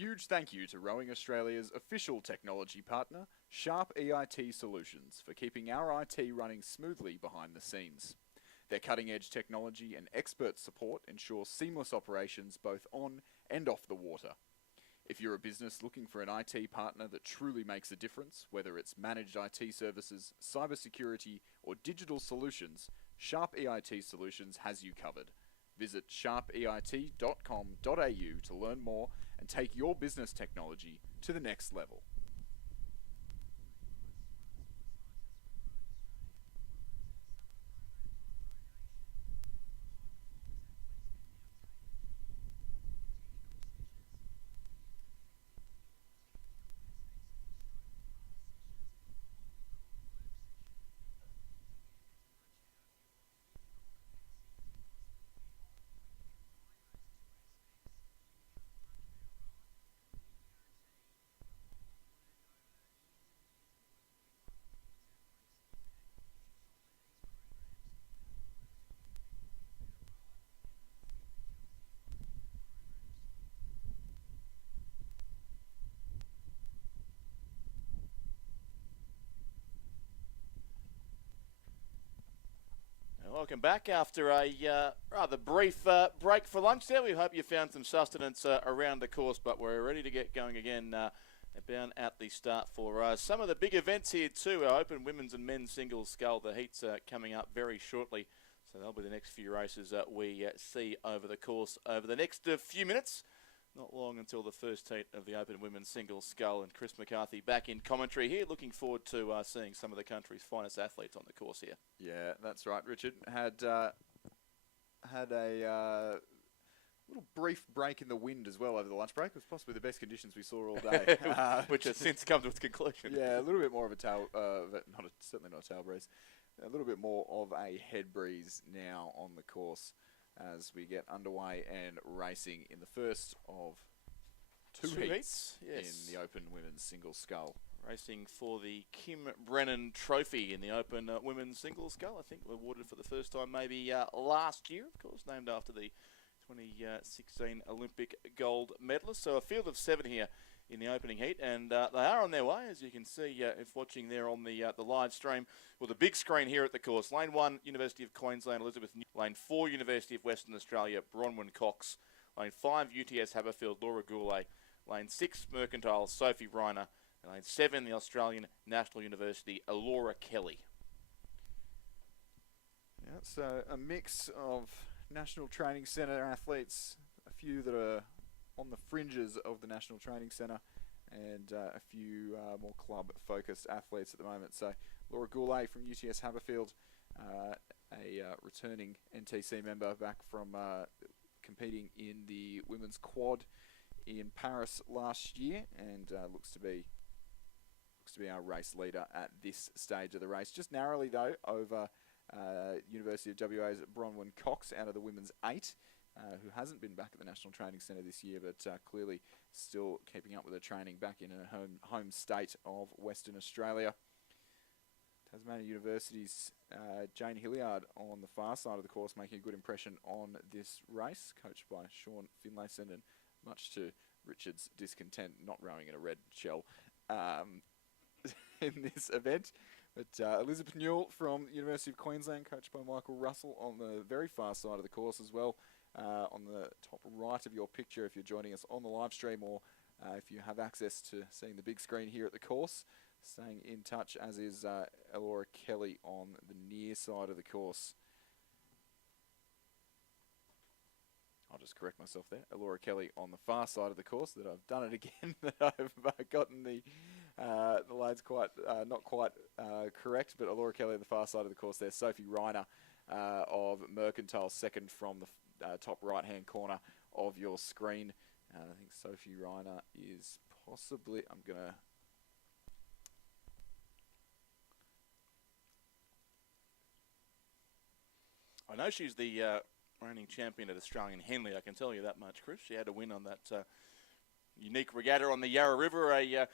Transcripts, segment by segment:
huge thank you to Rowing Australia's official technology partner, Sharp EIT Solutions, for keeping our IT running smoothly behind the scenes. Their cutting-edge technology and expert support ensure seamless operations both on and off the water. If you're a business looking for an IT partner that truly makes a difference, whether it's managed IT services, cybersecurity, or digital solutions, Sharp EIT Solutions has you covered. Visit sharpeit.com.au to learn more and take your business technology to the next level. Welcome back after a rather brief break for lunch there. We hope you found some sustenance around the course, but we're ready to get going again down at the start for some of the big events here too. Our Open Women's and Men's Singles Scull. The heats are coming up very shortly, so that'll be the next few races we see over the course over the next few minutes. Not long until the first heat of the Open Women's Singles Scull, and Chris McCarthy back in commentary here. Looking forward to seeing some of the country's finest athletes on the course here. Yeah, that's right, Richard. Had a little brief break in the wind as well over the lunch break. It was possibly the best conditions we saw all day. Which has since come to its conclusion. Yeah, a little bit more of a tail, certainly not a tail breeze. A little bit more of a head breeze now on the course as we get underway and racing in the first of two heats yes, in the Open Women's Single Scull. Racing for the Kim Brennan Trophy in the Open Women's Single Scull. I think awarded for the first time maybe last year, of course, named after the 2016 Olympic gold medalist. So a field of 7 here in the opening heat, and they are on their way, as you can see if watching there on the live stream, or the big screen here at the course. Lane 1, University of Queensland, Elizabeth New. Lane 4, University of Western Australia, Bronwyn Cox. Lane 5, UTS Haberfield, Laura Goulet. Lane 6, Mercantile, Sophie Reiner. And Lane 7, the Australian National University, Laura Kelly. Yeah, so a mix of National Training Centre athletes, a few that are on the fringes of the National Training Centre, and a few more club-focused athletes at the moment. So Laura Goulet from UTS Haberfield, a returning NTC member back from competing in the women's quad in Paris last year, and looks to be our race leader at this stage of the race. Just narrowly though over University of WA's Bronwyn Cox out of the women's 8. Who hasn't been back at the National Training Centre this year, but clearly still keeping up with her training back in her home state of Western Australia. Tasmania University's Jane Hilliard on the far side of the course, making a good impression on this race, coached by Sean Finlayson, and much to Richard's discontent, not rowing in a red shell in this event. But Elizabeth Newell from University of Queensland, coached by Michael Russell, on the very far side of the course as well. On the top right of your picture if you're joining us on the live stream, or if you have access to seeing the big screen here at the course. Staying in touch, as is Elora Kelly on the near side of the course. I'll just correct myself there. Elora Kelly on the far side of the course. That I've done it again. That I've gotten the lanes not quite correct. But Elora Kelly on the far side of the course there. Sophie Reiner of Mercantile, second from the top right-hand corner of your screen. I think Sophie Reiner is possibly, I know she's the reigning champion at Australian Henley, I can tell you that much, Chris. She had a win on that unique regatta on the Yarra River a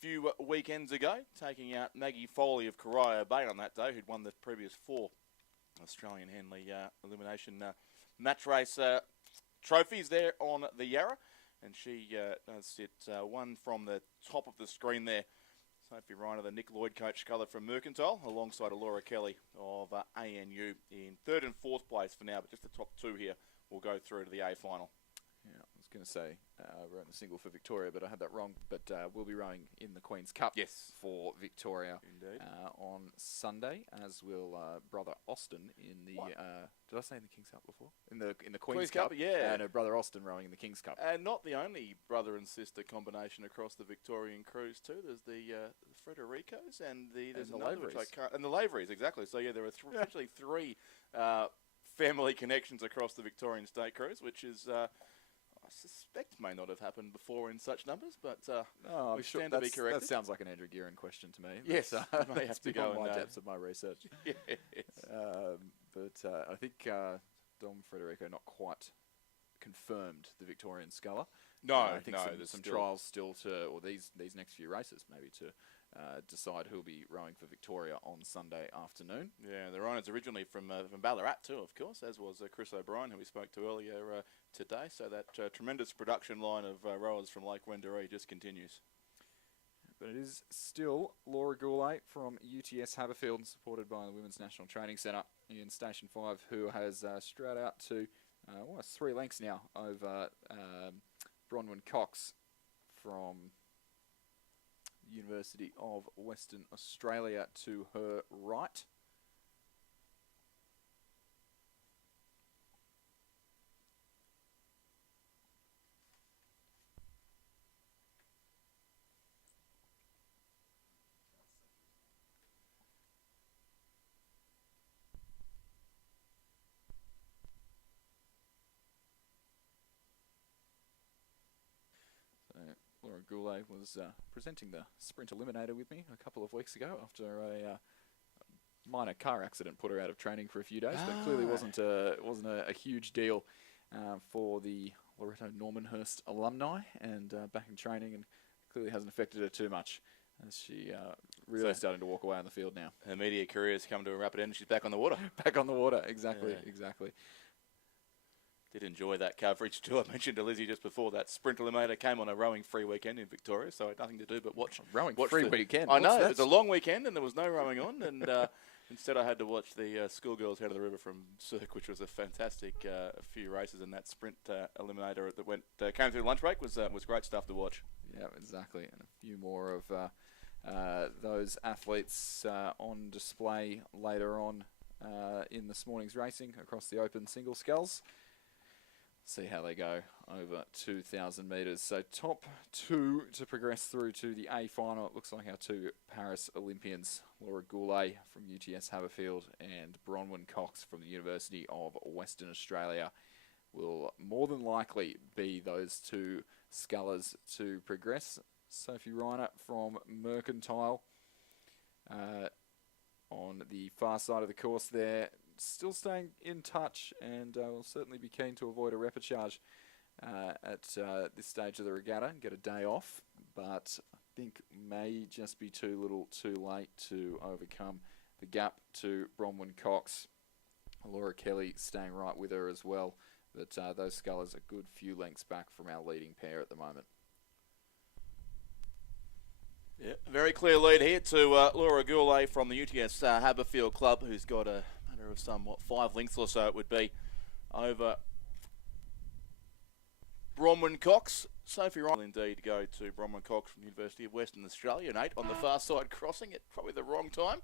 few weekends ago, taking out Maggie Foley of Corio Bay on that day, who'd won the previous 4 Australian Henley elimination match race trophies there on the Yarra. and she does sit one from the top of the screen there. Sophie Reiner, the Nick Lloyd coach sculler from Mercantile, alongside Laura Kelly of ANU in third and fourth place for now, but just the top two here will go through to the A final. Yeah, I was going to say rowing the single for Victoria, but I had that wrong. But we'll be rowing in the Queen's Cup for Victoria on Sunday, as will brother Austin in the. Did I say in the King's Cup before? In the Queen's Cup, yeah. And brother Austin rowing in the King's Cup. And not the only brother and sister combination across the Victorian cruise too. There's the Federicos and there's another which I can't, and the Laveries, exactly. So yeah, there are essentially three family connections across the Victorian State Cruise, which is. I suspect may not have happened before in such numbers, but we stand to be corrected. That sounds like an Andrew Gearin question to me. Yes, may have to go on my depths of my research. Yes. But I think Dom Federico not quite confirmed the Victorian sculler. No, I think there's some trials still to, or these next few races maybe to decide who'll be rowing for Victoria on Sunday afternoon. Yeah, the Rhinos originally from Ballarat too, of course, as was Chris O'Brien, who we spoke to earlier today. So that tremendous production line of rowers from Lake Wendouree just continues. But it is still Laura Goulet from UTS Haberfield, supported by the Women's National Training Centre in Station 5, who has straight out to almost 3 lengths now over Bronwyn Cox from University of Western Australia to her right. Laura Goulet was presenting the Sprint Eliminator with me a couple of weeks ago after a minor car accident put her out of training for a few days, but clearly wasn't a huge deal for the Loretto Normanhurst alumni, and back in training, and clearly hasn't affected her too much as she really starting to walk away on the field now. Her media career has come to a rapid end. She's back on the water. Back on the water, exactly, exactly. Did enjoy that coverage too. I mentioned to Lizzie just before that Sprint Eliminator came on a rowing free weekend in Victoria, so I had nothing to do but watch. Rowing free weekend? I know, it was a long weekend and there was no rowing on, and instead I had to watch the schoolgirls head of the river from Cirque, which was a fantastic few races, and that Sprint Eliminator that came through lunch break was great stuff to watch. Yeah, exactly, and a few more of those athletes on display later on in this morning's racing across the open single sculls. See how they go over 2,000 metres. So top 2 to progress through to the A final. It looks like our 2 Paris Olympians, Laura Goulet from UTS Haberfield and Bronwyn Cox from the University of Western Australia, will more than likely be those 2 scullers to progress. Sophie Reiner from Mercantile on the far side of the course there, still staying in touch, and will certainly be keen to avoid a repechage at this stage of the regatta and get a day off, but I think may just be too little too late to overcome the gap to Bronwyn Cox. Laura Kelly staying right with her as well, but those scullers are a good few lengths back from our leading pair at the moment. Yeah, very clear lead here to Laura Goulet from the UTS Haberfield Club, who's got a matter of somewhat 5 lengths or so it would be over Bronwyn Cox. Sophie Ryan will indeed go to Bronwyn Cox from the University of Western Australia, an 8 on the far side crossing at probably the wrong time.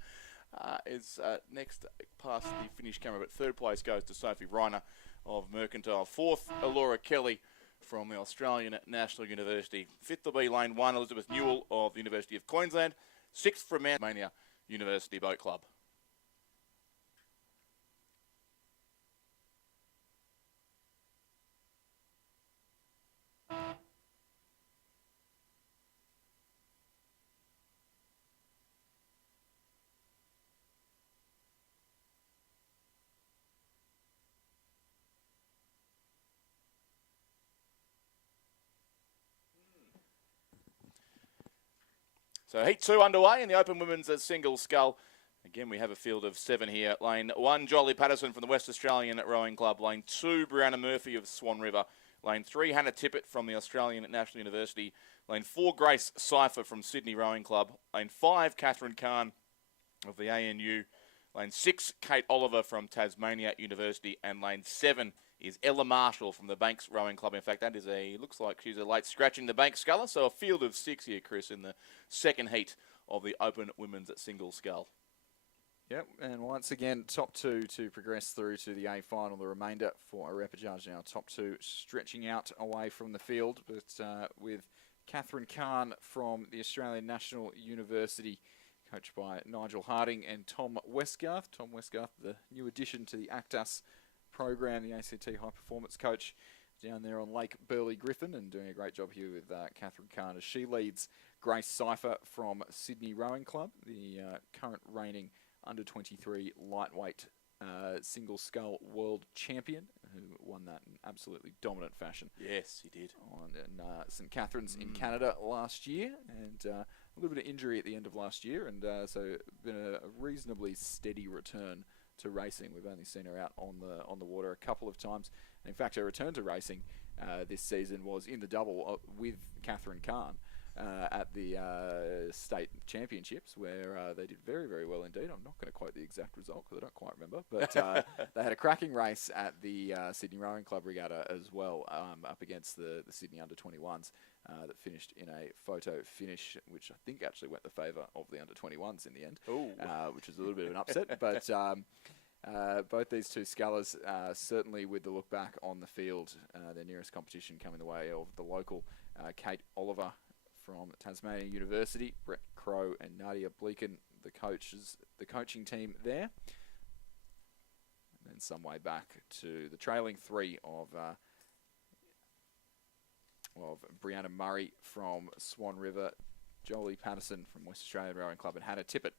Is next past the finish camera, but third place goes to Sophie Reiner of Mercantile. Fourth, Laura Kelly from the Australian National University. Fifth will be Lane 1, Elizabeth Newell of the University of Queensland. Sixth from Tasmania University Boat Club. So heat 2 underway in the open women's single scull. Again, we have a field of 7 here. Lane 1, Jolly Patterson from the West Australian Rowing Club. Lane 2, Brianna Murphy of Swan River. Lane 3, Hannah Tippett from the Australian National University. Lane 4, Grace Cypher from Sydney Rowing Club. Lane 5, Catherine Kahn of the ANU. Lane 6, Kate Oliver from Tasmania University. And lane 7 is Ella Marshall from the Banks Rowing Club. In fact, that is looks like she's a late scratching the Banks sculler. So a field of 6 here, Chris, in the second heat of the Open Women's Single Scull. Yep, and once again, top 2 to progress through to the A final. The remainder for a repechage now. Top 2 stretching out away from the field, but with Catherine Kahn from the Australian National University, coached by Nigel Harding and Tom Westgarth. Tom Westgarth, the new addition to the ACTAS program, the ACT High Performance Coach, down there on Lake Burley Griffin, and doing a great job here with Catherine Kahn as she leads Grace Cypher from Sydney Rowing Club, the current reigning under-23 lightweight single scull world champion, who won that in absolutely dominant fashion. Yes, he did. In St Catharines in Canada last year, and a little bit of injury at the end of last year, and so been a reasonably steady return to racing. We've only seen her out on the water a couple of times. And in fact, her return to racing this season was in the double with Catherine Kahn at the state championships, where they did very, very well indeed. I'm not going to quote the exact result because I don't quite remember, but they had a cracking race at the Sydney Rowing Club Regatta as well, up against the Sydney under-21s that finished in a photo finish, which I think actually went the favour of the under-21s in the end, which was a little bit of an upset. But both these two scullers, certainly with the look back on the field, their nearest competition coming the way of the local Kate Oliver from Tasmania University, Brett Crow and Nadia Bleaken, the coaching team there. And then some way back to the trailing 3 of Brianna Murray from Swan River, Jolie Patterson from West Australian Rowing Club, and Hannah Tippett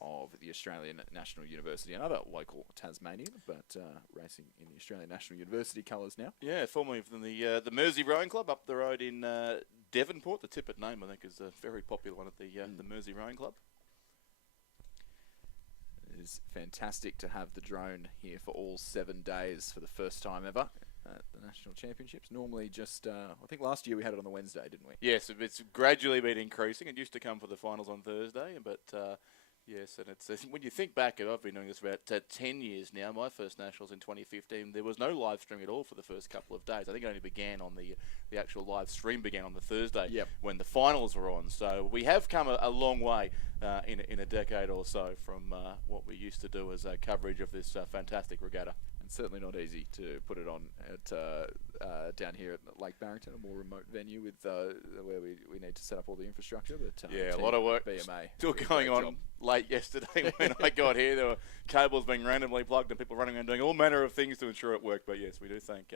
of the Australian National University, another local Tasmanian, but racing in the Australian National University colours now. Yeah, formerly from the Mersey Rowing Club up the road in Devonport. The Tippett name, I think, is a very popular one at the Mersey Rowing Club. It is fantastic to have the drone here for all 7 days for the first time ever at the National Championships. Normally just, I think last year we had it on the Wednesday, didn't we? Yes, it's gradually been increasing. It used to come for the finals on Thursday, but yes, and it's when you think back, I've been doing this for about 10 years now. My first Nationals in 2015, there was no live stream at all for the first couple of days. I think it only began on the actual live stream began on the Thursday when the finals were on. So we have come a long way in a decade or so from what we used to do as coverage of this fantastic regatta. And certainly not easy to put it on at down here at Lake Barrington, a more remote venue with where we need to set up all the infrastructure. But yeah, a lot of work BMA still going on late yesterday when I got here. There were cables being randomly plugged and people running around doing all manner of things to ensure it worked. But yes, we do thank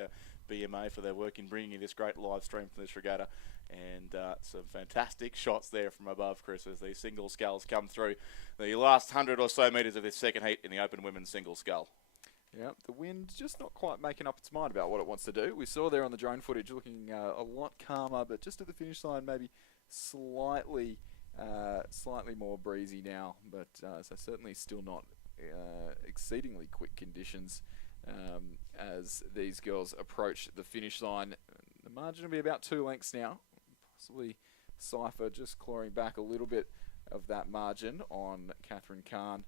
BMA for their work in bringing you this great live stream from this regatta. And some fantastic shots there from above, Chris, as these single sculls come through the last 100 or so metres of this second heat in the Open Women's Single Scull. Yeah, the wind's just not quite making up its mind about what it wants to do. We saw there on the drone footage looking a lot calmer, but just at the finish line maybe slightly more breezy now. But so certainly still not exceedingly quick conditions as these girls approach the finish line. The margin will be about 2 lengths now. Possibly Cypher just clawing back a little bit of that margin on Catherine Kahn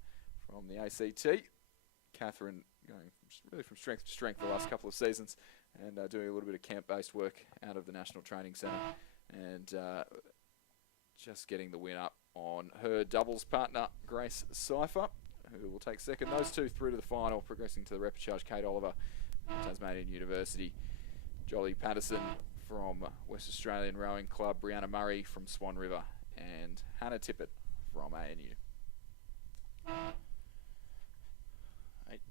from the ACT. Catherine going really from strength to strength the last couple of seasons, and doing a little bit of camp-based work out of the National Training Centre, and just getting the win up on her doubles partner, Grace Cypher, who will take second. Those two through to the final, progressing to the repechage, Kate Oliver from Tasmanian University, Jolie Patterson from West Australian Rowing Club, Brianna Murray from Swan River, and Hannah Tippett from ANU.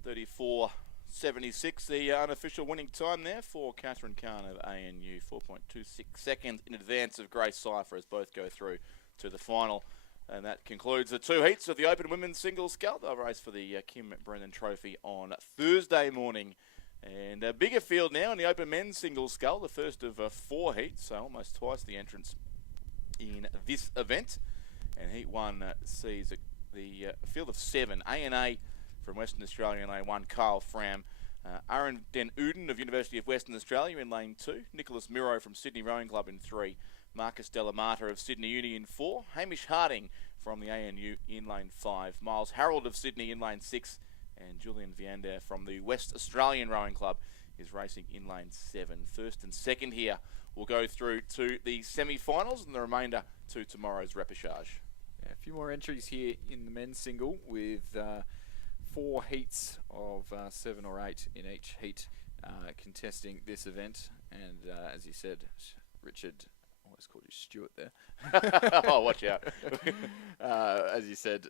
8:34.76, the unofficial winning time there for Catherine Kahn of ANU, 4.26 seconds in advance of Grace Cypher as both go through to the final. And that concludes the 2 heats of the Open Women's Single Scull. They'll race for the Kim Brennan Trophy on Thursday morning. And a bigger field now in the Open Men's Single Scull, the first of 4 heats, so almost twice the entrance in this event. And Heat 1 sees the field of 7. A&A from Western Australia in Lane 1, Kyle Fram Aaron Den Uden of University of Western Australia in lane 2. Nicholas Miro from Sydney Rowing Club in 3. Marcus Delamata of Sydney Uni in 4. Hamish Harding from the ANU in lane 5. Miles Harold of Sydney in lane 6. And Julian Viander from the West Australian Rowing Club is racing in lane 7. First and second here will go through to the semi-finals and the remainder to tomorrow's repechage. Yeah, a few more entries here in the men's single with 4 heats of 7 or 8 in each heat contesting this event. And as you said, Richard, I almost called you Stuart there. Oh, watch out. As you said,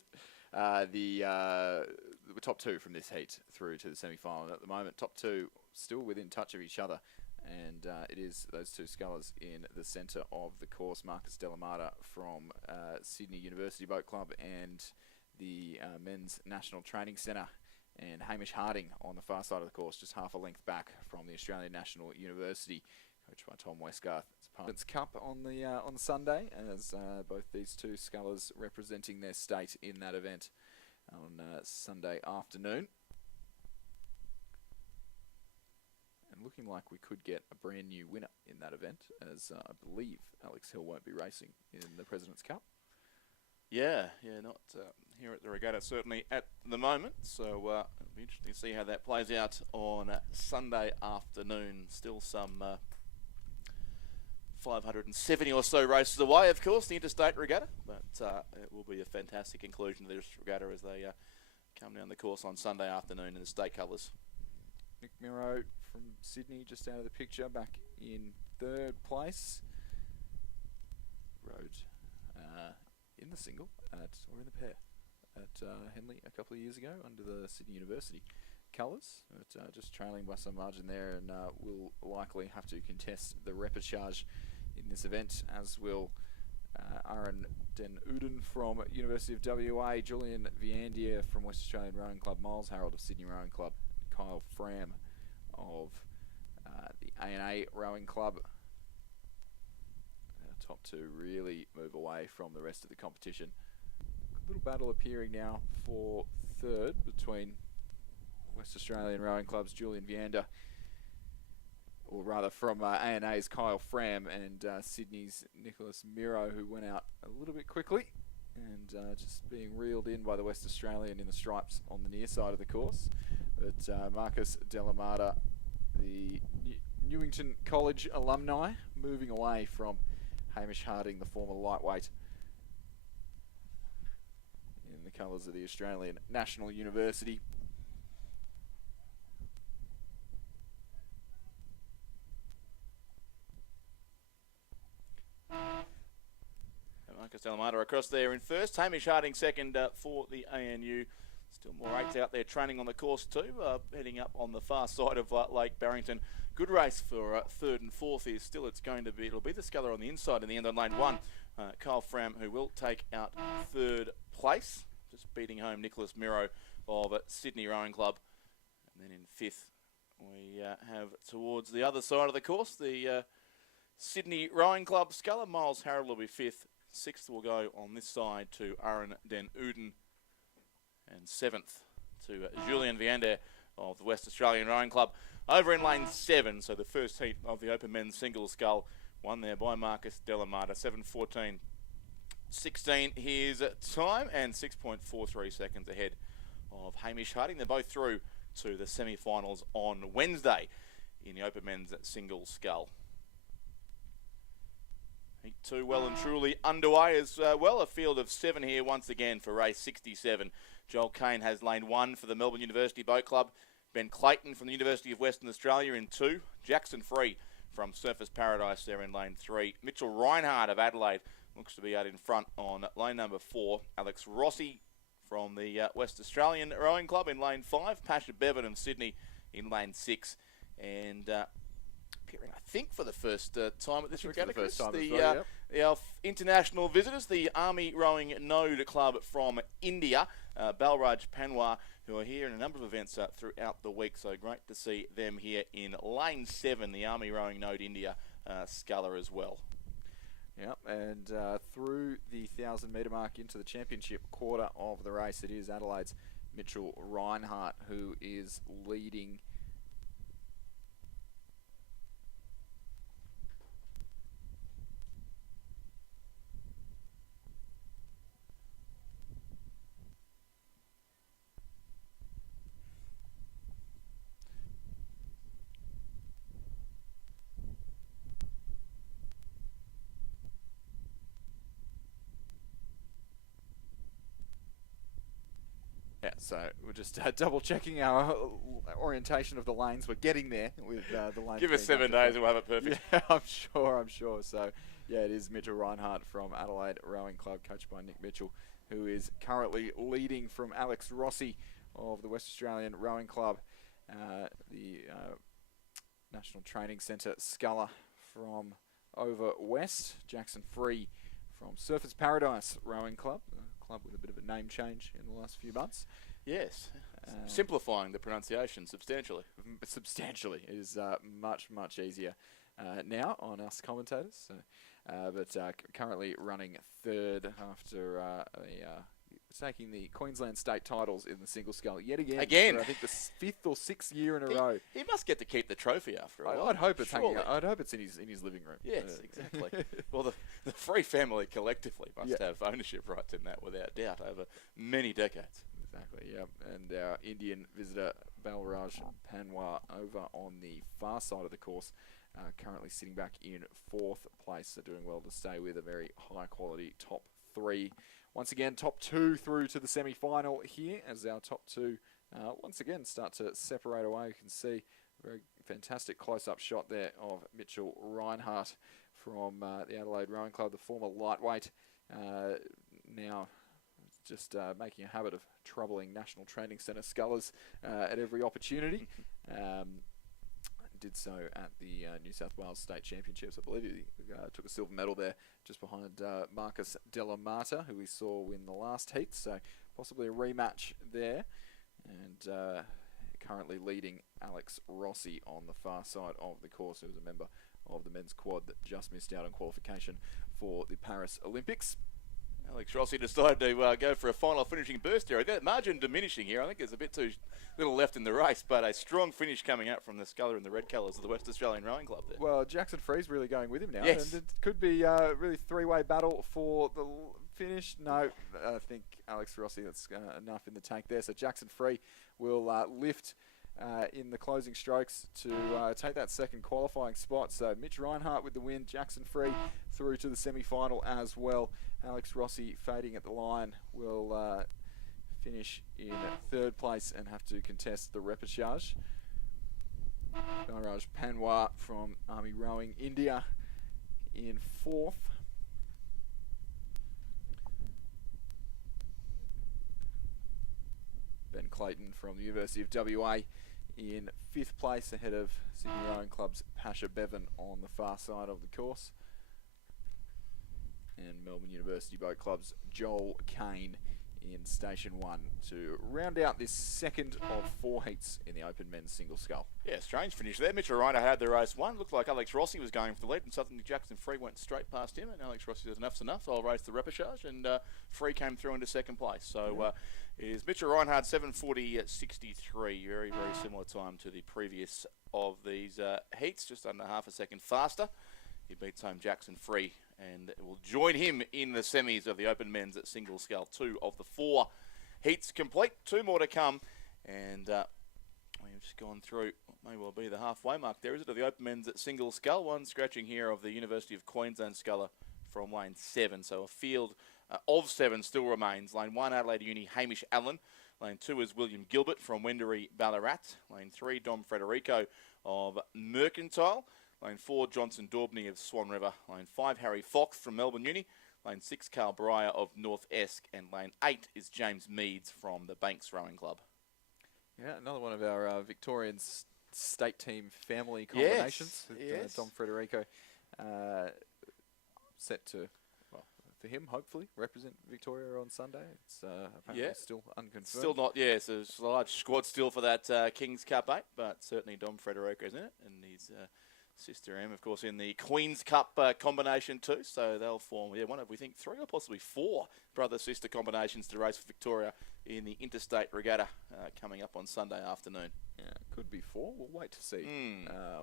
the top 2 from this heat through to the semi-final. And at the moment, top 2 still within touch of each other. And it is those 2 scullers in the centre of the course. Marcus Delamata from Sydney University Boat Club and the Men's National Training Centre, and Hamish Harding on the far side of the course, just half a length back from the Australian National University, coached by Tom Westgarth. It's Cup on Sunday, as both these 2 scullers representing their state in that event on Sunday afternoon. And looking like we could get a brand new winner in that event, as I believe Alex Hill won't be racing in the President's Cup. Yeah, not here at the regatta certainly at the moment. So it'll be interesting to see how that plays out on Sunday afternoon. Still some 570 or so races away, of course, the interstate regatta. But it will be a fantastic conclusion to this regatta as they come down the course on Sunday afternoon in the state colours. Nick Miro from Sydney just out of the picture, back in 3rd place. Rode in the single or in the pair at Henley a couple of years ago under the Sydney University colours, but just trailing by some margin there, and will likely have to contest the repechage in this event, as will Aaron Den Uden from University of WA, Julian Viandier from West Australian Rowing Club, Miles Harold of Sydney Rowing Club, Kyle Fram of the ANA Rowing Club. Top 2 really move away from the rest of the competition. A little battle appearing now for 3rd between West Australian Rowing Club's Julian Viander, or rather from ANA's Kyle Fram, and Sydney's Nicholas Miro, who went out a little bit quickly and just being reeled in by the West Australian in the stripes on the near side of the course. But Marcus Delamata, the Newington College alumni, moving away from Hamish Harding, the former lightweight, in the colours of the Australian National University. Marcus Delamata across there in first. Hamish Harding second for the ANU. Still more 8s out there training on the course too, heading up on the far side of Lake Barrington. Good race for 3rd and 4th is still it'll be the sculler on the inside in the end on lane 1. Kyle Fram, who will take out 3rd place, just beating home Nicholas Miro of Sydney Rowing Club. And then in 5th we have towards the other side of the course the Sydney Rowing Club sculler. Miles Harold will be 5th. 6th will go on this side to Aaron Den Uden, and 7th to Julian Viander of the West Australian Rowing Club. Over in lane 7, so the first heat of the Open Men's Single Scull, won there by Marcus Delamata, 7:14.16 his time, and 6.43 seconds ahead of Hamish Harding. They're both through to the semi-finals on Wednesday in the Open Men's Single Scull. Heat 2 well and truly underway as well. A field of 7 here once again for race 67. Joel Kane has lane 1 for the Melbourne University Boat Club. Ben Clayton from the University of Western Australia in 2. Jackson Free from Surfers Paradise there in lane 3. Mitchell Reinhardt of Adelaide looks to be out in front on lane number 4. Alex Rossi from the West Australian Rowing Club in lane 5. Pasha Bevan of Sydney in lane 6. And appearing, I think, for the first time at this regatta, Chris, our international visitors, the Army Rowing Node Club from India, Balraj Panwar, who are here in a number of events throughout the week. So great to see them here in lane 7, the Army Rowing Node India sculler as well. Yep, and through the 1,000 metre mark into the championship quarter of the race, it is Adelaide's Mitchell Reinhardt who is leading So we're just double checking our orientation of the lanes. We're getting there with the lanes. Give us 7 days and we'll have it perfect. Yeah, I'm sure. So yeah, it is Mitchell Reinhardt from Adelaide Rowing Club, coached by Nick Mitchell, who is currently leading from Alex Rossi of the West Australian Rowing Club, the National Training Centre Sculler from over west, Jackson Free from Surfers Paradise Rowing Club, a club with a bit of a name change in the last few months. Yes, simplifying the pronunciation substantially. Substantially. It is much easier now on us commentators. So, but currently running third after taking the Queensland state titles in the single scull yet again. For, I think the 5th or 6th year in a row. He must get to keep the trophy after a while. I'd hope it's I'd hope it's in his living room. Yes, exactly. Well, the Free family collectively must have ownership rights in that without doubt over many decades. Exactly, yeah. And our Indian visitor, Balraj Panwar, over on the far side of the course, currently sitting back in 4th place. So doing well to stay with a very high-quality top 3. Once again, top 2 through to the semi-final here, as our top 2 once again start to separate away. You can see a very fantastic close-up shot there of Mitchell Reinhardt from the Adelaide Rowing Club, the former lightweight, now just making a habit of troubling National Training Centre scullers at every opportunity. Did so at the New South Wales State Championships. I believe he took a silver medal there, just behind Marcus Della Mata, who we saw win the last heat. So possibly a rematch there. And currently leading Alex Rossi on the far side of the course, who was a member of the men's quad that just missed out on qualification for the Paris Olympics. Alex Rossi decided to go for a final finishing burst here. That margin diminishing here. I think there's a bit too little left in the race, but a strong finish coming out from the sculler in the red colours of the West Australian Rowing Club there. Well, Jackson Free's really going with him now. Yes. And it could be a really three-way battle for the finish. No, I think Alex Rossi, that's enough in the tank there. So Jackson Free will lift in the closing strokes to take that second qualifying spot. So Mitch Reinhardt with the win, Jackson Free through to the semi-final as well. Alex Rossi fading at the line will finish in 3rd place and have to contest the repechage. Balraj Panwar from Army Rowing India in 4th. Ben Clayton from the University of WA in 5th place, ahead of Sydney Rowing Club's Pasha Bevan on the far side of the course. And Melbourne University Boat Club's Joel Kane in Station 1 to round out this second of 4 heats in the Open Men's Single Scull. Yeah, strange finish there. Mitchell Reinhardt had the race won. Looked like Alex Rossi was going for the lead, and suddenly Jackson Free went straight past him, and Alex Rossi said enough's enough, I'll race the repechage, and Free came through into 2nd place. So it is Mitchell Reinhardt 7:40.63, very similar time to the previous of these heats, just under half a second faster. He beats home Jackson Free and will join him in the semis of the Open Men's at Single Scull. 2 of the 4 heats complete, 2 more to come, and we've just gone through what may well be the halfway mark there, is it, of the Open Men's at Single Scull. One scratching here of the University of Queensland sculler from lane 7, so a field of 7 still remains. Lane 1, Adelaide Uni, Hamish Allen. Lane 2 is William Gilbert from Wendouree, Ballarat. Lane 3, Dom Frederico of Mercantile. Lane 4, Johnson Daubney of Swan River. Lane 5, Harry Fox from Melbourne Uni. Lane 6, Carl Breyer of North Esk. And lane 8 is James Meads from the Banks Rowing Club. Yeah, another one of our Victorian state team family combinations. Yes. Dom Frederico set to, well, for him, hopefully, represent Victoria on Sunday. It's apparently still unconfirmed. Still not, yes. There's a large squad still for that Kings Cup 8, but certainly Dom Frederico's in it, and his sister Em, of course, in the Queen's Cup combination too. So they'll form, one of, we think, 3 or possibly 4 brother-sister combinations to race for Victoria in the Interstate Regatta coming up on Sunday afternoon. Yeah, could be 4. We'll wait to see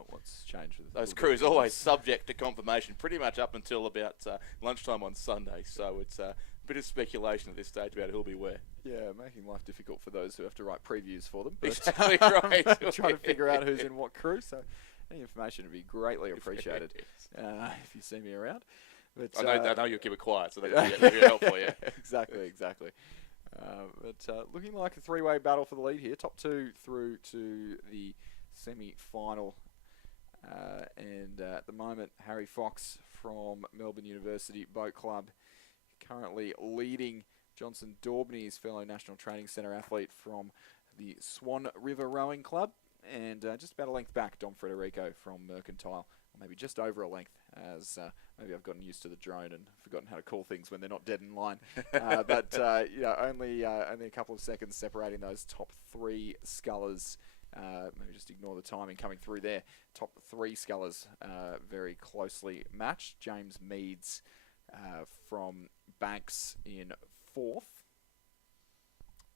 what's changed with those crews. Always subject to confirmation, pretty much up until about lunchtime on Sunday. So it's a bit of speculation at this stage about who'll be where. Yeah, making life difficult for those who have to write previews for them. But exactly right. Trying to figure out who's in what crew. So any information would be greatly appreciated if you see me around. But I know you'll keep it quiet, so that'll be helpful. Yeah, exactly. But looking like a three-way battle for the lead here. Top two through to the semi-final. And at the moment, Harry Fox from Melbourne University Boat Club currently leading Johnson Daubney, his fellow National Training Centre athlete from the Swan River Rowing Club. And just about a length back, Dom Federico from Mercantile. Or maybe just over a length, as maybe I've gotten used to the drone and forgotten how to call things when they're not dead in line. But only a couple of seconds separating those top three scullers. Maybe just ignore the timing coming through there. Top three scullers very closely matched. James Meads from Banks in fourth.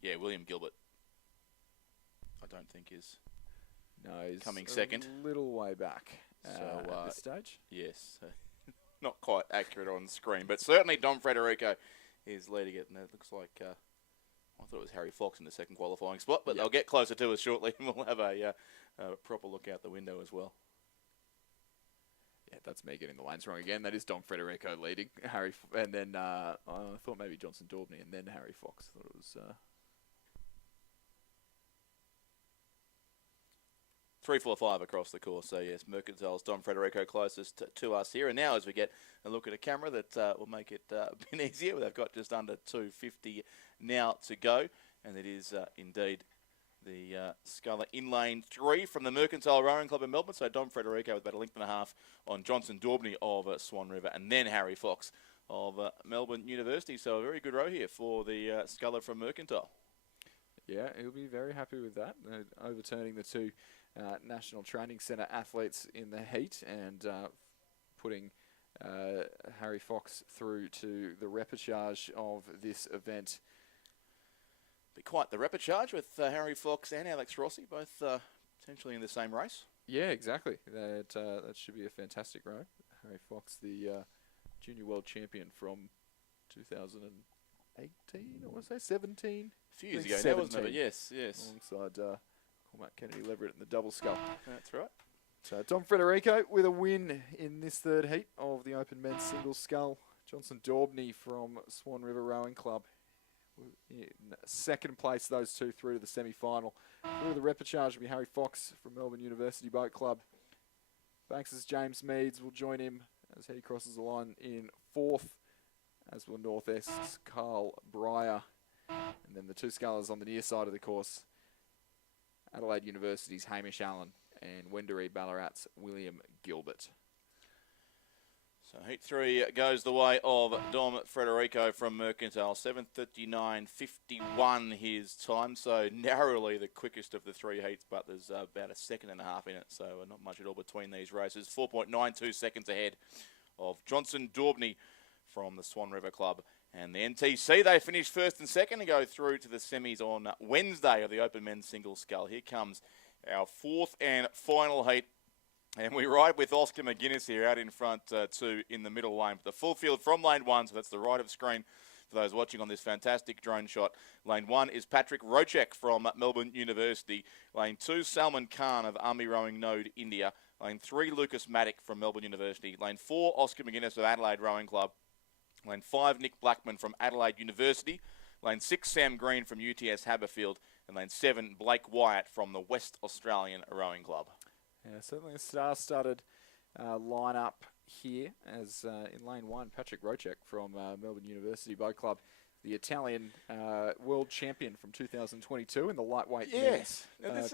Yeah, William Gilbert, I don't think is he's coming second. A little way back So at this stage. Yes, not quite accurate on screen, but certainly Dom Federico is leading it, and it looks like I thought it was Harry Fox in the second qualifying spot, but they'll get closer to us shortly, and we'll have a proper look out the window as well. Yeah, that's me getting the lines wrong again. That is Dom Federico leading and then I thought maybe Johnson Daubney and then Harry Fox. I thought it was 3, 4, 5 across the course. So yes, Mercantile's Dom Federico closest to us here. And now as we get a look at a camera that will make it a bit easier, they've got just under 250 now to go. And it is indeed the sculler in lane 3 from the Mercantile Rowing Club in Melbourne. So Dom Federico with about a length and a half on Johnson Daubney of Swan River, and then Harry Fox of Melbourne University. So a very good row here for the sculler from Mercantile. Yeah, he'll be very happy with that. Overturning the two National Training Centre athletes in the heat and putting Harry Fox through to the repechage of this event. Be quite the repechage with Harry Fox and Alex Rossi, both potentially in the same race. Yeah, exactly. That should be a fantastic row. Harry Fox, the junior world champion from 2018, I want to say 17. A few years ago now, wasn't it? Yes. Alongside Cormac Kennedy Leverett in the double scull. That's right. So Dom Federico with a win in this third heat of the Open Men's Single Scull. Johnson Daubney from Swan River Rowing Club in second place, those two through to the semi-final. Through the repechage will be Harry Fox from Melbourne University Boat Club. Banks' James Meads will join him as he crosses the line in fourth, as will North Est's Carl Breyer. And then the two scullers on the near side of the course, Adelaide University's Hamish Allen and Wendouree Ballarat's William Gilbert. So heat 3 goes the way of Dom Federico from Mercantile. 7:39.51 his time, so narrowly the quickest of the three heats, but there's about a second and a half in it, so not much at all between these races. 4.92 seconds ahead of Johnson Daubney from the Swan River Club. And the NTC, they finish first and second and go through to the semis on Wednesday of the Open Men's Single Scull. Here comes our fourth and final heat. And we ride with Oscar McGuinness here out in front, two in the middle lane. The full field from lane 1, so that's the right of screen for those watching on this fantastic drone shot. Lane 1 is Patrick Rochek from Melbourne University. Lane 2, Salman Khan of Army Rowing Node, India. Lane 3, Lucas Maddock from Melbourne University. Lane 4, Oscar McGuinness of Adelaide Rowing Club. Lane 5, Nick Blackman from Adelaide University. Lane 6, Sam Green from UTS Haberfield. And lane 7, Blake Wyatt from the West Australian Rowing Club. Yeah, certainly a star-studded lineup here, as in lane 1, Patrick Rochek from Melbourne University Boat Club, the Italian world champion from 2022 in the lightweight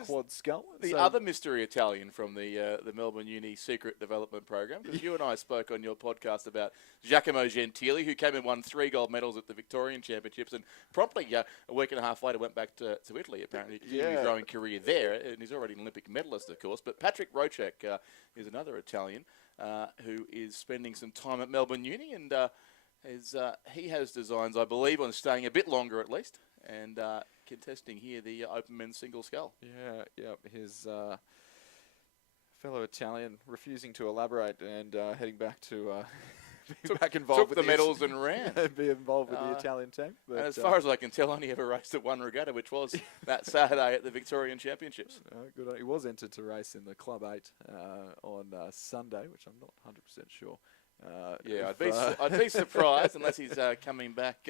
quad scull. The other mystery Italian from the Melbourne Uni Secret Development Program, because you and I spoke on your podcast about Giacomo Gentili, who came and won 3 gold medals at the Victorian Championships, and promptly a week and a half later went back to Italy, apparently, to his rowing career there, and he's already an Olympic medalist, of course. But Patrick Rochek is another Italian who is spending some time at Melbourne Uni, and he has designs, I believe, on staying a bit longer at least, and contesting here the Open Men's Single Scull. Yeah. His fellow Italian refusing to elaborate and heading back to back involved took with the medals and ran. Be involved with the Italian team. But, and as far as I can tell, only ever raced at one regatta, which was that Saturday at the Victorian Championships. Good. He was entered to race in the Club 8 on Sunday, which I'm not 100% sure Yeah, if, I'd be surprised unless he's coming back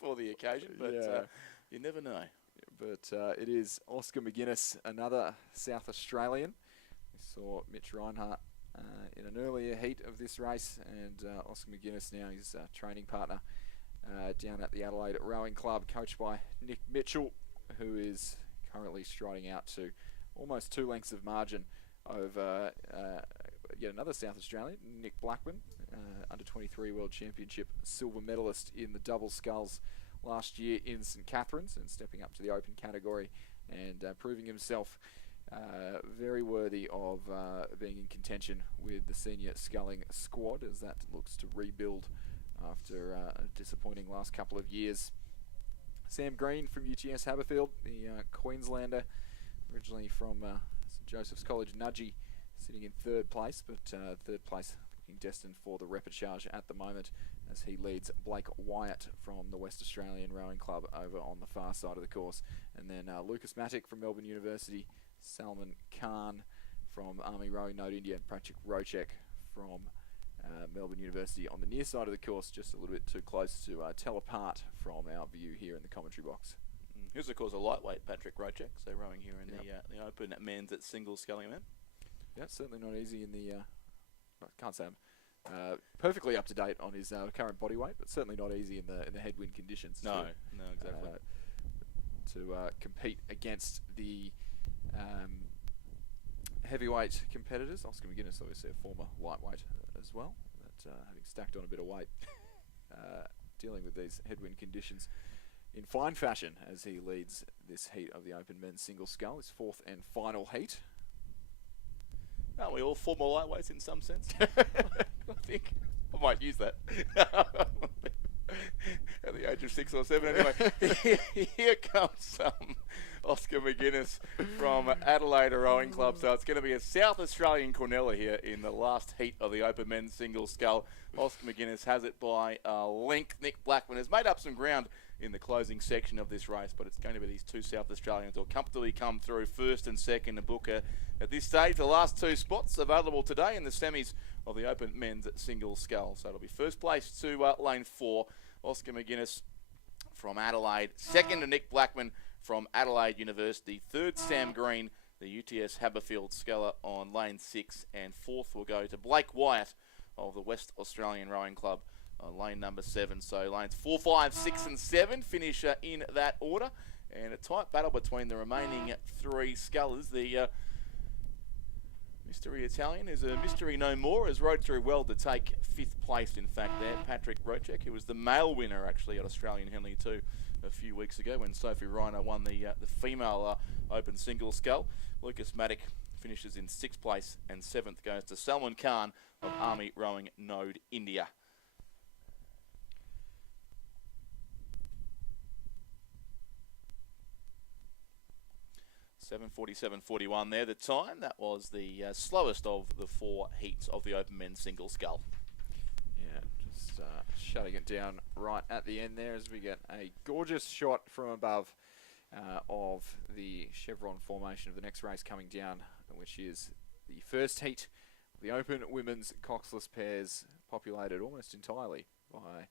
for the occasion, but you never know. But it is Oscar McGuinness, another South Australian. We saw Mitch Reinhardt in an earlier heat of this race, and Oscar McGuinness now his training partner down at the Adelaide Rowing Club, coached by Nick Mitchell, who is currently striding out to almost 2 lengths of margin over yet another South Australian, Nick Blackman, under 23 World Championship silver medalist in the double sculls last year in St Catharines, and stepping up to the open category and proving himself very worthy of being in contention with the senior sculling squad, as that looks to rebuild after a disappointing last couple of years. Sam Green from UTS Haberfield, the Queenslander, originally from St Joseph's College Nudgee, sitting in 3rd place, but 3rd place looking destined for the repechage at the moment, as he leads Blake Wyatt from the West Australian Rowing Club over on the far side of the course. And then Lucas Matic from Melbourne University, Salman Khan from Army Rowing Node India, and Patrick Rocek from Melbourne University on the near side of the course, just a little bit too close to tell apart from our view here in the commentary box. Here's, of course, a lightweight Patrick Rocek, so rowing here in the Open men's at single sculling event. Yeah, certainly not easy in the... I can't say I'm perfectly up to date on his current body weight, but certainly not easy in the headwind conditions. No, exactly. To compete against the heavyweight competitors. Oscar McGuinness, obviously a former lightweight as well, but having stacked on a bit of weight, dealing with these headwind conditions in fine fashion as he leads this heat of the Open men's single scull, his 4th and final heat. Aren't we all former lightweights in some sense? I think I might use that. At the age of 6 or 7 anyway. Here comes Oscar McGuinness from Adelaide Rowing Club. So it's going to be a South Australian Cornella here in the last heat of the Open men's single scull. Oscar McGuinness has it by a length. Nick Blackman has made up some ground in the closing section of this race, but it's going to be these 2 South Australians who will comfortably come through 1st and 2nd to book at this stage the last 2 spots available today in the semis of the Open men's single scull. So it'll be 1st place to lane 4, Oscar McGuinness from Adelaide, 2nd to Nick Blackman from Adelaide University, 3rd Sam Green, the UTS Haberfield sculler on lane 6, and 4th will go to Blake Wyatt of the West Australian Rowing Club on lane number 7. So lanes 4, 5, 6 and 7 finish in that order, and a tight battle between the remaining 3 scullers. The mystery Italian is a mystery no more, has rode through well to take 5th place, in fact, there. Patrick Rocek, who was the male winner actually at Australian Henley 2 a few weeks ago when Sophie Reiner won the female Open single scull. Lucas Matic finishes in 6th place, and 7th goes to Salman Khan of Army Rowing Node India. 7:47.41 there, the time. That was the slowest of the 4 heats of the Open men's single scull. Yeah, just shutting it down right at the end there as we get a gorgeous shot from above of the chevron formation of the next race coming down, which is the first heat of the Open women's coxless pairs, populated almost entirely by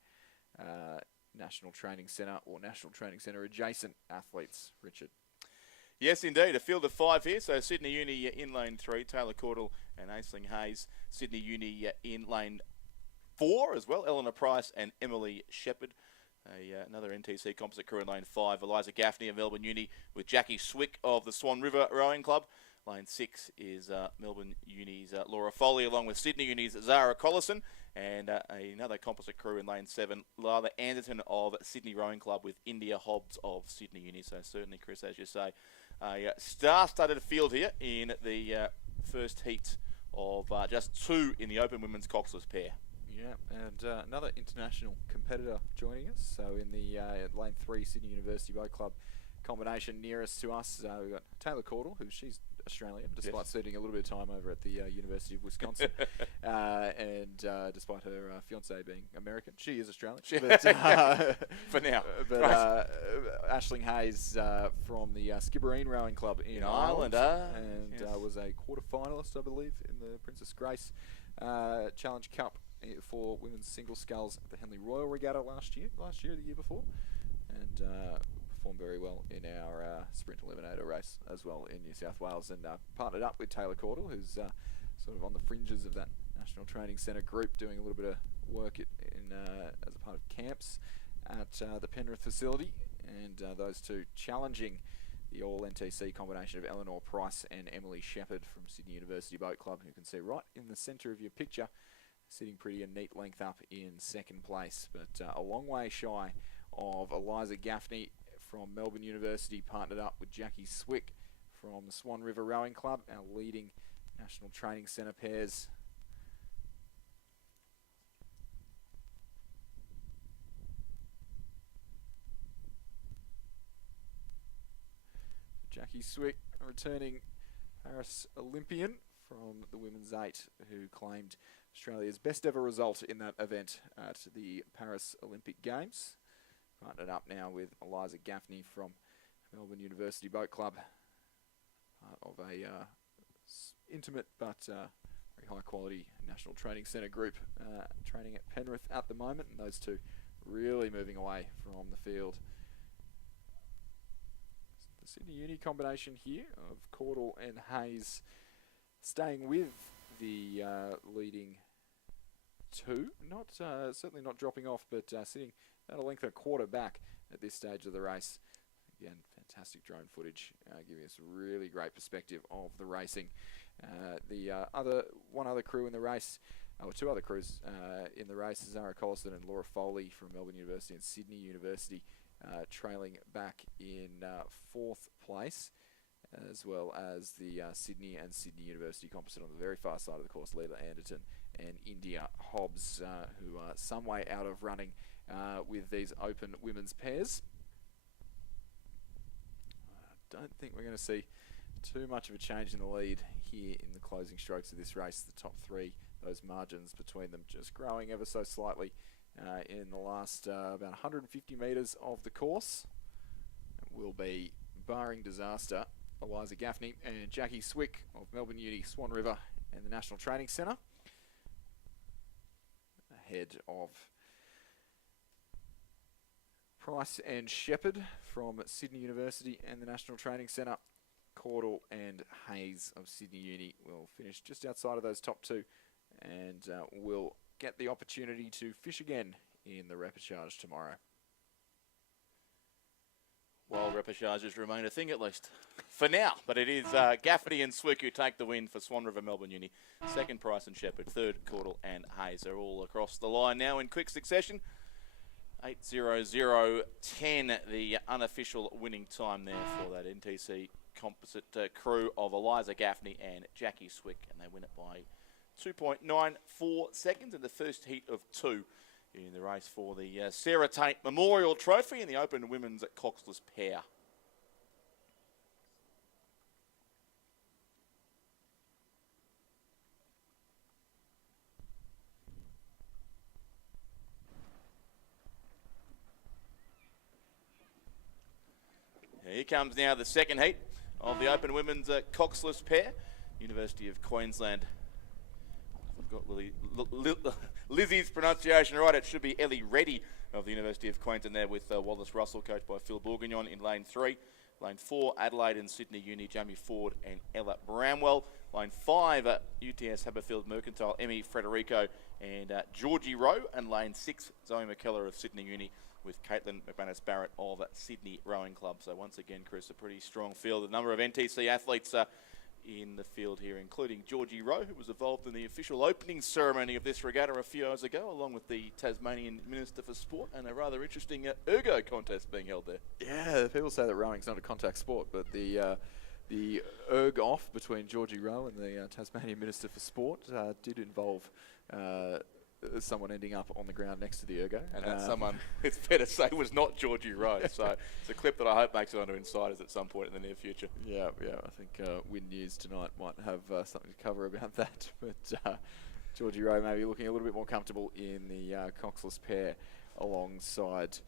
National Training Centre or National Training Centre adjacent athletes, Richard. Yes, indeed. A field of 5 here. So Sydney Uni in lane 3, Taylor Caudle and Aisling Hayes. Sydney Uni in lane 4 as well, Eleanor Price and Emily Shepherd. Another NTC composite crew in lane 5, Eliza Gaffney of Melbourne Uni with Jackie Swick of the Swan River Rowing Club. Lane 6 is Melbourne Uni's Laura Foley along with Sydney Uni's Zara Collison. And another composite crew in lane 7, Lila Anderton of Sydney Rowing Club with India Hobbs of Sydney Uni. So certainly, Chris, as you say, a star-studded field here in the first heat of just 2 in the Open women's coxless pair. Yeah, and another international competitor joining us. So in the lane 3 Sydney University Boat Club combination nearest to us, we've got Taylor Caudle, who she's Australian, despite spending a little bit of time over at the University of Wisconsin, and despite her fiancé being American, she is Australian. But, for now. But Aisling Hayes from the Skibbereen Rowing Club in Ireland, and was a quarter-finalist, I believe, in the Princess Grace Challenge Cup for women's single sculls at the Henley Royal Regatta last year, the year before, and performed very well in our sprint eliminator race as well in New South Wales, and partnered up with Taylor Caudle, who's sort of on the fringes of that National Training Centre group, doing a little bit of work as a part of camps at the Penrith facility, and those two challenging the all-NTC combination of Eleanor Price and Emily Shepherd from Sydney University Boat Club, who you can see right in the centre of your picture, sitting pretty a neat length up in second place, but a long way shy of Eliza Gaffney from Melbourne University, partnered up with Jackie Swick from the Swan River Rowing Club, our leading National Training Centre pairs. Jackie Swick, a returning Paris Olympian from the women's 8, who claimed Australia's best ever result in that event at the Paris Olympic Games. Partnered up now with Eliza Gaffney from Melbourne University Boat Club, part of a intimate but very high quality National Training Centre group training at Penrith at the moment, and those two really moving away from the field. The Sydney Uni combination here of Caudle and Hayes staying with the leading two, certainly not dropping off, but sitting about a length and a quarter back at this stage of the race. Again, fantastic drone footage, giving us a really great perspective of the racing. One other crew in the race, or two other crews in the race, Zara Colliston and Laura Foley from Melbourne University and Sydney University, trailing back in fourth place, as well as the Sydney and Sydney University composite on the very far side of the course, Leela Anderton and India Hobbs, who are some way out of running with these open women's pairs. I don't think we're going to see too much of a change in the lead here in the closing strokes of this race. The top three, those margins between them just growing ever so slightly in the last about 150 metres of the course. It will be, barring disaster, Eliza Gaffney and Jackie Swick of Melbourne Uni, Swan River and the National Training Centre, ahead of Price and Shepherd from Sydney University and the National Training Centre. Caudle and Hayes of Sydney Uni will finish just outside of those top two, and will get the opportunity to fish again in the repechage tomorrow. Well, repechages remain a thing at least for now, but it is Gaffney and Swick who take the win for Swan River Melbourne Uni. Second, Price and Shepherd. Third, Caudle and Hayes are all across the line now in quick succession. 8:00:10, the unofficial winning time there for that NTC composite crew of Eliza Gaffney and Jackie Swick, and they win it by 2.94 seconds in the first heat of two in the race for the Sarah Tate Memorial Trophy in the Open Women's Coxless Pair. Here comes now the second heat of the Open Women's Coxless Pair. University of Queensland. I've got Lizzie's pronunciation right. It should be Ellie Reddy of the University of Queensland there with Wallace Russell, coached by Phil Bourguignon in lane 3. Lane 4, Adelaide and Sydney Uni, Jamie Ford and Ella Bramwell. Lane 5, UTS Haberfield Mercantile, Emmy Frederico and Georgie Rowe. And lane 6, Zoe McKellar of Sydney Uni with Caitlin McManus-Barrett of Sydney Rowing Club. So once again, Chris, a pretty strong field. A number of NTC athletes in the field here, including Georgie Rowe, who was involved in the official opening ceremony of this regatta a few hours ago, along with the Tasmanian Minister for Sport, and a rather interesting ergo contest being held there. Yeah, people say that rowing's not a contact sport, but the erg off between Georgie Rowe and the Tasmanian Minister for Sport did involve someone ending up on the ground next to the ergo. And that someone, it's fair to say, was not Georgie Rowe. So it's a clip that I hope makes it onto Insiders at some point in the near future. Yeah. I think Win News tonight might have something to cover about that. But Georgie Rowe maybe looking a little bit more comfortable in the Coxless Pair alongside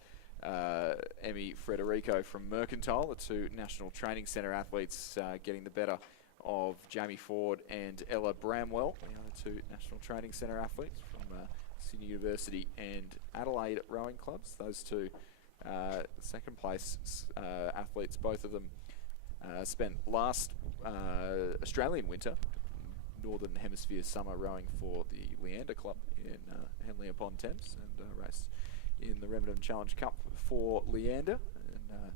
Emmy Frederico from Mercantile, the two National Training Centre athletes getting the better of Jamie Ford and Ella Bramwell, the other two National Training Centre athletes from Sydney University and Adelaide rowing clubs. Those two second place athletes, both of them spent last Australian winter, Northern Hemisphere summer, rowing for the Leander Club in Henley upon Thames, and raced in the Remington Challenge Cup for Leander, and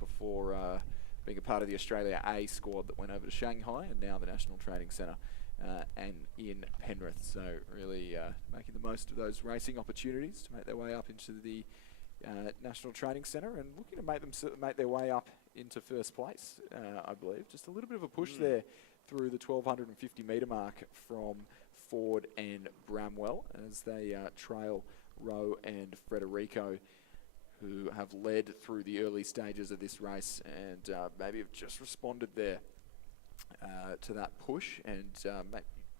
before being a part of the Australia A squad that went over to Shanghai, and now the National Training Centre and in Penrith. So really making the most of those racing opportunities to make their way up into the National Training Centre, and looking to make their way up into first place, I believe. Just a little bit of a push there through the 1250 metre mark from Ford and Bramwell as they trail Rowe and Frederico, who have led through the early stages of this race, and maybe have just responded there to that push, and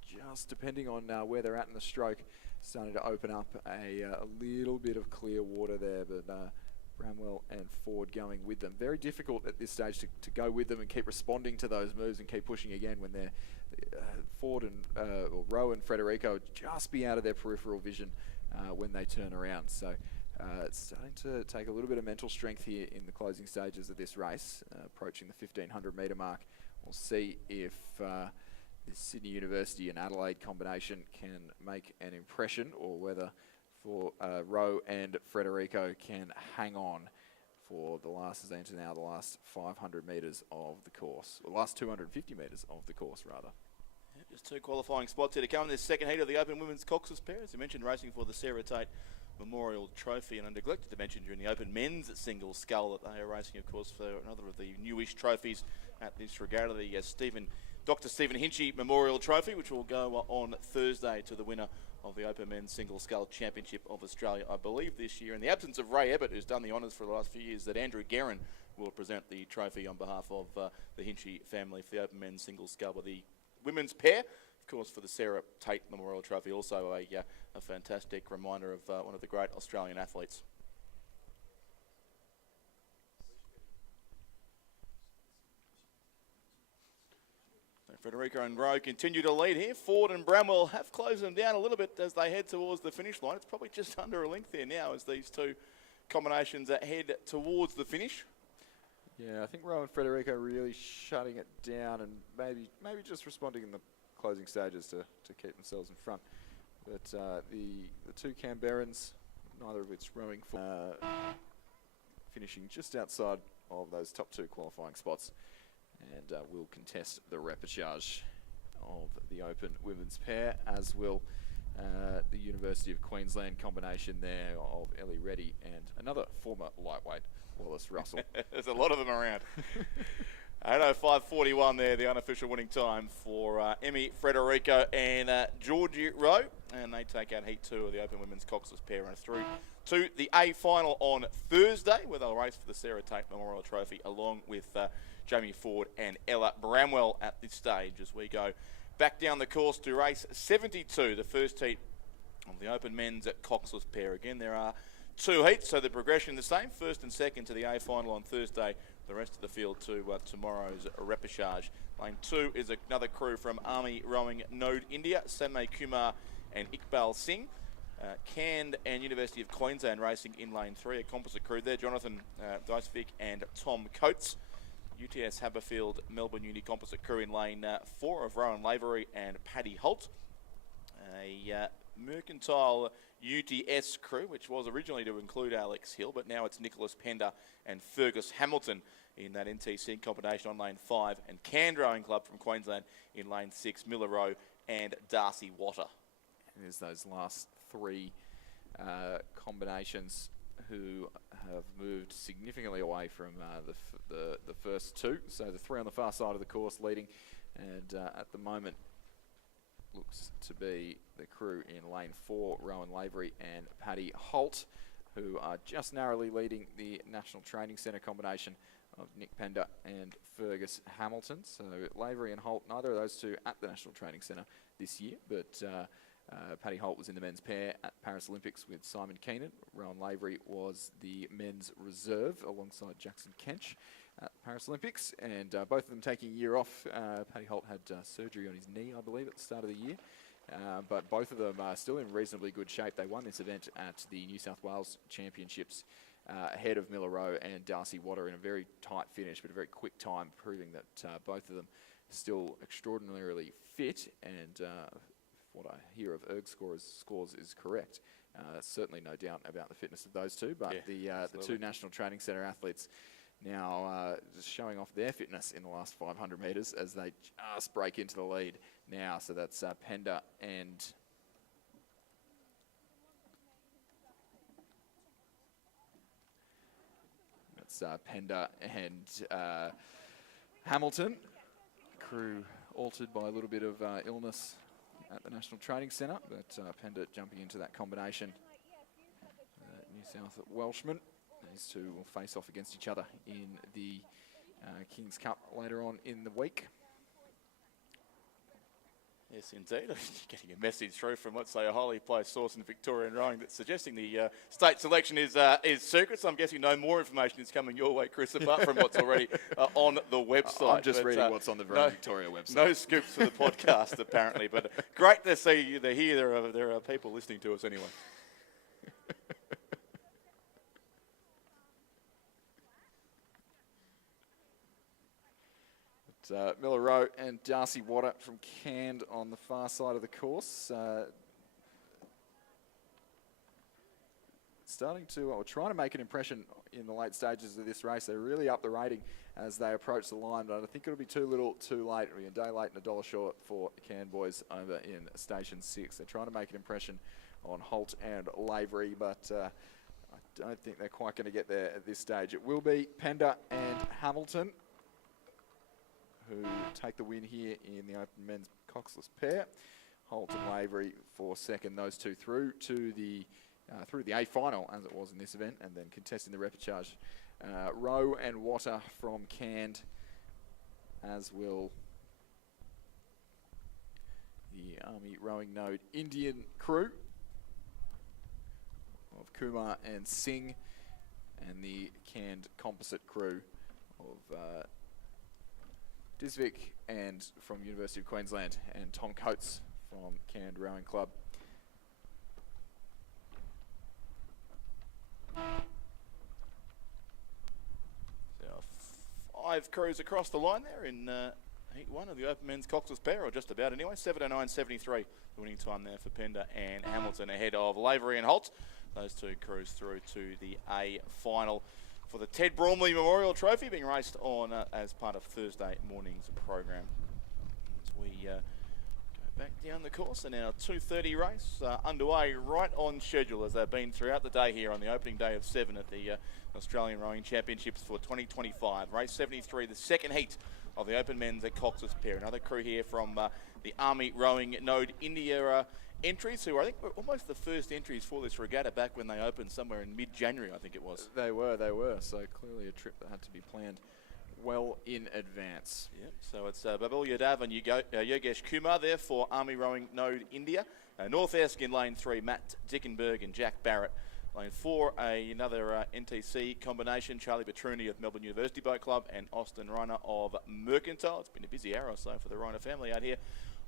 just depending on where they're at in the stroke, starting to open up a little bit of clear water there, but Bramwell and Ford going with them. Very difficult at this stage to go with them and keep responding to those moves and keep pushing again when they're Ford and or Rowe and Frederico just be out of their peripheral vision when they turn around. So it's starting to take a little bit of mental strength here in the closing stages of this race, approaching the 1500 metre mark. We'll see if the Sydney University and Adelaide combination can make an impression, or whether for Rowe and Frederico can hang on for the last, as they enter now, the last 500 metres of the course, or the last 250 metres of the course, rather. Yeah, just two qualifying spots here to come in this second heat of the Open Women's Cox's pair. As you mentioned, racing for the Sarah Tate Memorial Trophy, and I neglected to mention during the Open Men's Single Scull that they are racing, of course, for another of the newish trophies at this regard, the Dr. Stephen Hinchy Memorial Trophy, which will go on Thursday to the winner of the Open Men's Single Scull Championship of Australia, I believe, this year. In the absence of Ray Ebbett, who's done the honours for the last few years, that Andrew Guerin will present the trophy on behalf of the Hinchy family for the Open Men's Single Scull. With the women's pair, of course, for the Sarah Tate Memorial Trophy, also a fantastic reminder of one of the great Australian athletes. Frederico and Rowe continue to lead here. Ford and Bramwell have closed them down a little bit as they head towards the finish line. It's probably just under a length there now as these two combinations head towards the finish. Yeah, I think Rowe and Frederico really shutting it down, and maybe just responding in the closing stages to keep themselves in front. But the two Canberrans, neither of which rowing for, finishing just outside of those top two qualifying spots, and will contest the repechage of the Open Women's pair, as will the University of Queensland combination there of Ellie Reddy and another former lightweight, Wallace Russell. There's a lot of them around. 8:05:41 there, the unofficial winning time for Emmy Frederico and Georgie Rowe, and they take out Heat 2 of the Open Women's Cox's pair and through to the A final on Thursday, where they'll race for the Sarah Tate Memorial Trophy along with Jamie Ford and Ella Bramwell at this stage, as we go back down the course to race 72, the first heat of the Open Men's at Cox's pair. Again, there are two heats, so the progression the same, first and second to the A final on Thursday, the rest of the field to tomorrow's repechage. Lane 2 is another crew from Army Rowing Node India, Sanmay Kumar and Iqbal Singh. Cand and University of Queensland racing in lane 3, a composite crew there, Jonathan Dicevik and Tom Coates. UTS Haberfield Melbourne Uni composite crew in lane 4 of Rowan Lavery and Paddy Holt. A Mercantile UTS crew, which was originally to include Alex Hill, but now it's Nicholas Pender and Fergus Hamilton in that NTC combination on lane 5, and Cand Rowing Club from Queensland in lane 6, Miller Rowe and Darcy Watter. And there's those last three combinations who have moved significantly away from the first two. So the three on the far side of the course leading, and at the moment looks to be the crew in lane 4, Rowan Lavery and Paddy Holt, who are just narrowly leading the National Training Centre combination of Nick Pender and Fergus Hamilton. So Lavery and Holt, neither of those two at the National Training Centre this year, but Paddy Holt was in the men's pair at Paris Olympics with Simon Keenan. Rowan Lavery was the men's reserve alongside Jackson Kench at Paris Olympics, and both of them taking a year off. Paddy Holt had surgery on his knee, I believe, at the start of the year, but both of them are still in reasonably good shape. They won this event at the New South Wales Championships ahead of Miller Rowe and Darcy Water in a very tight finish, but a very quick time, proving that both of them still extraordinarily fit. And what I hear of erg scores is correct. Certainly no doubt about the fitness of those two, but the two National Training Centre athletes now just showing off their fitness in the last 500 metres as they just break into the lead now. So that's Pender and Hamilton. Crew altered by a little bit of illness at the National Training Centre, but Pender jumping into that combination. New South Welshman. These two will face off against each other in the King's Cup later on in the week. Yes, indeed. Getting a message through from, let's say, a highly placed source in Victorian rowing that's suggesting the state selection is secret. So I'm guessing no more information is coming your way, Chris, apart from what's already on the website. I'm just reading what's on the Victoria website. No scoops for the podcast, apparently. But great to see you here. There are people listening to us anyway. Miller Rowe and Darcy Water from Cand on the far side of the course. Trying to make an impression in the late stages of this race. They really up the rating as they approach the line, but I think it'll be too little too late. It'll be a day late and a dollar short for the Cand boys over in Station 6. They're trying to make an impression on Holt and Lavery, but I don't think they're quite going to get there at this stage. It will be Pender and Hamilton who take the win here in the open men's coxless pair. Holt and Lavery for second. Those two through to the A final, as it was in this event, and then contesting the repechage. Rowe and Water from Cand, as will the Army Rowing Node Indian crew of Kumar and Singh, and the Cand composite crew of Disvik and from University of Queensland, and Tom Coates from Cand Rowing Club. So 5 crews across the line there in Heat 1 of the Open Men's Coxless pair, or just about anyway. 7:09.73 the winning time there for Pender and Hamilton ahead of Lavery and Holt. Those two crews through to the A final for the Ted Bromley Memorial Trophy, being raced on as part of Thursday morning's program. As we go back down the course, and our 2:30 race underway right on schedule, as they've been throughout the day here on the opening day of 7 at the Australian Rowing Championships for 2025. Race 73, the second heat of the Open Men's at Coxless pair. Another crew here from the Army Rowing Node India entries, who I think were almost the first entries for this regatta back when they opened somewhere in mid-January, I think it was. They were. So clearly a trip that had to be planned well in advance. Yep. So it's Babul Yadav and Yogesh Kumar there for Army Rowing Node India. North Esk in lane 3, Matt Dickenberg and Jack Barrett. Lane 4, another NTC combination, Charlie Petruni of Melbourne University Boat Club and Austin Reiner of Mercantile. It's been a busy hour or so for the Reiner family out here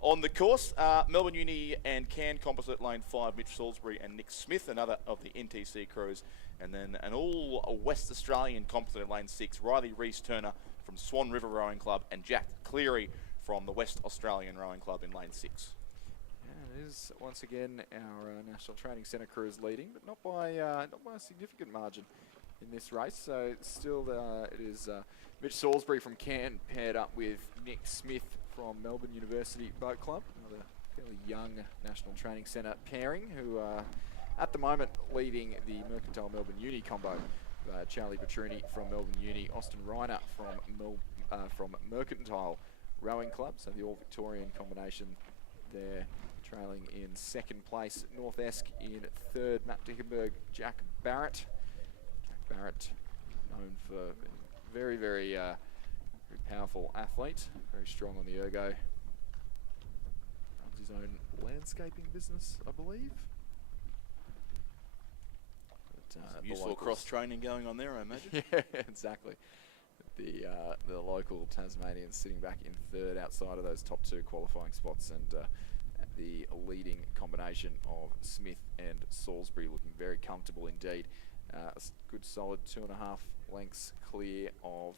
on the course. Melbourne Uni and Cand composite, lane 5, Mitch Salisbury and Nick Smith, another of the NTC crews. And then an all West Australian composite at lane 6, Riley Reese-Turner from Swan River Rowing Club and Jack Cleary from the West Australian Rowing Club in lane 6. Yeah, it is once again our National Training Centre crews leading, but not by a significant margin in this race. So still it is Mitch Salisbury from Cairn paired up with Nick Smith from Melbourne University Boat Club, another fairly young National Training Centre pairing, who are at the moment leading the Mercantile Melbourne Uni combo. Charlie Petruni from Melbourne Uni, Austin Reiner from Mercantile Rowing Club, so the all-Victorian combination there, trailing in second place. North Esk in third, Matt Dickenberg, Jack Barrett. Jack Barrett, known for very, very powerful athlete, very strong on the ergo. Runs his own landscaping business, I believe. But, useful cross-training going on there, I imagine. Yeah, exactly. The local Tasmanians sitting back in third outside of those top 2 qualifying spots, and the leading combination of Smith and Salisbury, looking very comfortable indeed. A good solid 2.5 lengths clear of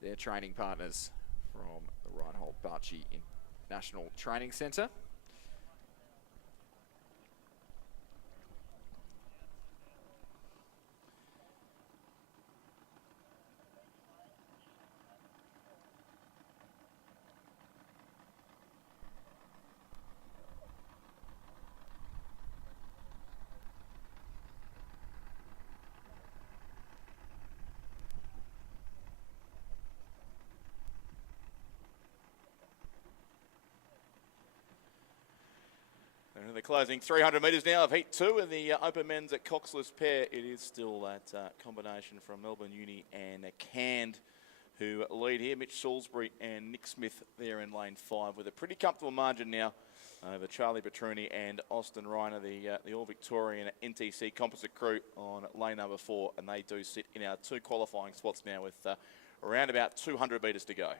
their training partners from the Reinhold Barchi National Training Centre. And the closing 300 metres now of Heat 2 in the open men's at Coxless pair. It is still that combination from Melbourne Uni and Cand who lead here. Mitch Salisbury and Nick Smith there in lane 5 with a pretty comfortable margin now over Charlie Petruni and Austin Reiner, the All-Victorian NTC composite crew on lane number 4. And they do sit in our 2 qualifying spots now with around about 200 metres to go.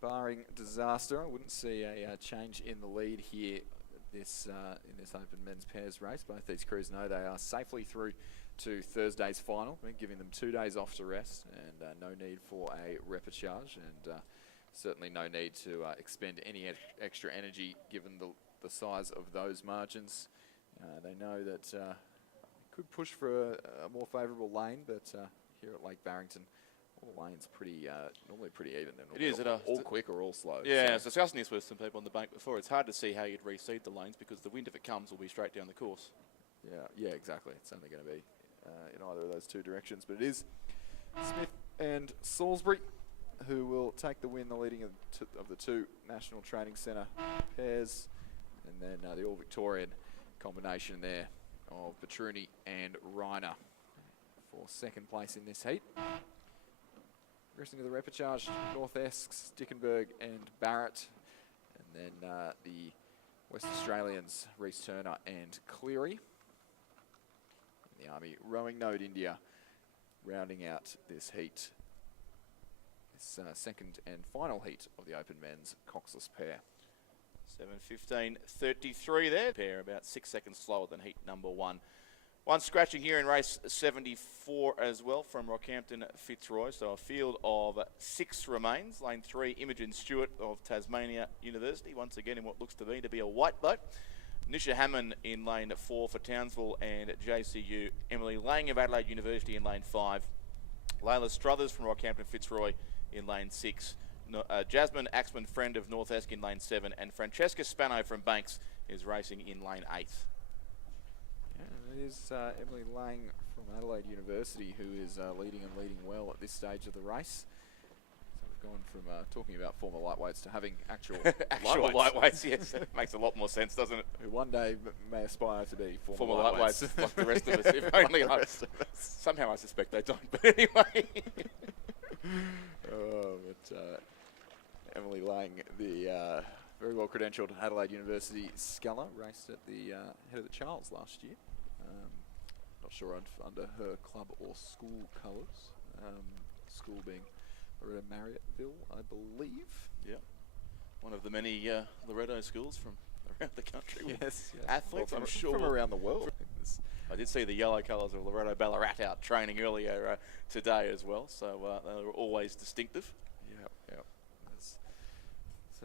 Barring disaster, I wouldn't see a change in the lead here in this open men's pairs race. Both these crews know they are safely through to Thursday's final. We're giving them 2 days off to rest and no need for a repechage, and certainly no need to expend any extra energy given the size of those margins. They know that could push for a more favourable lane, but here at Lake Barrington, all the lanes normally pretty even. It is. All quick or all slow. Yeah, I was discussing this with some people on the bank before. It's hard to see how you'd reseed the lanes because the wind, if it comes, will be straight down the course. Yeah, exactly. It's only going to be in either of those 2 directions. But it is Smith and Salisbury who will take the win, the leading of the 2 National Training Centre pairs. And then the All-Victorian combination there of Petruni and Reiner for 2nd place in this heat. Progressing to the repechage, North Essex, Dickenberg and Barrett. And then the West Australians, Reece Turner and Cleary. And the Army Rowing Node India rounding out this heat. This 2nd and final heat of the open men's Coxless pair. 7:15:33 there. Pair about 6 seconds slower than heat number 1. One scratching here in race 74 as well from Rockhampton Fitzroy. So a field of 6 remains. Lane 3, Imogen Stewart of Tasmania University. Once again in what looks to be a white boat. Nisha Hammond in lane 4 for Townsville and JCU. Emily Lang of Adelaide University in lane 5. Layla Struthers from Rockhampton Fitzroy in lane 6. Jasmine Axman Friend of North Esk in lane 7. And Francesca Spano from Banks is racing in lane 8. It is Emily Lang from Adelaide University who is leading well at this stage of the race. So we've gone from talking about former lightweights to having actual lightweights. Yes, that makes a lot more sense, doesn't it? Who one day may aspire to be former lightweights like the rest of us. If only somehow I suspect they don't. But anyway. Emily Lang, the very well credentialed Adelaide University sculler, raced at the head of the Charles last year. Not sure under her club or school colours. School being Loretto Marriotteville, I believe. Yeah, one of the many Loretto schools from around the country. Yes, athletes, well, I'm sure, from around the world. I did see the yellow colours of Loretto Ballarat out training earlier today as well, so they were always distinctive. Yeah. There's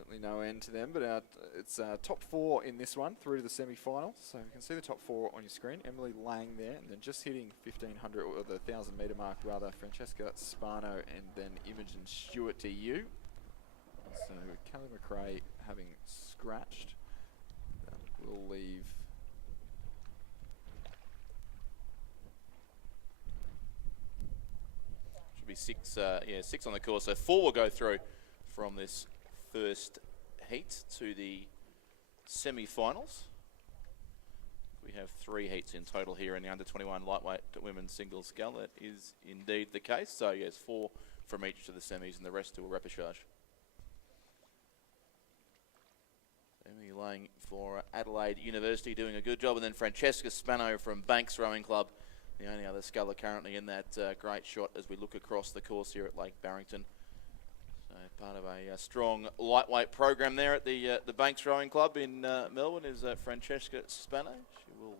certainly no end to them, but it's top 4 in this one through to the semi-final. So you can see the top 4 on your screen. Emily Lang there, and then just hitting 1,500 or the 1,000 metre mark rather, Francesca Spano, and then Imogen Stewart to you. So Kelly McRae having scratched, will leave. Should be 6 on the course. So 4 will go through from this first heat to the semi-finals. We have 3 heats in total here in the under-21 lightweight women's singles scull. That is indeed the case. So yes, 4 from each to the semis and the rest to a repechage. Emily Lang for Adelaide University doing a good job, and then Francesca Spano from Banks Rowing Club, the only other sculler currently in that great shot as we look across the course here at Lake Barrington. So part of a strong lightweight program there at the Banks Rowing Club in Melbourne is Francesca Spano. She will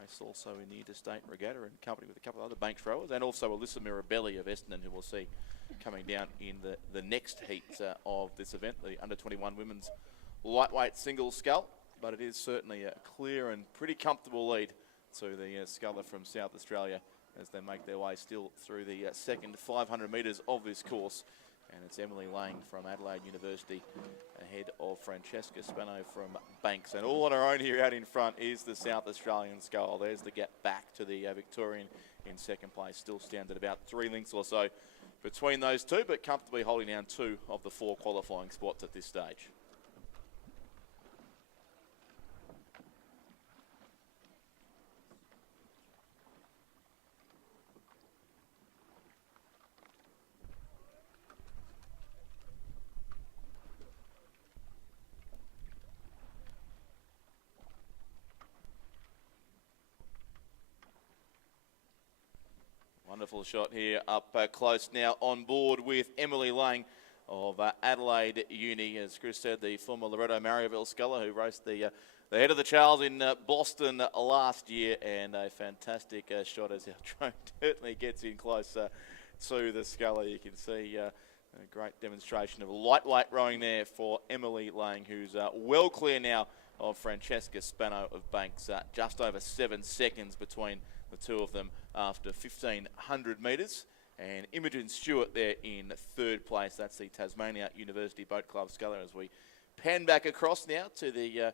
race also in the Interstate Regatta in company with a couple of other Banks rowers, and also Alyssa Mirabelli of Essendon, who we'll see coming down in the next heat of this event, the under-21 women's lightweight single scull. But it is certainly a clear and pretty comfortable lead to the sculler from South Australia as they make their way still through the second 500 metres of this course. And it's Emily Lang from Adelaide University ahead of Francesca Spano from Banks. And all on her own here out in front is the South Australian scull. There's the gap back to the Victorian in second place. Still stands at about 3 lengths or so between those two, but comfortably holding down 2 of the 4 qualifying spots at this stage. Wonderful shot here up close now on board with Emily Lang of Adelaide Uni. As Chris said, the former Loretto Mariaville sculler who raced the head of the Charles in Boston last year, and a fantastic shot as our drone certainly gets in close to the sculler. You can see a great demonstration of lightweight rowing there for Emily Lang, who's well clear now of Francesca Spano of Banks. Just over 7 seconds between the two of them after 1,500 metres. And Imogen Stewart there in 3rd place. That's the Tasmania University Boat Club sculler. As we pan back across now to the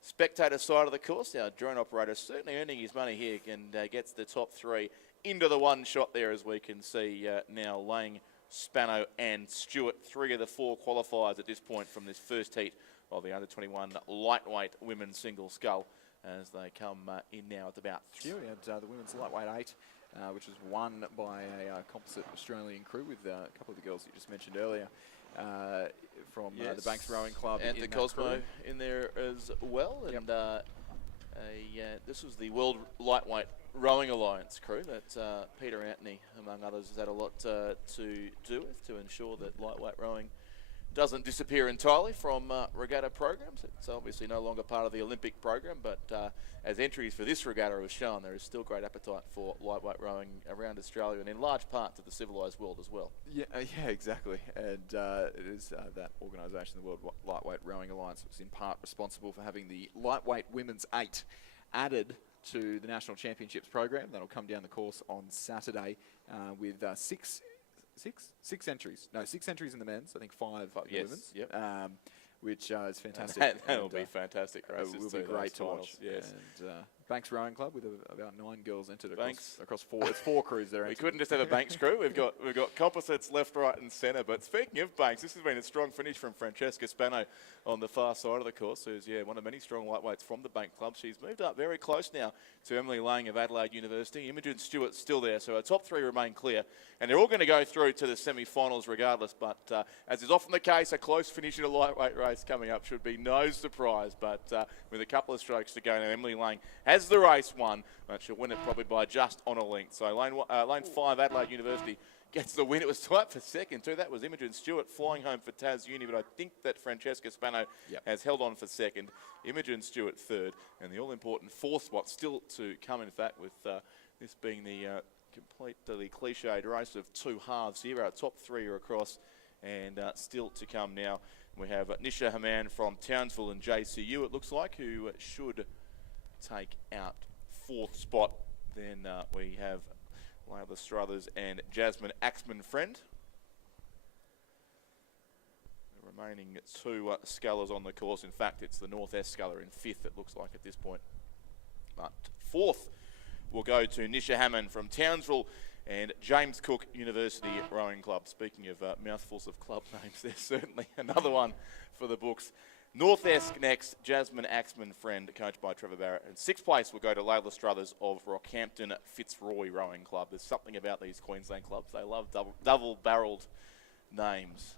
spectator side of the course, our drone operator certainly earning his money here and gets the top 3 into the one shot there, as we can see now Lang, Spano and Stewart, 3 of the 4 qualifiers at this point from this first heat of the under-21 lightweight women's single scull, as they come in now at about... We had the women's lightweight 8, which was won by a composite Australian crew with a couple of the girls you just mentioned earlier from the Banks Rowing Club. And the Cosmo in there as well. Yep. And this was the World Lightweight Rowing Alliance crew that Peter Anthony, among others, has had a lot to do with to ensure that lightweight rowing doesn't disappear entirely from regatta programs. It's obviously no longer part of the Olympic program, but as entries for this regatta have shown, there is still great appetite for lightweight rowing around Australia and in large parts of the civilised world as well. Yeah, exactly. And it is that organisation, the World Lightweight Rowing Alliance, was in part responsible for having the lightweight women's 8 added to the National Championships program. That'll come down the course on Saturday with 6 entries. No, 6 entries in the men's. I think 5 in the women's. Yep. Which is fantastic. That'll be fantastic races. It will be great to watch. Yes. And Banks Rowing Club with about 9 girls entered across 4. It's 4 crews there. We couldn't just have a Banks crew. We've got composites left, right, and centre. But speaking of Banks, this has been a strong finish from Francesca Spano on the far side of the course, who's one of many strong lightweights from the Bank Club. She's moved up very close now to Emily Lang of Adelaide University. Imogen Stewart's still there, so our top 3 remain clear, and they're all going to go through to the semi-finals regardless. But as is often the case, a close finish in a lightweight race coming up should be no surprise. But with a couple of strokes to go now, Emily Lang has the race won, but she'll win it probably by just on a length. So lane 5, Adelaide University gets the win. It was tight for second too. That was Imogen Stewart flying home for Tas Uni, but I think that Francesca Spano has held on for second. Imogen Stewart 3rd, and the all-important 4th spot still to come, in fact, with this being the completely cliched race of 2 halves here. Our top 3 are across, and still to come now. We have Nisha Haman from Townsville and JCU, it looks like, who should take out 4th spot. Then we have Layla Struthers and Jasmine Axman-Friend. The remaining 2 scullers on the course. In fact, it's the North S sculler in 5th, it looks like, at this point. But 4th will go to Nisha Hammond from Townsville and James Cook University Rowing Club. Speaking of mouthfuls of club names, there's certainly another one for the books. North Esk next, Jasmine Axman-Friend, coached by Trevor Barrett. And 6th place will go to Layla Struthers of Rockhampton Fitzroy Rowing Club. There's something about these Queensland clubs. They love double-barrelled names.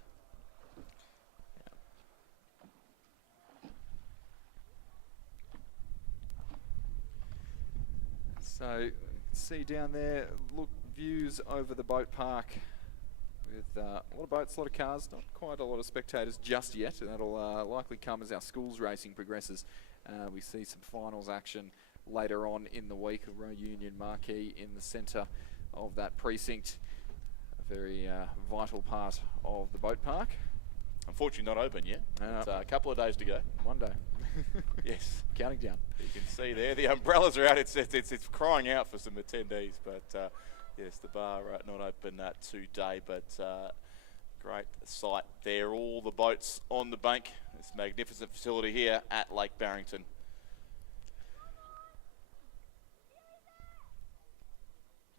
So, see down there, look, views over the boat park with a lot of boats, a lot of cars, not quite a lot of spectators just yet. That'll likely come as our schools racing progresses. We see some finals action later on in the week. A Row Union marquee in the centre of that precinct. A very vital part of the boat park. Unfortunately not open yet. A couple of days to go. One day. Yes. Counting down. You can see there, the umbrellas are out. It's crying out for some attendees, but yes, the bar not open today, but great sight there. All the boats on the bank. This magnificent facility here at Lake Barrington.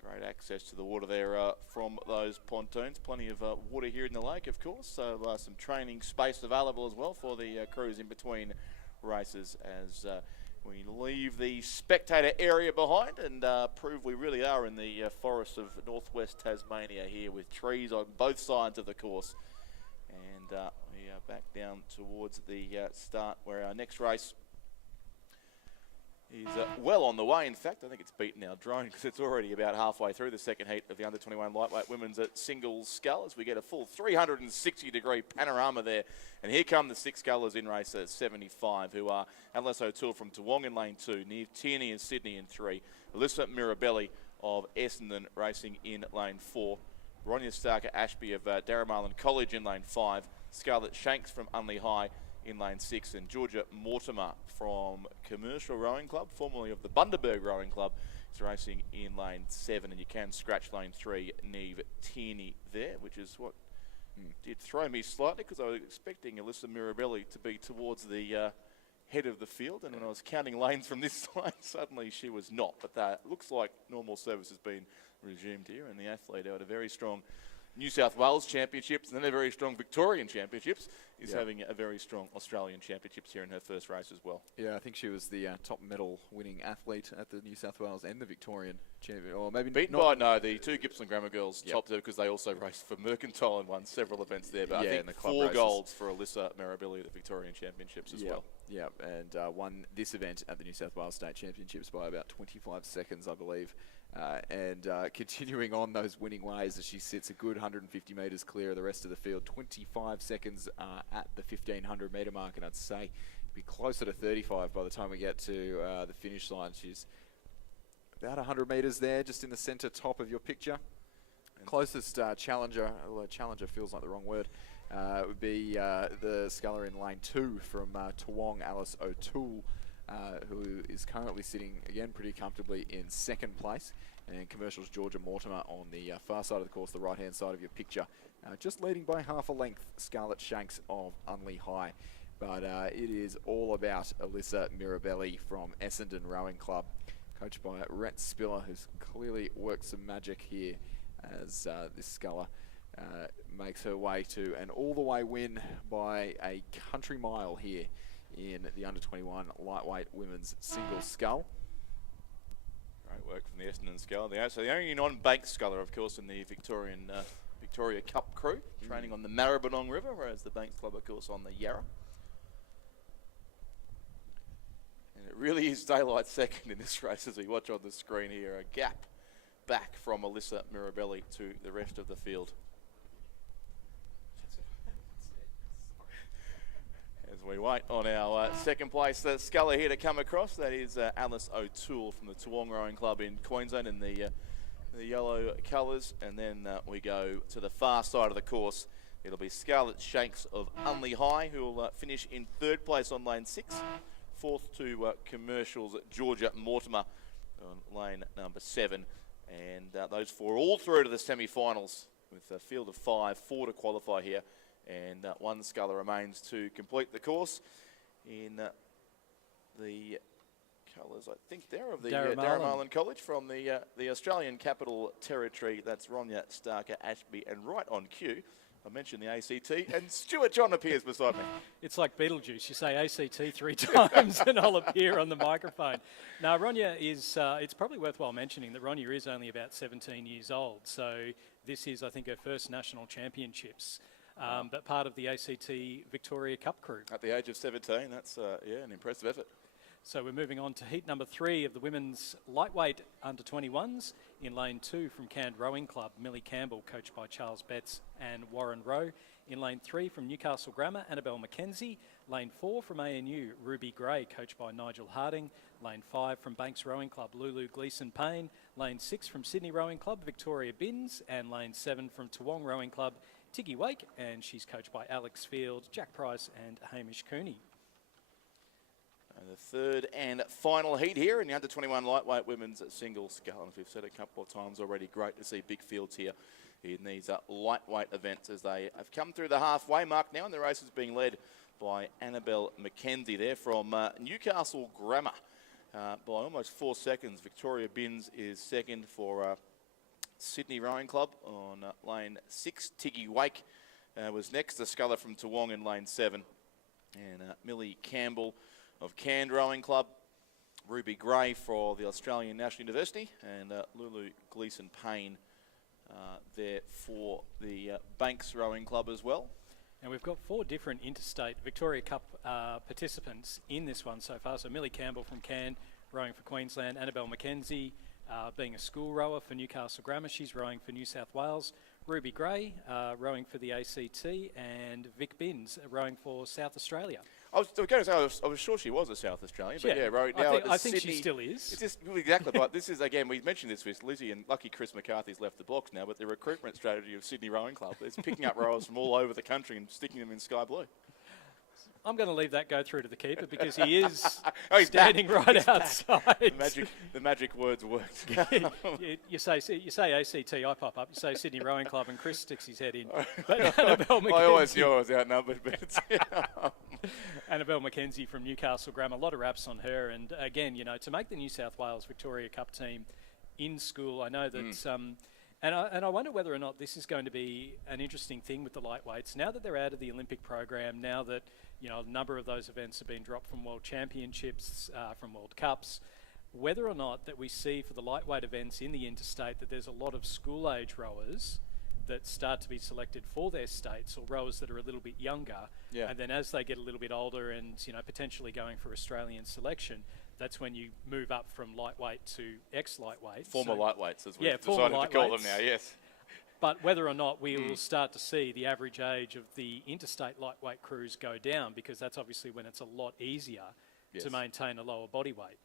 Great access to the water there from those pontoons. Plenty of water here in the lake, of course. So some training space available as well for the crews in between races as we leave the spectator area behind and prove we really are in the forests of northwest Tasmania here with trees on both sides of the course. And we are back down towards the start where our next race is well on the way. In fact, I think it's beaten our drone because it's already about halfway through the second heat of the under-21 lightweight women's at single scull as we get a full 360-degree panorama there. And here come the six scullers in race 75, who are Alice O'Toole from Toowong in lane 2, Neve Tierney in Sydney in 3, Alyssa Mirabelli of Essendon racing in lane 4, Ronya Starker-Ashby of Darramarlin College in lane 5, Scarlett Shanks from Unley High in lane 6, and Georgia Mortimer from Commercial Rowing Club, formerly of the Bundaberg Rowing Club, is racing in lane 7, and you can scratch lane 3, Neve Tierney there, which is what did throw me slightly because I was expecting Alyssa Mirabelli to be towards the head of the field, and when I was counting lanes from this side, suddenly she was not. But that looks like normal service has been resumed here, and the athlete out a very strong New South Wales Championships and then a very strong Victorian Championships is having a very strong Australian Championships here in her first race as well. Yeah, I think she was the top medal winning athlete at the New South Wales and the Victorian Champion, or maybe beaten by the two Gippsland Grammar girls topped her because they also raced for Mercantile and won several events there. But I think 4 golds for Alyssa Mirabelli at the Victorian Championships as well. Yeah, and won this event at the New South Wales State Championships by about 25 seconds, I believe. And continuing on those winning ways as she sits a good 150 metres clear of the rest of the field. 25 seconds at the 1500 metre mark, and I'd say be closer to 35 by the time we get to the finish line. She's about 100 metres there, just in the centre top of your picture. Closest challenger, although challenger feels like the wrong word, would be the sculler in lane 2 from Toowong, Alice O'Toole, who is currently sitting, again, pretty comfortably in second place. And Commercial's Georgia Mortimer on the far side of the course, the right-hand side of your picture. Just leading by half a length, Scarlett Shanks of Unley High. But it is all about Alyssa Mirabelli from Essendon Rowing Club, coached by Rhett Spiller, who's clearly worked some magic here as this sculler makes her way to an all-the-way win by a country mile here in the under-21 lightweight women's single scull. Great work from the Essendon sculler. So the only non-banked sculler, of course, in the Victoria Cup crew, training on the Maribyrnong River, whereas the Banks Club, of course, on the Yarra. And it really is daylight second in this race as we watch on the screen here. A gap back from Alyssa Mirabelli to the rest of the field. As we wait on our second place sculler here to come across, that is Alice O'Toole from the Toowong Rowing Club in Queensland in the yellow colours. And then we go to the far side of the course. It'll be Scarlett Shanks of Unley High, who will finish in third place on lane 6. Fourth to Commercial's Georgia Mortimer on lane number 7. And those 4 all through to the semi-finals with a field of 5, 4 to qualify here. And 1 sculler remains to complete the course in the colours, I think, there of the Darramarlin College from the Australian Capital Territory. That's Ronya Starker-Ashby, and right on cue, I mentioned the ACT, and Stuart John appears beside me. It's like Beetlejuice. You say ACT 3 times and I'll appear on the microphone. Now, Ronya is, it's probably worthwhile mentioning that Ronya is only about 17 years old. So this is, I think, her first national championships. But part of the ACT Victoria Cup crew. At the age of 17, that's an impressive effort. So we're moving on to heat number 3 of the women's lightweight under 21s. In lane 2 from Canned Rowing Club, Millie Campbell, coached by Charles Betts and Warren Rowe. In lane 3 from Newcastle Grammar, Annabelle McKenzie. Lane 4 from ANU, Ruby Gray, coached by Nigel Harding. Lane 5 from Banks Rowing Club, Lulu Gleeson-Payne. Lane 6 from Sydney Rowing Club, Victoria Binns. And lane 7 from Toowong Rowing Club, Tiggy Wake, and she's coached by Alex Field, Jack Price and Hamish Cooney. The third and final heat here in the under-21 lightweight women's single scull. As we've said a couple of times already, great to see big fields here in these lightweight events as they have come through the halfway mark now, and the race is being led by Annabelle McKenzie there from Newcastle Grammar by almost 4 seconds. Victoria Binns is second for Sydney Rowing Club on lane 6. Tiggy Wake was next, the sculler from Toowong in lane 7. And Millie Campbell of Canned Rowing Club, Ruby Gray for the Australian National University, and Lulu Gleeson-Payne there for the Banks Rowing Club as well. And we've got 4 different interstate Victoria Cup participants in this one so far. So Millie Campbell from Cairn, rowing for Queensland. Annabelle McKenzie, being a school rower for Newcastle Grammar. She's rowing for New South Wales. Ruby Gray, rowing for the ACT. And Vic Binns, rowing for South Australia. I was going to say, I was sure she was a South Australian, but yeah, right now I think she still is. It's just exactly, but this is, again, we mentioned this with Lizzie, and lucky Chris McCarthy's left the box now, but the recruitment strategy of Sydney Rowing Club is picking up rowers from all over the country and sticking them in sky blue. I'm going to leave that go through to the keeper because he is he's standing back. right He's outside. The magic words worked. you say ACT, I pop up. You say Sydney Rowing Club, and Chris sticks his head in. But Annabelle McKenzie, I always knew I was outnumbered, but it's, Annabelle McKenzie from Newcastle Grammar, a lot of raps on her. And again, you know, to make the New South Wales Victoria Cup team in school, I know that. And I wonder whether or not this is going to be an interesting thing with the lightweights. Now that they're out of the Olympic program, now that, you know, a number of those events have been dropped from World Championships, from World Cups, whether or not that we see for the lightweight events in the interstate that there's a lot of school-age rowers that start to be selected for their states, or rowers that are a little bit younger. Yeah. And then as they get a little bit older and, you know, potentially going for Australian selection, that's when you move up from lightweight to ex-lightweight. Former lightweights, as we've former decided to call them now, yes. But whether or not we will start to see the average age of the interstate lightweight crews go down, because that's obviously when it's a lot easier to maintain a lower body weight.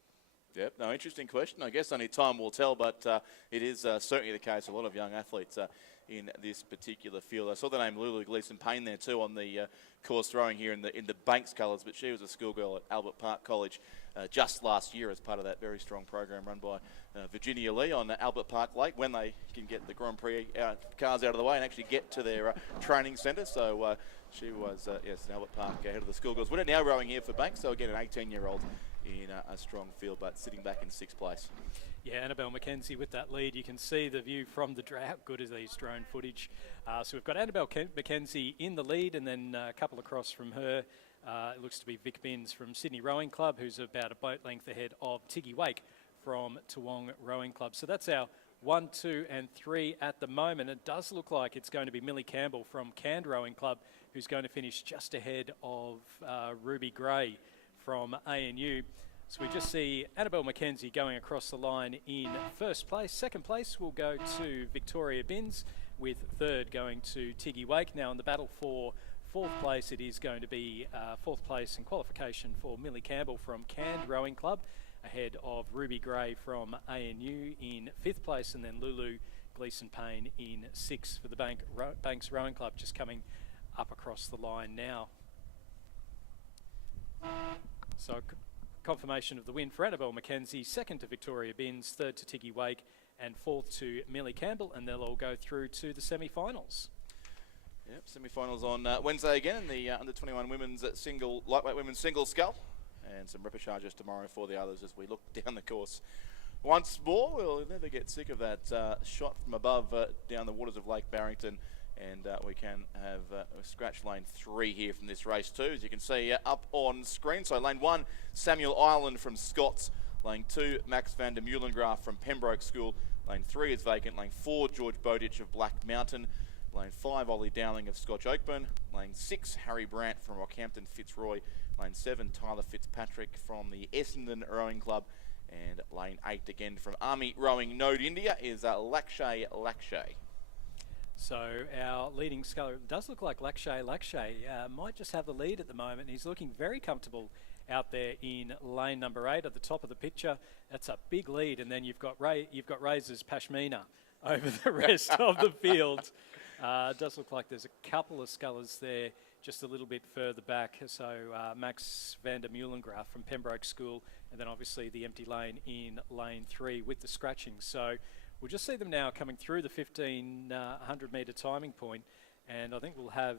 Yep, no, interesting question. I guess only time will tell, but it is certainly the case. A lot of young athletes in this particular field. I saw the name Lulu Gleeson-Payne there too on the course throwing here in the Banks colours, but she was a schoolgirl at Albert Park College just last year as part of that very strong program run by Virginia Lee on Albert Park Lake, when they can get the Grand Prix cars out of the way and actually get to their training centre. So she was, yes, Albert Park ahead of the schoolgirls. We're now rowing here for Banks, so again an 18-year-old in a strong field, but sitting back in 6th place. Yeah, Annabelle McKenzie with that lead. You can see the view from the how good is these drone footage. So we've got Annabelle McKenzie in the lead, and then a couple across from her. It looks to be Vic Binns from Sydney Rowing Club, who's about a boat length ahead of Tiggy Wake from Toowong Rowing Club. So that's our 1, 2 and 3 at the moment. It does look like it's going to be Millie Campbell from Canned Rowing Club who's going to finish just ahead of Ruby Gray from ANU. So we just see Annabelle McKenzie going across the line in 1st place. 2nd place will go to Victoria Binns, with 3rd going to Tiggy Wake. Now in the battle for 4th place, it is going to be 4th place in qualification for Millie Campbell from Canned Rowing Club, ahead of Ruby Gray from ANU in 5th place, and then Lulu Gleeson-Payne in 6th for the Banks Rowing Club, just coming up across the line now. So confirmation of the win for Annabelle McKenzie, 2nd to Victoria Binns, 3rd to Tiggy Wake, and 4th to Millie Campbell, and they'll all go through to the semi-finals. Yep, semi-finals on Wednesday again in the under-21 women's lightweight women's single scull, and some repechage tomorrow for the others as we look down the course once more. We'll never get sick of that shot from above down the waters of Lake Barrington. And we can have scratch lane 3 here from this race too, as you can see up on screen. So lane 1, Samuel Ireland from Scots. Lane 2, Max van der Meulengraaf from Pembroke School. Lane 3 is vacant. Lane 4, George Bowditch of Black Mountain. Lane 5, Ollie Dowling of Scotch Oakburn. Lane 6, Harry Brandt from Rockhampton Fitzroy. Lane 7, Tyler Fitzpatrick from the Essendon Rowing Club. And lane 8 again from Army Rowing Node India is Lakshay. So our leading sculler does look like Lakshay. Might just have the lead at the moment. He's looking very comfortable out there in lane number 8 at the top of the picture. That's a big lead, and then you've got Razor's Pashmina over the rest of the field. It does look like there's a couple of scullers there just a little bit further back. So Max van der Meulengraaf from Pembroke School, and then obviously the empty lane in lane 3 with the scratching. So we'll just see them now coming through the 1,500 metre timing point, and I think we'll have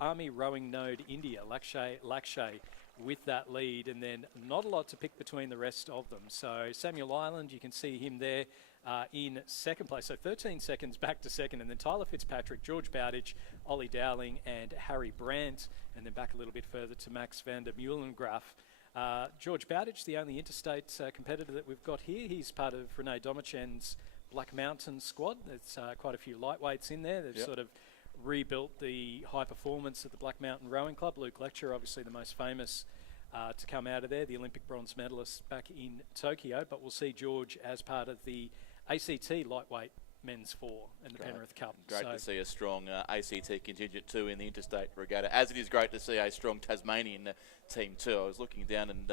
Army Rowing Node India, Lakshay with that lead, and then not a lot to pick between the rest of them. So Samuel Ireland, you can see him there in second place, so 13 seconds back to second, and then Tyler Fitzpatrick, George Bowditch, Ollie Dowling and Harry Brandt, and then back a little bit further to Max van der Meulengraaf. George Bowditch, the only interstate competitor that we've got here. He's part of Renee Domachen's Black Mountain squad. There's quite a few lightweights in there. They've sort of rebuilt the high performance of the Black Mountain Rowing Club. Luke Lecture, obviously the most famous to come out of there, the Olympic bronze medalist back in Tokyo. But we'll see George as part of the ACT lightweight men's 4 in the Penrith Cup. Great to see a strong ACT contingent too in the interstate regatta, as it is great to see a strong Tasmanian team too. I was looking down and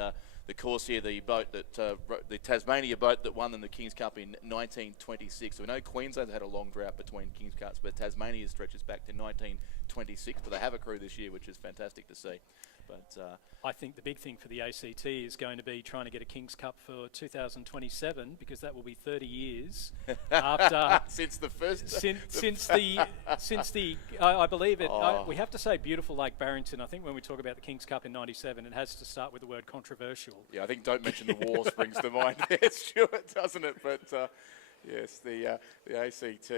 the course here, the boat that the Tasmania boat that won in the Kings Cup in 1926. So we know Queensland had a long drought between Kings Cups, but Tasmania stretches back to 1926. But they have a crew this year, which is fantastic to see. But I think the big thing for the ACT is going to be trying to get a Kings Cup for 2027, because that will be 30 years after since the first since the I believe it. We have to say beautiful Lake Barrington. I think when we talk about the Kings Cup in '97, it has to start with the word controversial. Yeah, I think don't mention the war springs to mind there, Stuart, doesn't it? But yes, the ACT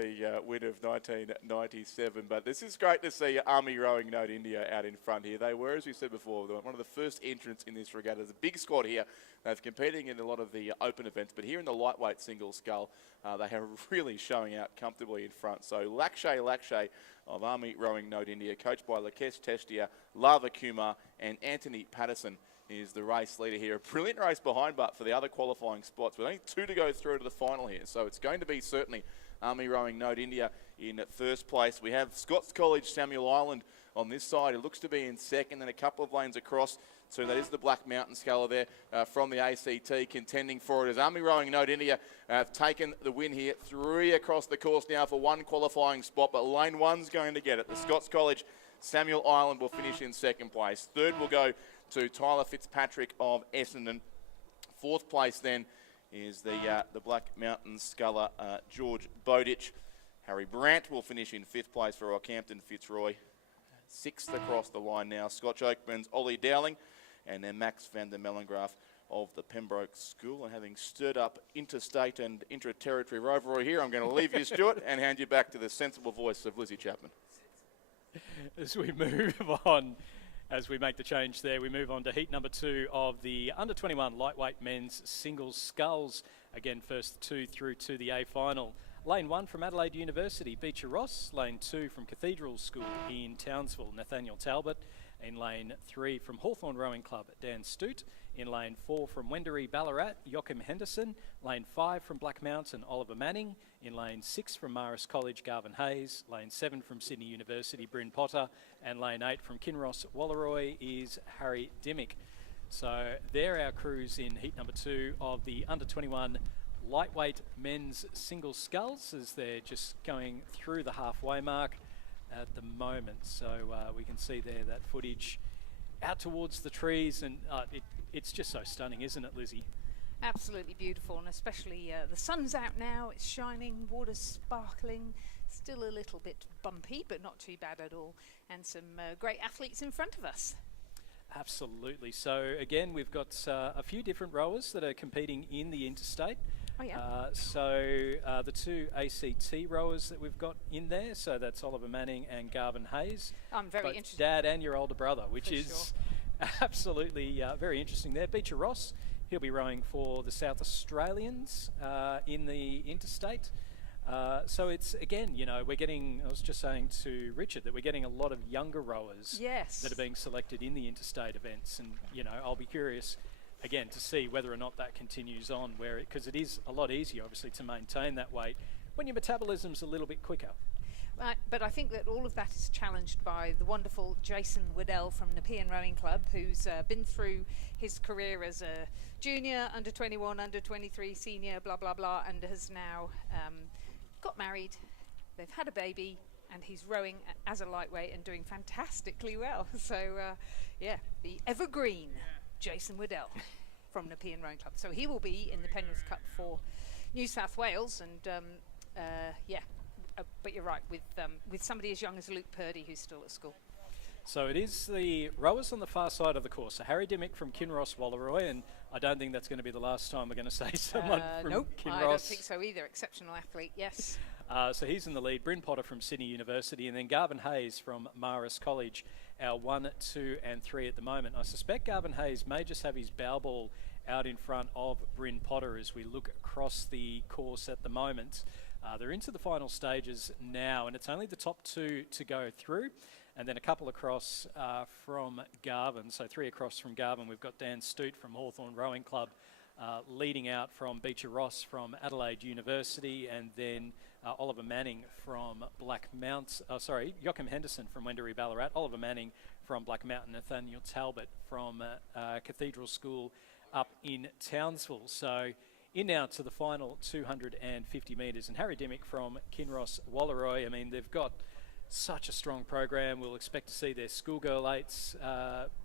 win of 1997. But this is great to see Army Rowing Node India out in front here. They were, as we said before, one of the first entrants in this regatta. There's a big squad here. They've competing in a lot of the open events, but here in the lightweight single scull, they are really showing out comfortably in front. So Lakshay of Army Rowing Node India, coached by Lakesh Testia, Lava Kumar and Anthony Patterson, is the race leader here. A brilliant race behind, but for the other qualifying spots, with only 2 to go through to the final here. So it's going to be certainly Army Rowing Node India in first place. We have Scots College Samuel Ireland on this side. It looks to be in second, then a couple of lanes across. So that is the Black Mountain sculler there from the ACT contending for it. As Army Rowing Node India have taken the win here. 3 across the course now for 1 qualifying spot, but lane 1's going to get it. The Scots College Samuel Ireland will finish in second place. Third will go to Tyler Fitzpatrick of Essendon. Fourth place then is the Black Mountain sculler George Bowditch. Harry Brandt will finish in 5th place for Rockhampton Fitzroy. 6th across the line now, Scotch Oakburn's Ollie Dowling, and then Max van der Meulengraaf of the Pembroke School. And having stirred up interstate and intra-territory rover here, I'm going to leave you, Stuart, and hand you back to the sensible voice of Lizzie Chapman. As we move on, as we make the change there, we move on to heat number 2 of the under-21 lightweight men's singles sculls. Again, first 2 through to the A final. Lane 1 from Adelaide University, Beecher Ross. Lane 2 from Cathedral School in Townsville, Nathaniel Talbot. In lane 3 from Hawthorn Rowing Club, Dan Stute. In lane 4 from Wendouree Ballarat, Joachim Henderson. Lane 5 from Black Mountain, Oliver Manning. In lane 6 from Marist College, Garvin Hayes. Lane 7 from Sydney University, Bryn Potter. And lane 8 from Kinross Wallaroi is Harry Dimmick. So they're our crews in heat number 2 of the under-21 lightweight men's single sculls, as they're just going through the halfway mark at the moment. So we can see there that footage out towards the trees, and it's just so stunning, isn't it, Lizzie? Absolutely beautiful, and especially the sun's out now, it's shining, water's sparkling, still a little bit bumpy, but not too bad at all, and some great athletes in front of us. Absolutely. So again, we've got a few different rowers that are competing in the interstate. Oh yeah. The 2 ACT rowers that we've got in there, so that's Oliver Manning and Garvin Hayes. I'm very interested. Dad and your older brother, which For is sure. absolutely very interesting there. Beecher Ross, he'll be rowing for the South Australians in the interstate. So it's, again, we're getting, I was just saying to Richard that we're getting a lot of younger rowers Yes. that are being selected in the interstate events. And, I'll be curious, again, to see whether or not that continues on, because it is a lot easier, obviously, to maintain that weight when your metabolism's a little bit quicker. Right, but I think that all of that is challenged by the wonderful Jason Waddell from Nepean Rowing Club, who's been through his career as a junior, under 21, under 23, senior, blah, blah, blah, and has now got married. They've had a baby, and he's rowing as a lightweight and doing fantastically well. So, the evergreen Jason Waddell from Nepean Rowing Club. So he will be in the Penrith Cup for New South Wales, and but you're right, with somebody as young as Luke Purdy, who's still at school. So it is the rowers on the far side of the course. So Harry Dimmick from Kinross Walleroy, and I don't think that's going to be the last time we're going to say someone from Nope, Kinross. I don't think so either. Exceptional athlete, yes. So he's in the lead. Bryn Potter from Sydney University, and then Garvin Hayes from Marist College, our 1, 2 and 3 at the moment. I suspect Garvin Hayes may just have his bow ball out in front of Bryn Potter as we look across the course at the moment. They're into the final stages now, and it's only the top 2 to go through, and then a couple across from Garvin. So 3 across from Garvin. We've got Dan Stute from Hawthorn Rowing Club leading out from Beecher Ross from Adelaide University, and then Oliver Manning from Joachim Henderson from Wendouree Ballarat, Oliver Manning from Black Mountain, Nathaniel Talbot from Cathedral School up in Townsville. So in now to the final 250 metres, and Harry Dimmick from Kinross Walleroy. I mean, they've got such a strong program. We'll expect to see their schoolgirl 8s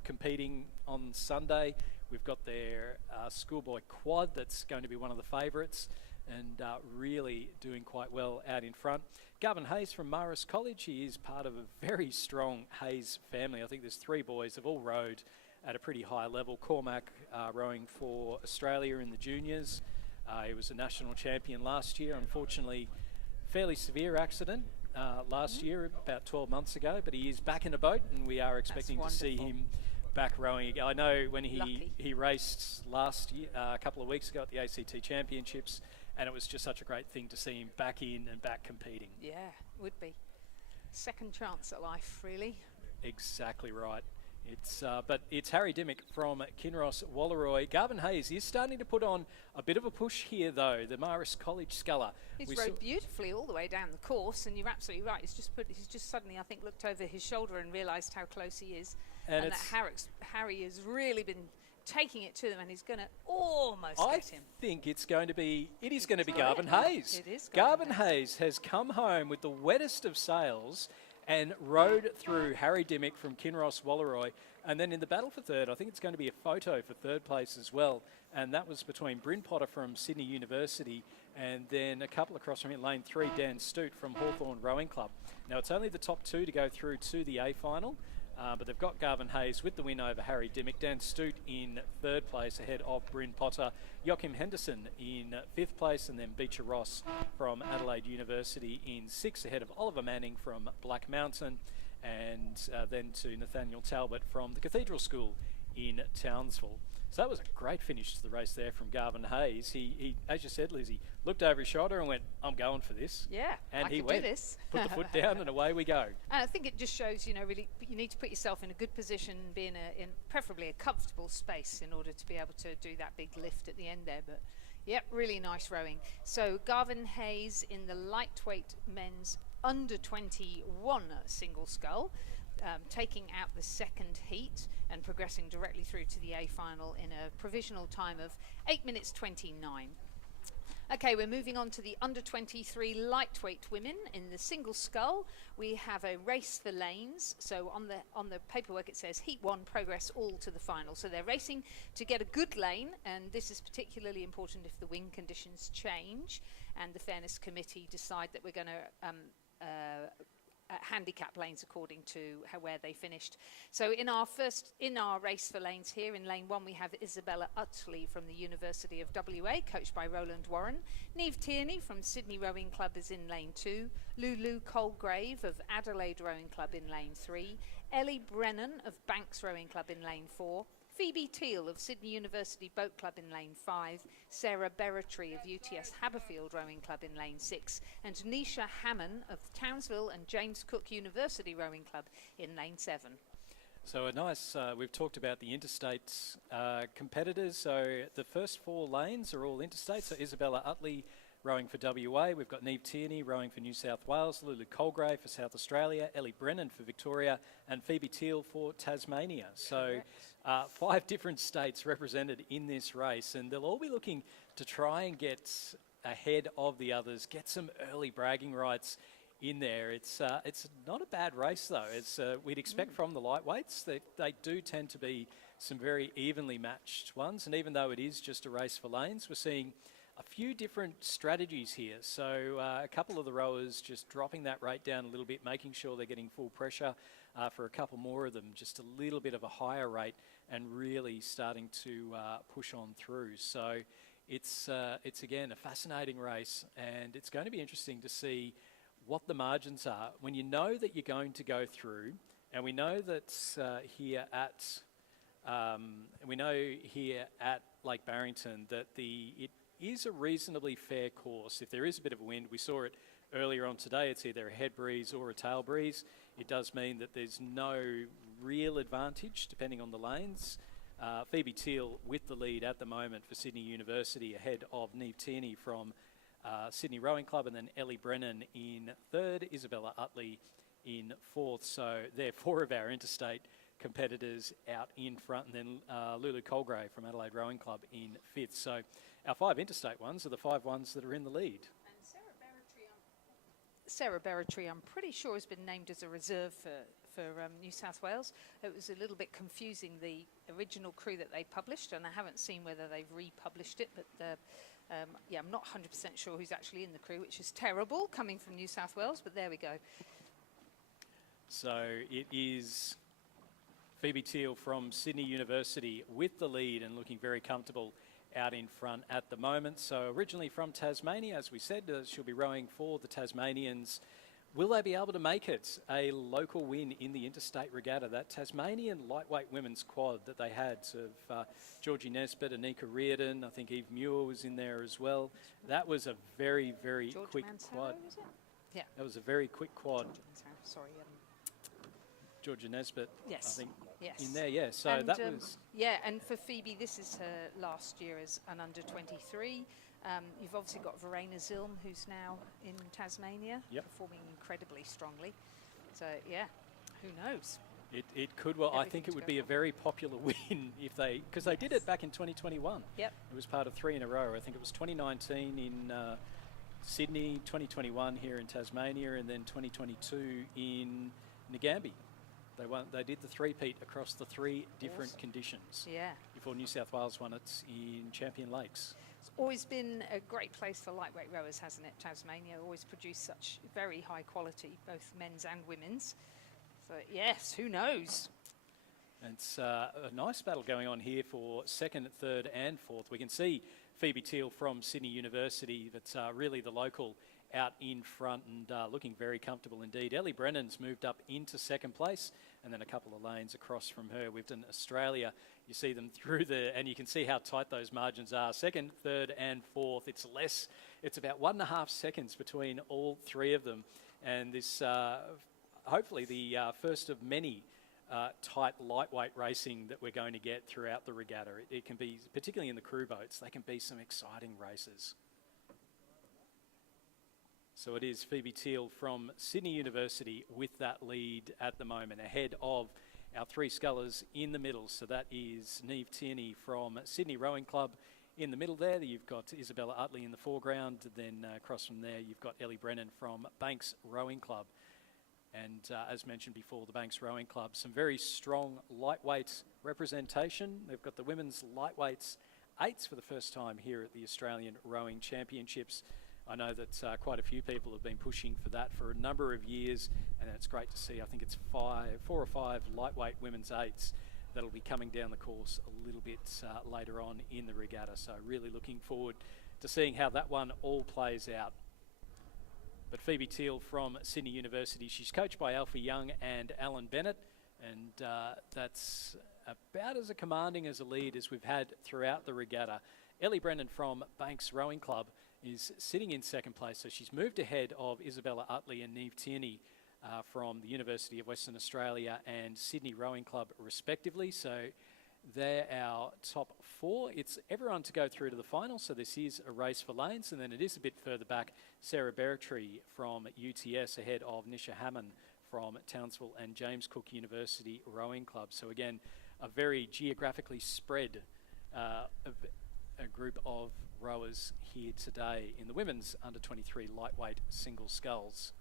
competing on Sunday. We've got their schoolboy quad that's going to be one of the favourites, and really doing quite well out in front. Garvin Hayes from Marist College, he is part of a very strong Hayes family. I think there's 3 boys, have all rowed at a pretty high level. Cormac rowing for Australia in the juniors. He was a national champion last year. Unfortunately, fairly severe accident last year, about 12 months ago, but he is back in a boat, and we are expecting to see him back rowing again. I know when he raced last year, a couple of weeks ago at the ACT Championships, and it was just such a great thing to see him back in and back competing. Yeah, would be. Second chance at life, really. Exactly right. But it's Harry Dimmick from Kinross Walleroy. Garvin Hayes is starting to put on a bit of a push here, though, the Marist College sculler. He's rowed beautifully all the way down the course, and you're absolutely right. He's just suddenly, I think, looked over his shoulder and realised how close he is, and that Harry has really been taking it to them, and he's going to almost get him. I think it is going to be Garvin Hayes. It is Garvin Hayes has come home with the wettest of sails and rode through Harry Dimmick from Kinross Walleroy. And then in the battle for third, I think it's going to be a photo for third place as well. And that was between Bryn Potter from Sydney University, and then a couple across from him, lane 3, Dan Stute from Hawthorn Rowing Club. Now, it's only the top 2 to go through to the A final. But they've got Garvin Hayes with the win over Harry Dimmick. Dan Stute in 3rd place ahead of Bryn Potter. Joachim Henderson in 5th place, and then Beecher Ross from Adelaide University in 6th ahead of Oliver Manning from Black Mountain, and then to Nathaniel Talbot from the Cathedral School in Townsville. So that was a great finish to the race there from Garvin Hayes. He, as you said, Lizzie, looked over his shoulder and went, I'm going for this. Yeah, and he could went. do this. Put the foot down and away we go. And I think it just shows, really, you need to put yourself in a good position, be in preferably a comfortable space in order to be able to do that big lift at the end there. But, yep, really nice rowing. So Garvin Hayes in the lightweight men's under 21 single scull, taking out the second heat and progressing directly through to the A final in a provisional time of 8 minutes 29. Okay, we're moving on to the under 23 lightweight women in the single scull. We have a race for lanes. So on the paperwork it says Heat 1 progress all to the final. So they're racing to get a good lane, and this is particularly important if the wind conditions change and the Fairness Committee decide that we're going to handicap lanes according to where they finished. So in our race for lanes here, in lane 1 we have Isabella Utley from the University of WA, coached by Roland Warren. Neve Tierney from Sydney Rowing Club is in lane 2. Lulu Colgrave of Adelaide Rowing Club in lane 3. Ellie Brennan of Banks Rowing Club in lane 4. Phoebe Teal of Sydney University Boat Club in lane 5, Sarah Berretry of UTS Haberfield Rowing Club in lane 6, and Nisha Hammond of Townsville and James Cook University Rowing Club in lane 7. So a nice, we've talked about the interstate competitors. So the first 4 lanes are all interstate. So Isabella Utley rowing for WA. We've got Neve Tierney rowing for New South Wales, Lulu Colgrave for South Australia, Ellie Brennan for Victoria, and Phoebe Teal for Tasmania. So 5 different states represented in this race, and they'll all be looking to try and get ahead of the others, get some early bragging rights in there. It's not a bad race though, as we'd expect from the lightweights. They do tend to be some very evenly matched ones, and even though it is just a race for lanes, we're seeing a few different strategies here. So a couple of the rowers just dropping that rate down a little bit, making sure they're getting full pressure. For a couple more of them, just a little bit of a higher rate and really starting to push on through. So it's again a fascinating race, and it's going to be interesting to see what the margins are when you know that you're going to go through. And we know that here at Lake Barrington that it is a reasonably fair course. If there is a bit of a wind, we saw it earlier on today, it's either a head breeze or a tail breeze. It does mean that there's no real advantage depending on the lanes. Phoebe Teal with the lead at the moment for Sydney University, ahead of Neve Tierney from Sydney Rowing Club, and then Ellie Brennan in 3rd, Isabella Utley in 4th. So they're 4 of our interstate competitors out in front, and then Lulu Colgrave from Adelaide Rowing Club in 5th. So our 5 interstate ones are the 5 ones that are in the lead. Sarah Berretry, I'm pretty sure, has been named as a reserve for New South Wales. It was a little bit confusing, the original crew that they published, and I haven't seen whether they've republished it, but yeah, I'm not 100% sure who's actually in the crew, which is terrible coming from New South Wales, but there we go. So it is Phoebe Teal from Sydney University with the lead and looking very comfortable out in front at the moment. So originally from Tasmania, as we said, she'll be rowing for the Tasmanians. Will they be able to make it a local win in the interstate regatta? That Tasmanian lightweight women's quad that they had of Georgie Nesbitt, Anika Reardon, I think Eve Muir was in there as well. That was a very, very George quick Mansaro, quad. was it? Yeah. That was a very quick quad. Sorry. Georgia Nesbitt, Yes. I think, Yes. in there, yeah. So And, that was... Yeah, and for Phoebe, this is her last year as an under-23. You've obviously got Verena Zilm, who's now in Tasmania, performing incredibly strongly. So, yeah, who knows? It could well. I think it Everything's would be a going very popular win if they, because they did it back in 2021. Yep. It was part of 3 in a row. I think it was 2019 in Sydney, 2021 here in Tasmania, and then 2022 in Ngambie. They did the three-peat across the 3 different conditions. Yeah. Before New South Wales won it in Champion Lakes. It's always been a great place for lightweight rowers, hasn't it? Tasmania always produced such very high quality, both men's and women's. So, yes, who knows? It's a nice battle going on here for 2nd, 3rd and 4th. We can see Phoebe Teal from Sydney University, that's really the local, out in front and looking very comfortable indeed. Ellie Brennan's moved up into 2nd place, and then a couple of lanes across from her. We've done Australia. You see them through and you can see how tight those margins are. 2nd, 3rd and 4th. It's less. It's about 1.5 seconds between all 3 of them. And this, hopefully the first of many tight lightweight racing that we're going to get throughout the regatta. It can be, particularly in the crew boats, they can be some exciting races. So it is Phoebe Teal from Sydney University with that lead at the moment, ahead of our 3 scullers in the middle. So that is Neve Tierney from Sydney Rowing Club in the middle there. You've got Isabella Utley in the foreground. Then across from there, you've got Ellie Brennan from Banks Rowing Club. And as mentioned before, the Banks Rowing Club, some very strong lightweight representation. They've got the women's lightweights 8s for the first time here at the Australian Rowing Championships. I know that quite a few people have been pushing for that for a number of years, and it's great to see. I think it's 4 or 5 lightweight women's 8s that'll be coming down the course a little bit later on in the regatta. So really looking forward to seeing how that one all plays out. But Phoebe Teal from Sydney University, she's coached by Alfie Young and Alan Bennett. And that's about as commanding as a lead as we've had throughout the regatta. Ellie Brennan from Banks Rowing Club is sitting in second place, so she's moved ahead of Isabella Utley and Neve Tierney from the University of Western Australia and Sydney Rowing Club respectively. So they're our top four. It's everyone to go through to the final, so this is a race for lanes, and then it is a bit further back. Sarah Berretry from UTS ahead of Nisha Hammond from Townsville and James Cook University Rowing Club. So again, a very geographically spread a group of rowers here today in the women's under-23 lightweight single sculls.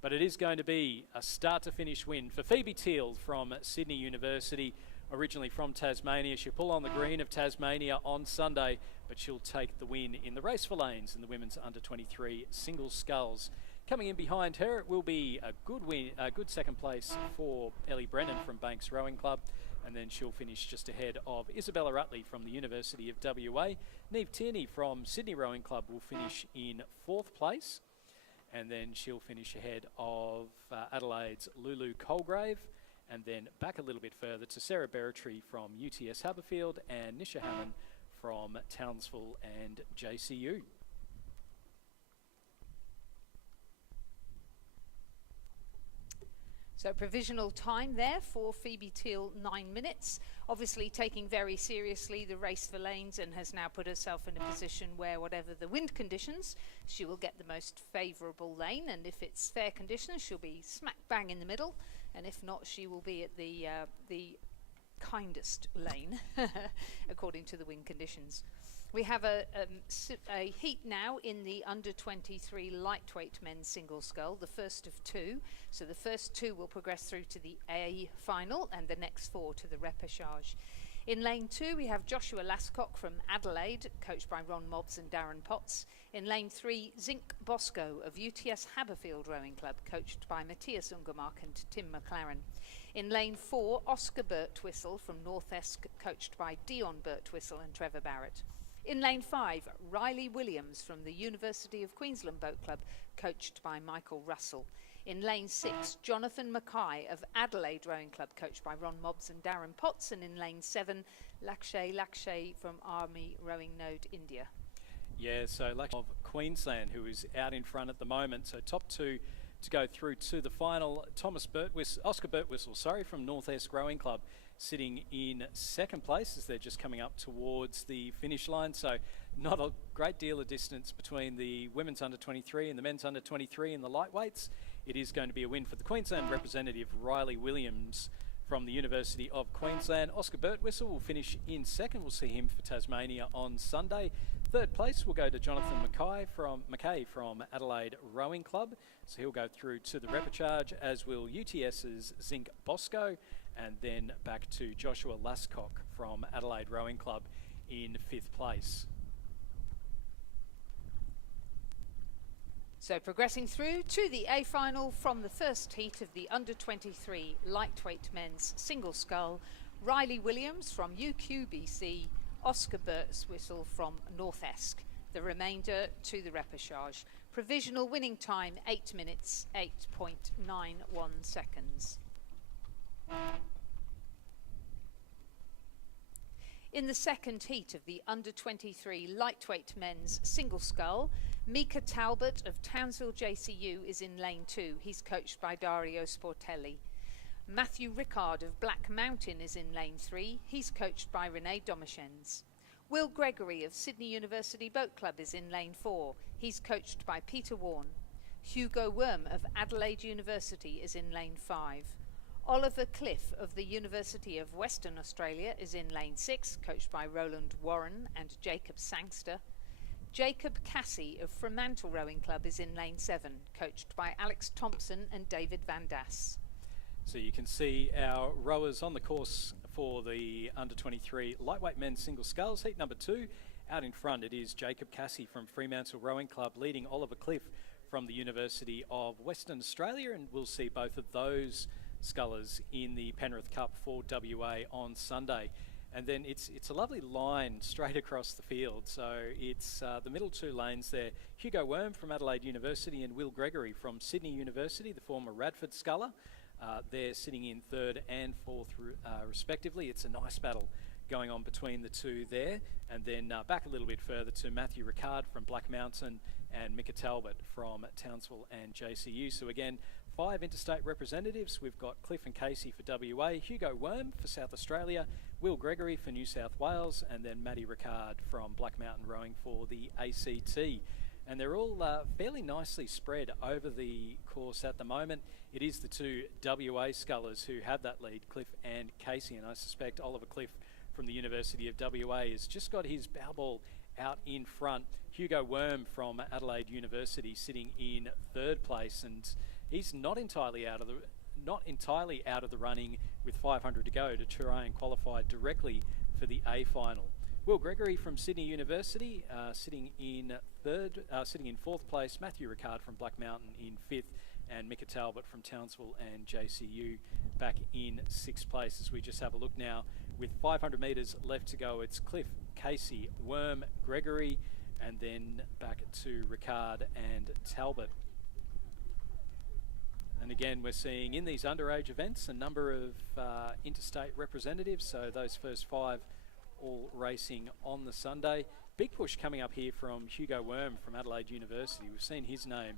But it is going to be a start-to-finish win for Phoebe Teal from Sydney University, originally from Tasmania. She'll pull on the green of Tasmania on Sunday, but she'll take the win in the race for lanes in the women's under-23 single sculls. Coming in behind her, it will be a good win, a good second place for Ellie Brennan from Banks Rowing Club, and then she'll finish just ahead of Isabella Utley from the University of WA. Neve Tierney from Sydney Rowing Club will finish in fourth place, and then she'll finish ahead of Adelaide's Lulu Colgrave, and then back a little bit further to Sarah Berretry from UTS Haberfield and Nisha Hammond from Townsville and JCU. So provisional time there for Phoebe Teal, 9 minutes. Obviously taking very seriously the race for lanes, and has now put herself in a position where whatever the wind conditions, she will get the most favourable lane, and if it's fair conditions, she'll be smack bang in the middle, and if not, she will be at the kindest lane, according to the wind conditions. We have a heat now in the under-23 lightweight men's single scull, the first of two. So the first two will progress through to the A final, and the next four to the repechage. In lane 2, we have Joshua Lascock from Adelaide, coached by Ron Mobbs and Darren Potts. In lane 3, Zink Bosco of UTS Haberfield Rowing Club, coached by Matthias Ungermark and Tim McLaren. In lane 4, Oscar Birtwistle from North Esk, coached by Dion Birtwistle and Trevor Barrett. In lane 5, Riley Williams from the University of Queensland Boat Club, coached by Michael Russell. In lane 6, Jonathan Mackay of Adelaide Rowing Club, coached by Ron Mobbs and Darren Potts. And in lane 7, Lakshay from Army Rowing Node, India. Yeah, so Lakshay of Queensland, who is out in front at the moment. So top two to go through to the final. Oscar Birtwistle, from North Esk Rowing Club, sitting in second place as they're just coming up towards the finish line. So not a great deal of distance between the women's under-23 and the men's under-23 in the lightweights. It is going to be a win for the Queensland representative, Riley Williams from the University of Queensland. Oscar Birtwistle will finish in second. We'll see him for Tasmania on Sunday. Third place will go to Jonathan Mackay from Adelaide Rowing Club. So he'll go through to the repechage, as will UTS's Zink Bosco, and then back to Joshua Lascock from Adelaide Rowing Club in fifth place. So progressing through to the A final from the first heat of the under-23 lightweight men's single scull, Riley Williams from UQBC, Oscar Birtwistle from North Esk. The remainder to the repechage. Provisional winning time 8 minutes 8.91 seconds. In the second heat of the under-23 lightweight men's single scull, Mika Talbot of Townsville JCU is in lane 2. He's coached by Dario Sportelli. Matthew Rickard of Black Mountain is in lane 3. He's coached by Renee Domichens. Will Gregory of Sydney University Boat Club is in lane 4. He's coached by Peter Warne. Hugo Worm of Adelaide University is in lane 5. Oliver Cliff of the University of Western Australia is in lane 6, coached by Roland Warren and Jacob Sangster. Jacob Cassie of Fremantle Rowing Club is in lane 7, coached by Alex Thompson and David Van Das. So you can see our rowers on the course for the under-23 lightweight men's single sculls. Heat number 2, out in front it is Jacob Cassie from Fremantle Rowing Club, leading Oliver Cliff from the University of Western Australia, and we'll see both of those scullers in the Penrith Cup for WA on Sunday. And then it's a lovely line straight across the field. So it's the middle two lanes there. Hugo Worm from Adelaide University and Will Gregory from Sydney University, the former Radford sculler. They're sitting in third and fourth respectively. It's a nice battle going on between the two there. And then back a little bit further to Matthew Ricard from Black Mountain and Mika Talbot from Townsville and JCU. So again, 5 interstate representatives. We've got Cliff and Casey for WA, Hugo Worm for South Australia, Will Gregory for New South Wales, and then Matty Ricard from Black Mountain Rowing for the ACT. And they're all fairly nicely spread over the course at the moment. It is the two WA scullers who have that lead, Cliff and Casey, and I suspect Oliver Cliff from the University of WA has just got his bow ball out in front. Hugo Worm from Adelaide University sitting in third place, and he's not entirely out of the running with 500 to go to try and qualify directly for the A final. Will Gregory from Sydney University sitting in fourth place. Matthew Ricard from Black Mountain in fifth, and Mika Talbot from Townsville and JCU back in sixth place. As we just have a look now, with 500 metres left to go, it's Cliff, Casey, Worm, Gregory, and then back to Ricard and Talbot. And again, we're seeing in these underage events a number of interstate representatives, so those first 5 all racing on the Sunday. Big push coming up here from Hugo Worm from Adelaide University. We've seen his name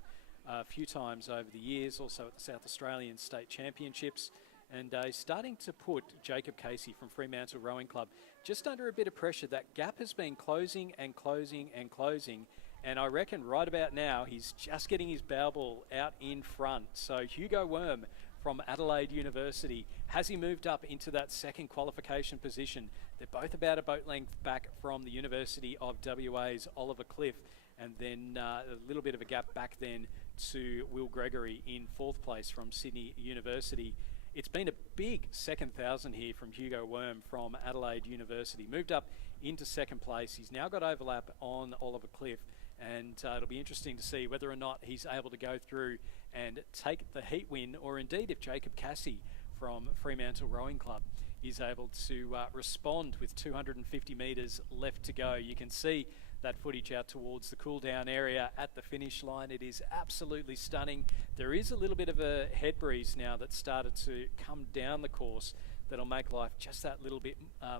a few times over the years, also at the South Australian State Championships. And he's starting to put Jacob Casey from Fremantle Rowing Club just under a bit of pressure. That gap has been closing and closing and closing. And I reckon right about now, he's just getting his bow ball out in front. So Hugo Worm from Adelaide University, has he moved up into that second qualification position? They're both about a boat length back from the University of WA's Oliver Cliff, and then a little bit of a gap back then to Will Gregory in fourth place from Sydney University. It's been a big second 1,000 here from Hugo Worm from Adelaide University. Moved up into second place. He's now got overlap on Oliver Cliff, and it'll be interesting to see whether or not he's able to go through and take the heat win, or indeed if Jacob Casey from Fremantle Rowing Club is able to respond with 250 metres left to go. You can see that footage out towards the cool down area at the finish line. It is absolutely stunning. There is a little bit of a head breeze now that's started to come down the course that'll make life just that little bit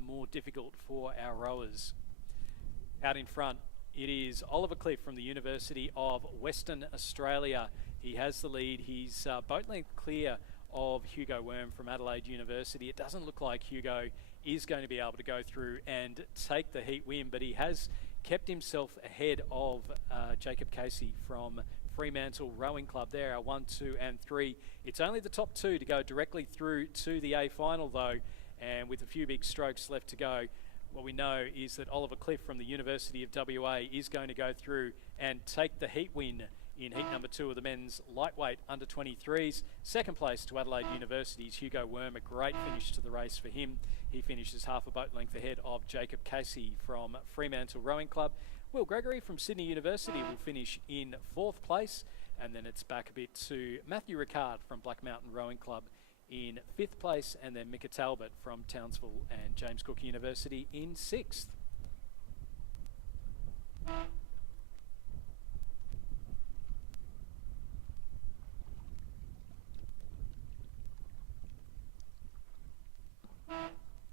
more difficult for our rowers. Out in front, it is Oliver Cliff from the University of Western Australia. He has the lead. He's boat length clear of Hugo Worm from Adelaide University. It doesn't look like Hugo is going to be able to go through and take the heat win, but he has kept himself ahead of Jacob Casey from Fremantle Rowing Club. There are 1, 2 and 3. It's only the top 2 to go directly through to the A final though, and with a few big strokes left to go, what we know is that Oliver Cliff from the University of WA is going to go through and take the heat win in heat number 2 of the men's lightweight under 23s. Second place to Adelaide University's Hugo Worm. A great finish to the race for him. He finishes half a boat length ahead of Jacob Casey from Fremantle Rowing Club. Will Gregory from Sydney University will finish in 4th place, and then it's back a bit to Matthew Ricard from Black Mountain Rowing Club in 5th place, and then Mika Talbot from Townsville and James Cook University in 6th.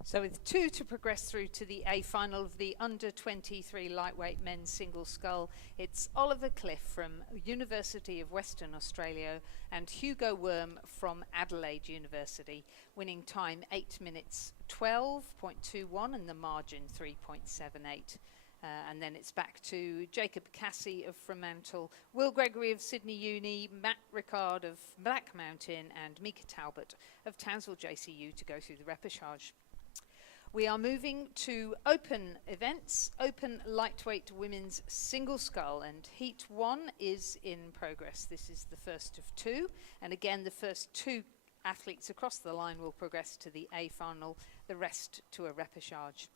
So with 2 to progress through to the A final of the under 23 lightweight men's single scull, it's Oliver Cliff from University of Western Australia and Hugo Worm from Adelaide University, winning time 8 minutes 12.21 and the margin 3.78. And then it's back to Jacob Casey of Fremantle, Will Gregory of Sydney Uni, Matt Ricard of Black Mountain and Mika Talbot of Townsville JCU to go through the repechage. We are moving to open events, open lightweight women's single scull, and heat 1 is in progress. This is the first of 2, and again the first 2 athletes across the line will progress to the A final, the rest to a repechage.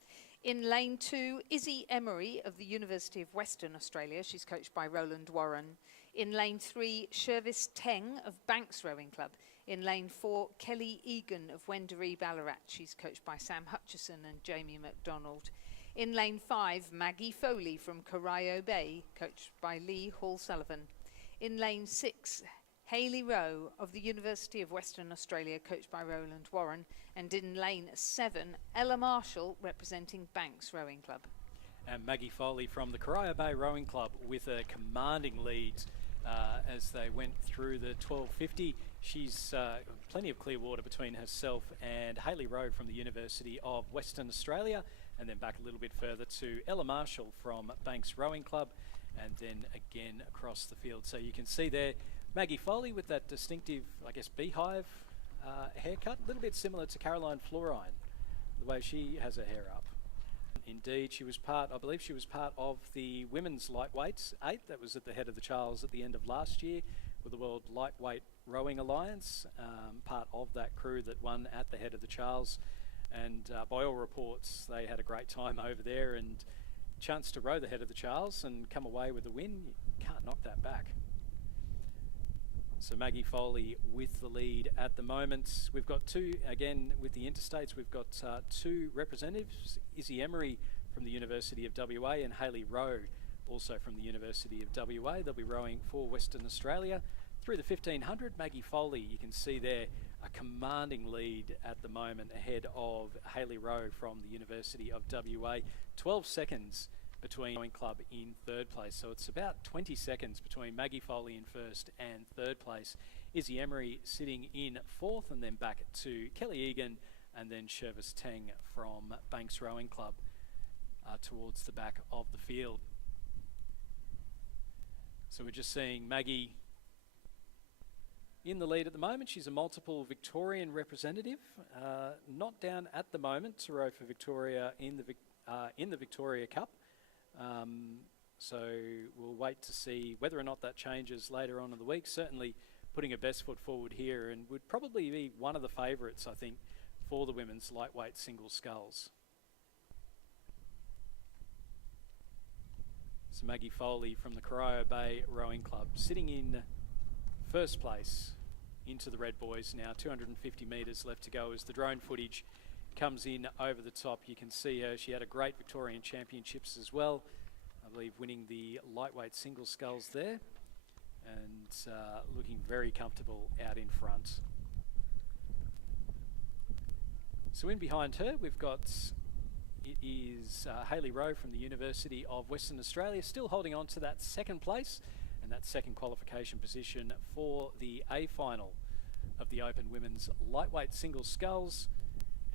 In lane 2, Izzy Emery of the University of Western Australia. She's coached by Roland Warren. In lane 3, Shervis Teng of Banks Rowing Club. In lane 4, Kelly Egan of Wendouree Ballarat. She's coached by Sam Hutchison and Jamie McDonald. In lane 5, Maggie Foley from Corio Bay, coached by Lee Hall-Sullivan. In lane 6, Hayley Rowe of the University of Western Australia, coached by Roland Warren, and in lane 7, Ella Marshall representing Banks Rowing Club. And Maggie Foley from the Corio Bay Rowing Club with a commanding lead as they went through the 1250. She's plenty of clear water between herself and Hayley Rowe from the University of Western Australia, and then back a little bit further to Ella Marshall from Banks Rowing Club, and then again across the field. So you can see there Maggie Foley with that distinctive, I guess, beehive haircut, a little bit similar to Caroline Florine, the way she has her hair up. Indeed, she was part, I believe she was part of the women's lightweights 8 that was at the head of the Charles at the end of last year with the World Lightweight Rowing Alliance, part of that crew that won at the head of the Charles. And by all reports, they had a great time over there and chance to row the head of the Charles and come away with a win. You can't knock that back. So Maggie Foley with the lead at the moment. We've got two, again, with the interstates, we've got two representatives, Izzy Emery from the University of WA and Hayley Rowe, also from the University of WA. They'll be rowing for Western Australia. Through the 1500, Maggie Foley, you can see there a commanding lead at the moment ahead of Hayley Rowe from the University of WA. 12 seconds between Rowing Club in third place. So it's about 20 seconds between Maggie Foley in first and third place. Izzy Emery sitting in fourth, and then back to Kelly Egan and then Shervis Teng from Banks Rowing Club towards the back of the field. So we're just seeing Maggie in the lead at the moment. She's a multiple Victorian representative, not down at the moment to row for Victoria in the Victoria Cup. So we'll wait to see whether or not that changes later on in the week. Certainly putting her best foot forward here, and would probably be one of the favourites, I think, for the women's lightweight single sculls. So Maggie Foley from the Corio Bay Rowing Club sitting in first place into the Red Boys now. 250 metres left to go as the drone footage comes in over the top. You can see her. She had a great Victorian Championships as well, I believe winning the lightweight single sculls there, and looking very comfortable out in front. So in behind her we've got, it is Hayley Rowe from the University of Western Australia, still holding on to that second place and that second qualification position for the A final of the Open Women's Lightweight Single Sculls.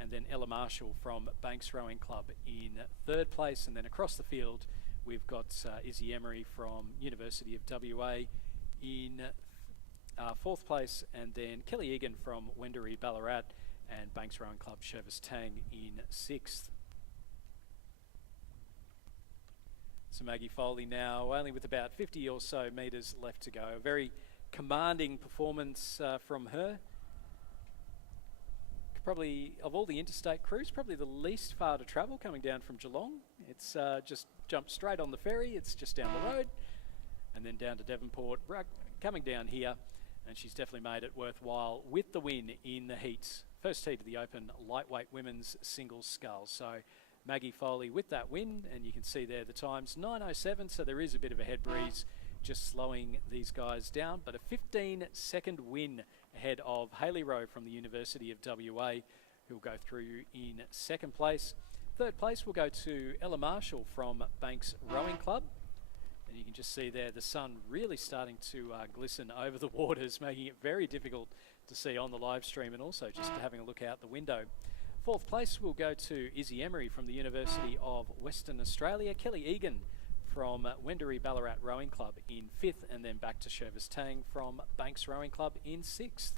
And then Ella Marshall from Banks Rowing Club in third place. And then across the field we've got Izzy Emery from University of WA in fourth place, and then Kelly Egan from Wendouree Ballarat and Banks Rowing Club Shervis Tang in sixth. So Maggie Foley now only with about 50 or so metres left to go. A very commanding performance from her. Probably, of all the interstate crews, probably the least far to travel coming down from Geelong. It's just jumped straight on the ferry. It's just down the road and then down to Devonport, coming down here, and she's definitely made it worthwhile with the win in the heats. First heat of the Open Lightweight Women's Single Sculls. So Maggie Foley with that win, and you can see there the times 9:07, so there is a bit of a head breeze just slowing these guys down, but a 15-second win ahead of Hayley Rowe from the University of WA, who will go through in second place. Third place will go to Ella Marshall from Banks Rowing Club, and you can just see there the sun really starting to glisten over the waters, making it very difficult to see on the live stream, and also just having a look out the window. Fourth place will go to Izzy Emery from the University of Western Australia, Kelly Egan from Wendouree Ballarat Rowing Club in fifth, and then back to Shervis Tang from Banks Rowing Club in sixth.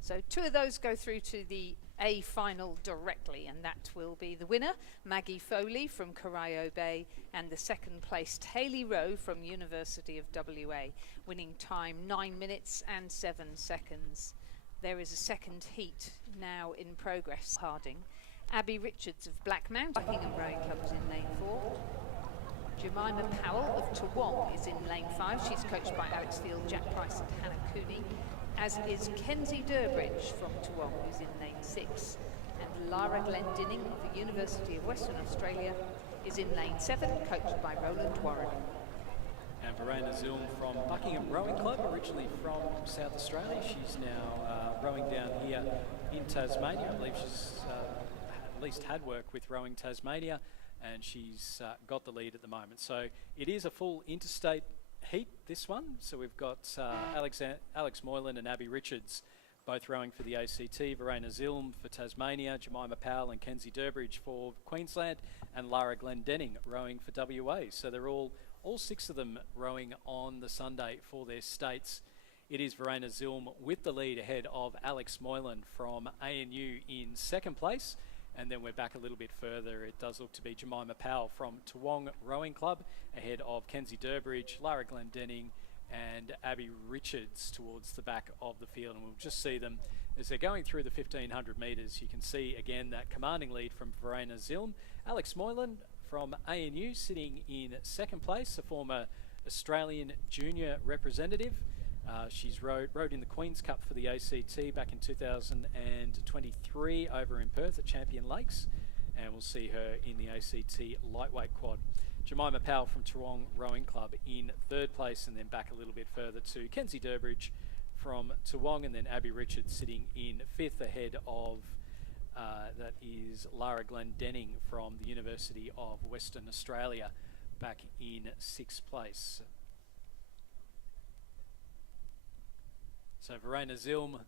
So two of those go through to the A final directly, and that will be the winner, Maggie Foley from Corio Bay, and the second placed Hayley Rowe from University of WA, winning time 9 minutes and 7 seconds. There is a second heat now in progress. Harding, Abby Richards of Blackmount, Buckingham Rowing Club is in lane 4. Jemima Powell of Toowong is in lane 5. She's coached by Alex Field, Jack Price and Hannah Cooney, as is Kenzie Durbridge from Toowong, who's in lane 6. And Lara Glendinning of the University of Western Australia is in lane 7, coached by Roland Warren. And Verena Zilm from Buckingham Rowing Club, originally from South Australia. She's now rowing down here in Tasmania. I believe she's at least had work with Rowing Tasmania, and she's got the lead at the moment. So it is a full interstate heat, this one. So we've got Alex Moylan and Abby Richards both rowing for the ACT, Verena Zilm for Tasmania, Jemima Powell and Kenzie Durbridge for Queensland, and Lara Glendenning rowing for WA. So they're all 6 of them rowing on the Sunday for their states. It is Verena Zilm with the lead ahead of Alex Moylan from ANU in second place. And then we're back a little bit further. It does look to be Jemima Powell from Toowong Rowing Club ahead of Kenzie Durbridge, Lara Glendenning and Abby Richards towards the back of the field. And we'll just see them as they're going through the 1500 metres. You can see again that commanding lead from Verena Zilm. Alex Moylan from ANU sitting in second place, a former Australian junior representative. She's rowed in the Queen's Cup for the ACT back in 2023 over in Perth at Champion Lakes, and we'll see her in the ACT lightweight quad. Jemima Powell from Toowong Rowing Club in third place, and then back a little bit further to Kenzie Durbridge from Toowong, and then Abby Richards sitting in fifth ahead of that is Lara Glendenning from the University of Western Australia back in sixth place. So Verena Zilm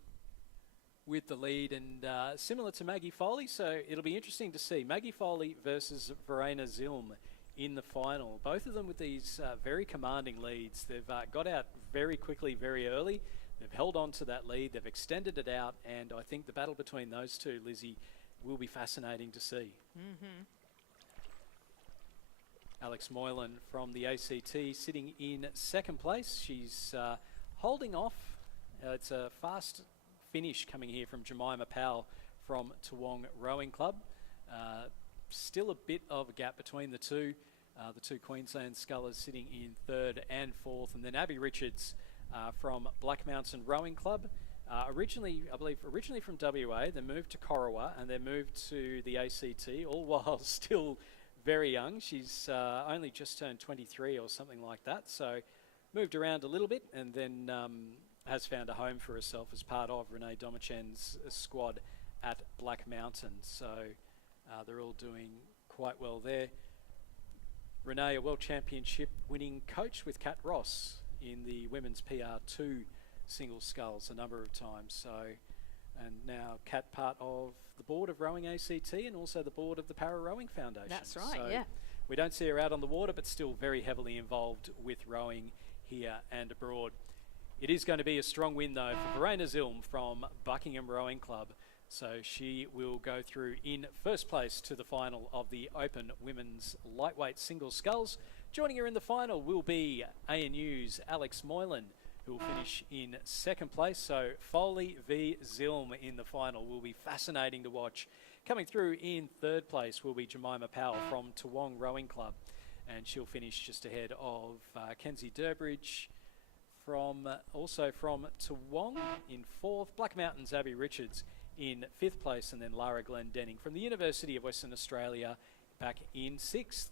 with the lead, and similar to Maggie Foley, so it'll be interesting to see Maggie Foley versus Verena Zilm in the final. Both of them with these very commanding leads. They've got out very quickly, very early. They've held on to that lead, they've extended it out, and I think the battle between those two, Lizzie, will be fascinating to see. Mm-hmm. Alex Moylan from the ACT sitting in second place. She's holding off. It's a fast finish coming here from Jemima Powell from Toowong Rowing Club. Still a bit of a gap between the two Queensland scullers sitting in third and fourth, and then Abby Richards from Black Mountain Rowing Club. Originally from WA, they moved to Corowa and then moved to the ACT, all while still very young. She's only just turned 23 or something like that, so moved around a little bit and then has found a home for herself as part of Renee Domachen's squad at Black Mountain. So they're all doing quite well there. Renee, a World Championship winning coach with Kat Ross in the women's PR2 single sculls a number of times. So, and now Kat part of the board of Rowing ACT and also the board of the Para Rowing Foundation. That's right, so yeah. We don't see her out on the water, but still very heavily involved with rowing here and abroad. It is going to be a strong win though for Verena Zilm from Buckingham Rowing Club. So she will go through in first place to the final of the Open Women's Lightweight Single Sculls. Joining her in the final will be ANU's Alex Moylan, who will finish in second place. So Foley v Zilm in the final will be fascinating to watch. Coming through in third place will be Jemima Powell from Toowong Rowing Club, and she'll finish just ahead of Kenzie Durbridge also from Toowong in fourth. Black Mountain's Abby Richards in fifth place, and then Lara Glendenning from the University of Western Australia back in sixth.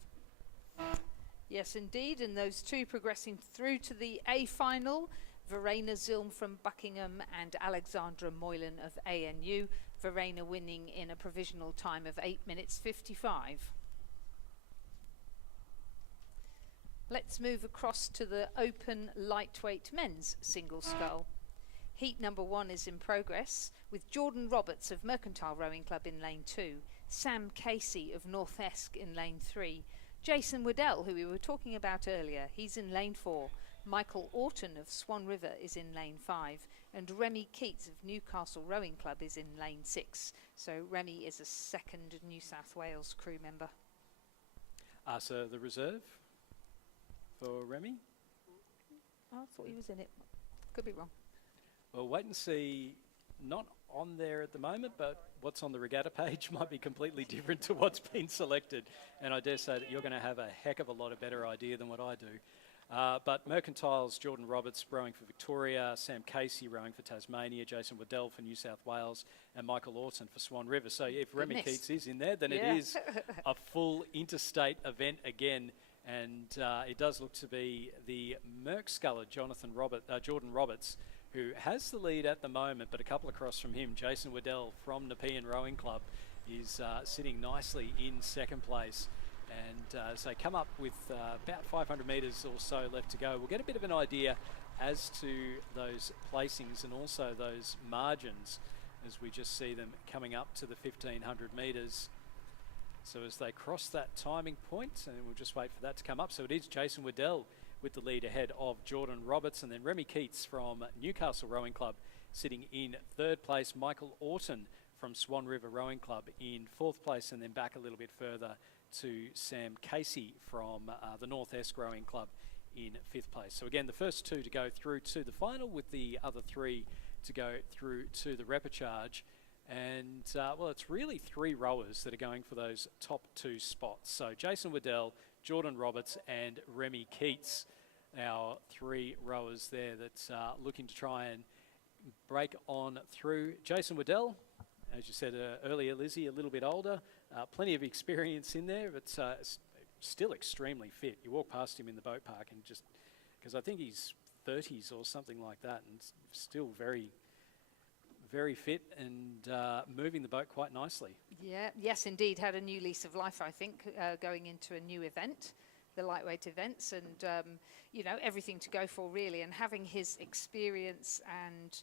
Yes, indeed, and those two progressing through to the A final, Verena Zilm from Buckingham and Alexandra Moylan of ANU. Verena winning in a provisional time of 8 minutes 55. Let's move across to the Open Lightweight Men's Single Scull. Heat number 1 is in progress with Jordan Roberts of Mercantile Rowing Club in lane 2, Sam Casey of North Esk in lane 3, Jason Waddell, who we were talking about earlier, he's in lane 4, Michael Orton of Swan River is in lane 5, and Remy Keats of Newcastle Rowing Club is in lane 6. So Remy is a second New South Wales crew member. So the reserve for Remy? Oh, I thought he was in it. Could be wrong. We'll wait and see. Not on there at the moment, but what's on the regatta page might be completely different to what's been selected. And I dare say that you're going to have a heck of a lot of better idea than what I do. But Mercantile's Jordan Roberts rowing for Victoria, Sam Casey rowing for Tasmania, Jason Waddell for New South Wales, and Michael Orton for Swan River. So if Remy Keats is in there, then it is a full interstate event again. And it does look to be the Merck sculler, Jordan Roberts, who has the lead at the moment, but a couple across from him, Jason Waddell from Nepean Rowing Club is sitting nicely in second place. And as they come up with about 500 metres or so left to go, we'll get a bit of an idea as to those placings and also those margins as we just see them coming up to the 1500 metres. So as they cross that timing point, and we'll just wait for that to come up. So it is Jason Waddell with the lead ahead of Jordan Roberts, and then Remy Keats from Newcastle Rowing Club sitting in third place. Michael Orton from Swan River Rowing Club in fourth place, and then back a little bit further to Sam Casey from the North Esk Rowing Club in fifth place. So again, the first two to go through to the final, with the other three to go through to the repechage. And, well, it's really three rowers that are going for those top two spots. So Jason Waddell, Jordan Roberts and Remy Keats, our three rowers there that's looking to try and break on through. Jason Waddell, as you said earlier, Lizzie, a little bit older, plenty of experience in there, but still extremely fit. You walk past him in the boat park and just, because I think he's 30s or something like that, and still very fit and moving the boat quite nicely. Yeah, yes, indeed. Had a new lease of life, I think, going into a new event, the lightweight events, and, you know, everything to go for, really. And having his experience and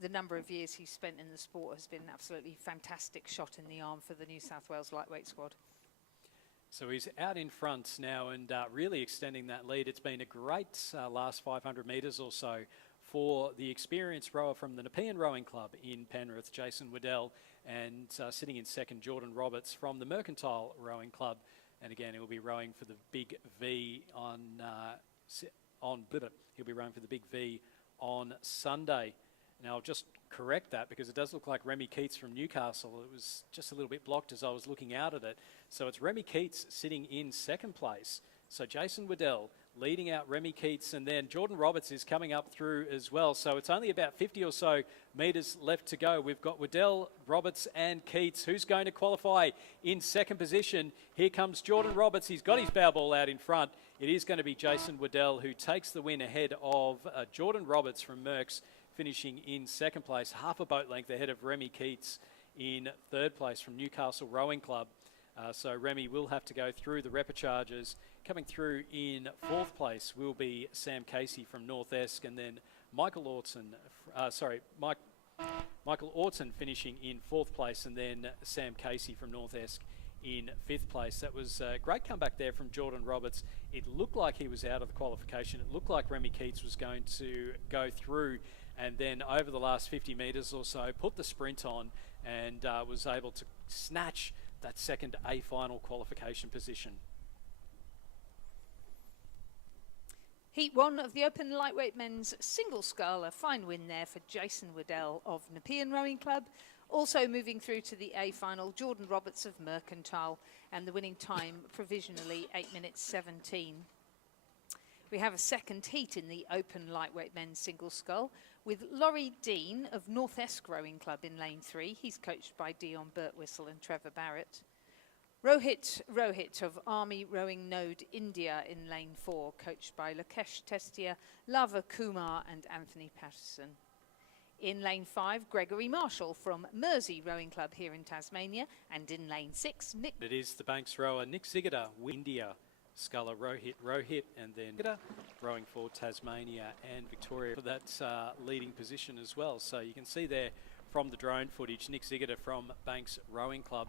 the number of years he's spent in the sport has been an absolutely fantastic shot in the arm for the New South Wales lightweight squad. So he's out in front now and really extending that lead. It's been a great last 500 metres or so for the experienced rower from the Nepean Rowing Club in Penrith, Jason Waddell, and sitting in second, Jordan Roberts from the Mercantile Rowing Club. And again, he'll be rowing for the Big V he'll be rowing for the Big V on Sunday. Now, I'll just correct that because it does look like Remy Keats from Newcastle. It was just a little bit blocked as I was looking out at it. So it's Remy Keats sitting in second place. So Jason Waddell leading out Remy Keats, and then Jordan Roberts is coming up through as well. So it's only about 50 or so metres left to go. We've got Waddell, Roberts and Keats. Who's going to qualify in second position? Here comes Jordan Roberts. He's got his bow ball out in front. It is going to be Jason Waddell who takes the win ahead of Jordan Roberts from Merck's, finishing in second place, half a boat length ahead of Remy Keats in third place from Newcastle Rowing Club. So Remy will have to go through the repechages. Coming through in fourth place will be Sam Casey from North Esk, and then Michael Orton finishing in fourth place, and then Sam Casey from North Esk in fifth place. That was a great comeback there from Jordan Roberts. It looked like he was out of the qualification. It looked like Remy Keats was going to go through, and then over the last 50 metres or so, put the sprint on and was able to snatch that second A final qualification position. Heat one of the Open Lightweight Men's Single Scull, a fine win there for Jason Waddell of Nepean Rowing Club. Also moving through to the A final, Jordan Roberts of Mercantile, and the winning time provisionally 8 minutes 17. We have a second heat in the Open Lightweight Men's Single Scull with Laurie Dean of North Esk Rowing Club in lane 3. He's coached by Dion Birtwistle and Trevor Barrett. Rohit of Army Rowing Node India in lane 4, coached by Lakesh Testia, Lava Kumar and Anthony Patterson. In lane 5, Gregory Marshall from Mersey Rowing Club here in Tasmania. And in lane 6, Nick... It is the Banks rower Nick Zigada, India, sculler Rohit, and then rowing for Tasmania and Victoria for that leading position as well. So you can see there from the drone footage, Nick Zigada from Banks Rowing Club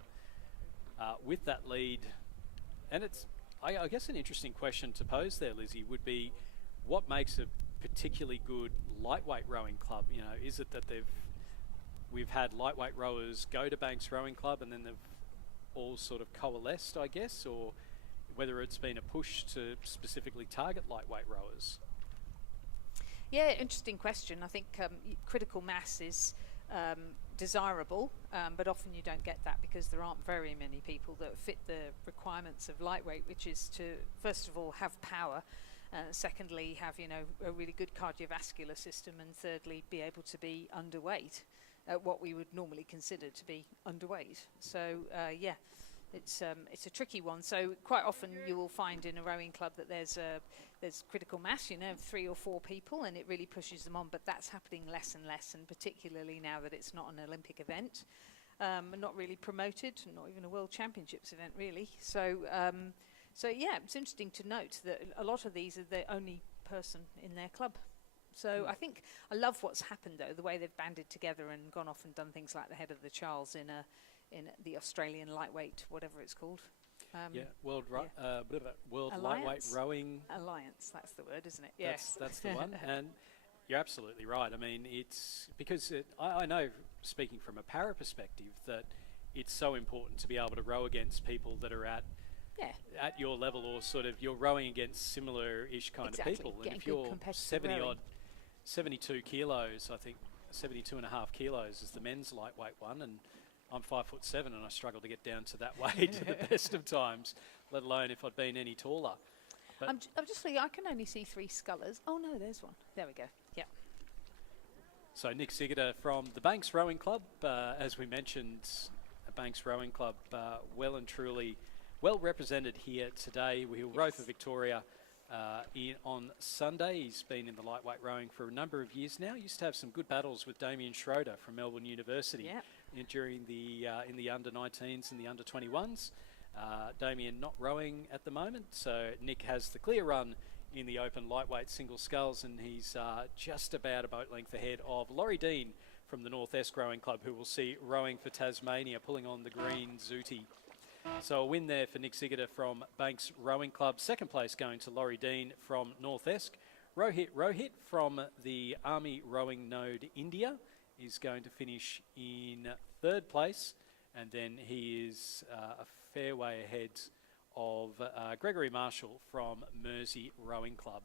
with that lead. And it's, I guess, an interesting question to pose there, Lizzie, would be what makes a particularly good lightweight rowing club? You know, is it that we've had lightweight rowers go to Banks Rowing Club and then they've all sort of coalesced, I guess, or whether it's been a push to specifically target lightweight rowers? Yeah, interesting question. I think critical mass is desirable, but often you don't get that because there aren't very many people that fit the requirements of lightweight, which is to, first of all, have power, secondly, have, you know, a really good cardiovascular system, and thirdly, be able to be underweight at what we would normally consider to be underweight. So, yeah, it's a tricky one. So quite often you will find in a rowing club that there's critical mass, 3 or 4 people, and it really pushes them on. But that's happening less and less, and particularly now that it's not an Olympic event, not really promoted, not even a World Championships event really. So yeah, it's interesting to note that a lot of these are the only person in their club. So I love what's happened though, the way they've banded together and gone off and done things like the Head of the Charles in the Australian lightweight, whatever it's called. World Alliance? Lightweight Rowing Alliance, that's the word, isn't it? Yes. That's the one. And you're absolutely right. I mean, it's because I know, speaking from a para perspective, that it's so important to be able to row against people that are at your level, or sort of you're rowing against similar-ish kind of people. And if you're 72 kilos, I think 72.5 kilos is the men's lightweight one, and I'm 5'7", and I struggle to get down to that weight at the best of times, let alone if I'd been any taller. But I'm just thinking, I can only see 3 scullers. Oh no, there's one. There we go. Yeah. So Nick Sigurder from the Banks Rowing Club, as we mentioned, a Banks Rowing Club well and truly well represented here today. He'll row for Victoria on Sunday. He's been in the lightweight rowing for a number of years now. Used to have some good battles with Damien Schroeder from Melbourne University during the in the under-19s and the under-21s. Damien not rowing at the moment, so Nick has the clear run in the open lightweight single sculls, and he's just about a boat length ahead of Laurie Dean from the North Esk Rowing Club, who will see rowing for Tasmania, pulling on the green Zooty. So a win there for Nick Sigurder from Banks Rowing Club. Second place going to Laurie Dean from North Esk. Rohit from the Army Rowing Node India is going to finish in 3rd place, and then he is a fair way ahead of Gregory Marshall from Mersey Rowing Club.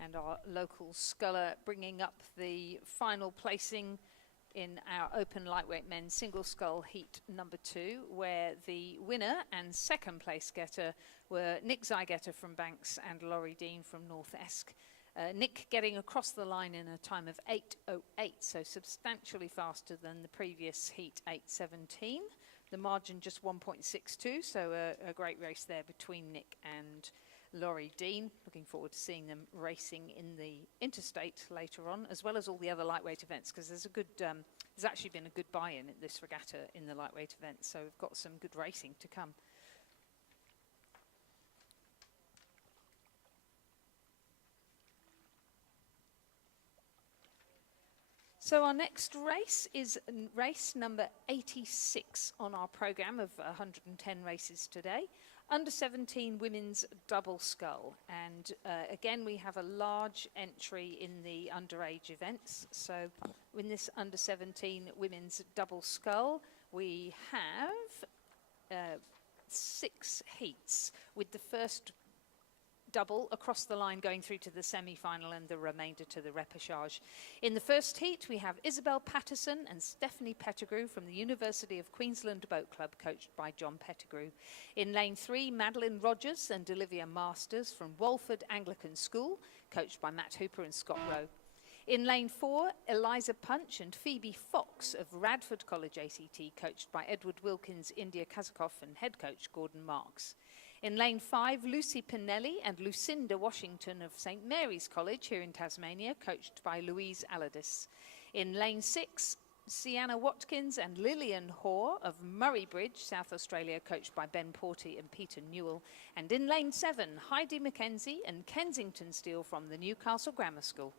And our local sculler bringing up the final placing in our open lightweight men's single scull heat number 2, where the winner and second place getter were Nick Zygetter from Banks and Laurie Dean from North Esk. Nick getting across the line in a time of 8:08, so substantially faster than the previous heat 8:17. The margin just 1.62, so a great race there between Nick and Laurie Dean. Looking forward to seeing them racing in the interstate later on, as well as all the other lightweight events, because there's actually been a good buy-in at this regatta in the lightweight event, so we've got some good racing to come. So our next race is race number 86 on our programme of 110 races today. Under 17 women's double scull, and again we have a large entry in the underage events. So in this under 17 women's double scull we have 6 heats, with the first double across the line going through to the semi-final and the remainder to the repechage. In the first heat we have Isabel Patterson and Stephanie Pettigrew from the University of Queensland Boat Club, coached by John Pettigrew. In lane 3, Madeline Rogers and Olivia Masters from Walford Anglican School, coached by Matt Hooper and Scott Rowe. In lane 4, Eliza Punch and Phoebe Fox of Radford College ACT, coached by Edward Wilkins, India Kazakoff and head coach Gordon Marks. In lane 5, Lucy Pinelli and Lucinda Washington of St Mary's College here in Tasmania, coached by Louise Aladis. In lane 6, Sienna Watkins and Lillian Hoare of Murray Bridge, South Australia, coached by Ben Porty and Peter Newell. And in lane 7, Heidi Mackenzie and Kensington Steele from the Newcastle Grammar School.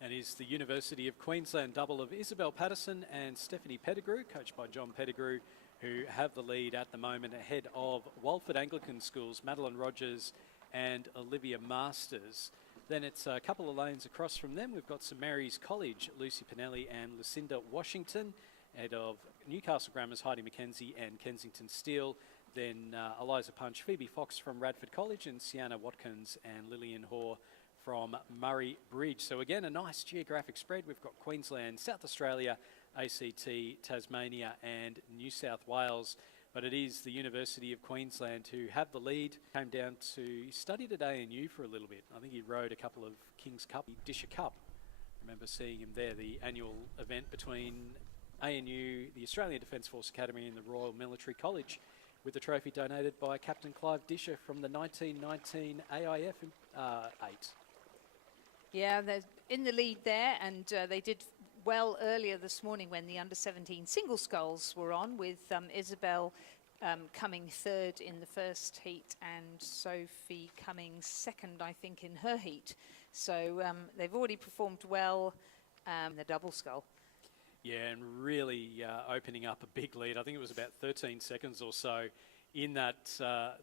And is the University of Queensland double of Isabel Patterson and Stephanie Pettigrew, coached by John Pettigrew, who have the lead at the moment ahead of Walford Anglican School's Madeline Rogers and Olivia Masters. Then it's a couple of lanes across from them. We've got St Mary's College, Lucy Pinelli and Lucinda Washington, ahead of Newcastle Grammar's Heidi Mackenzie and Kensington Steele. Then Eliza Punch, Phoebe Fox from Radford College, and Sienna Watkins and Lillian Hoare from Murray Bridge. So again, a nice geographic spread. We've got Queensland, South Australia, ACT, Tasmania and New South Wales, but it is the University of Queensland who have the lead. Came down to, he studied at ANU for a little bit. I think he rowed a couple of King's Cup, Disher Cup, remember seeing him there, the annual event between ANU, the Australian Defence Force Academy, and the Royal Military College, with the trophy donated by Captain Clive Disher from the 1919 AIF 8. Yeah, they're in the lead there, and they did well earlier this morning when the under-17 single sculls were on, with Isabel coming third in the first heat and Sophie coming second, I think, in her heat. So they've already performed well the double scull. Yeah, and really opening up a big lead. I think it was about 13 seconds or so in that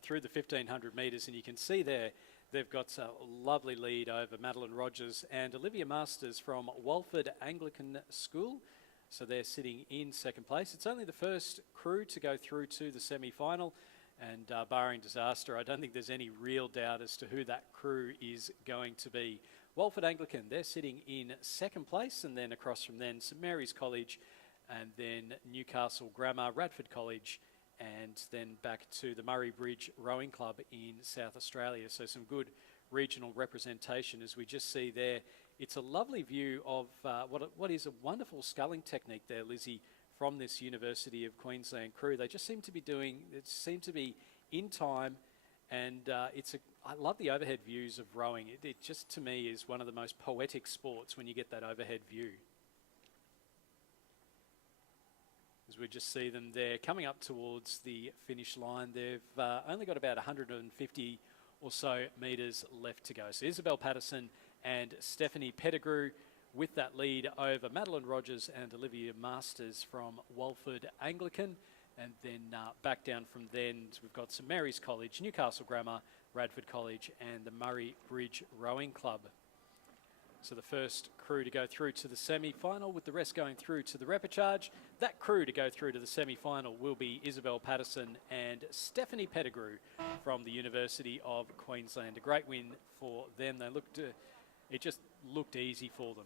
through the 1,500 metres. And you can see there they've got a lovely lead over Madeline Rogers and Olivia Masters from Walford Anglican School. So they're sitting in second place. It's only the first crew to go through to the semi-final. And barring disaster, I don't think there's any real doubt as to who that crew is going to be. Walford Anglican, they're sitting in second place, and then across from then St Mary's College, and then Newcastle Grammar, Radford College, and then back to the Murray Bridge Rowing Club in South Australia. So some good regional representation, as we just see there. It's a lovely view of what is a wonderful sculling technique there, Lizzie, from this University of Queensland crew. They just seem to be in time, and I love the overhead views of rowing. It just, to me, is one of the most poetic sports when you get that overhead view. As we just see them there coming up towards the finish line. They've only got about 150 or so metres left to go. So Isabel Patterson and Stephanie Pettigrew with that lead over Madeline Rogers and Olivia Masters from Walford Anglican. And then back down from then, we've got St Mary's College, Newcastle Grammar, Radford College, and the Murray Bridge Rowing Club. So the first crew to go through to the semi-final, with the rest going through to the repechage. That crew to go through to the semi-final will be Isabel Patterson and Stephanie Pettigrew from the University of Queensland. A great win for them. It just looked easy for them,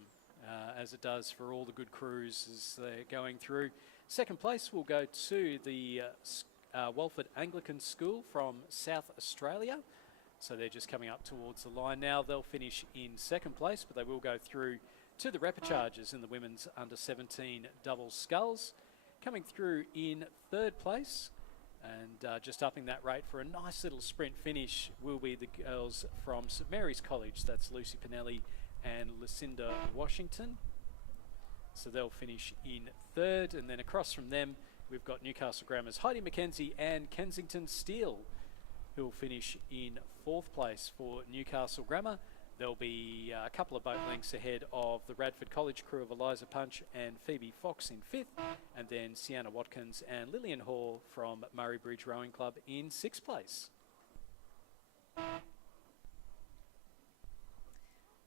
as it does for all the good crews as they're going through. Second place will go to the Walford Anglican School from South Australia. So they're just coming up towards the line now. They'll finish in second place, but they will go through to the repechages in the women's under-17 double sculls. Coming through in third place, and just upping that rate for a nice little sprint finish, will be the girls from St Mary's College. That's Lucy Pinelli and Lucinda Washington. So they'll finish in third, and then across from them, we've got Newcastle Grammar's Heidi McKenzie and Kensington Steele, who will finish in fourth place for Newcastle Grammar. There'll be a couple of boat lengths ahead of the Radford College crew of Eliza Punch and Phoebe Fox in fifth, and then Sienna Watkins and Lillian Hall from Murray Bridge Rowing Club in sixth place.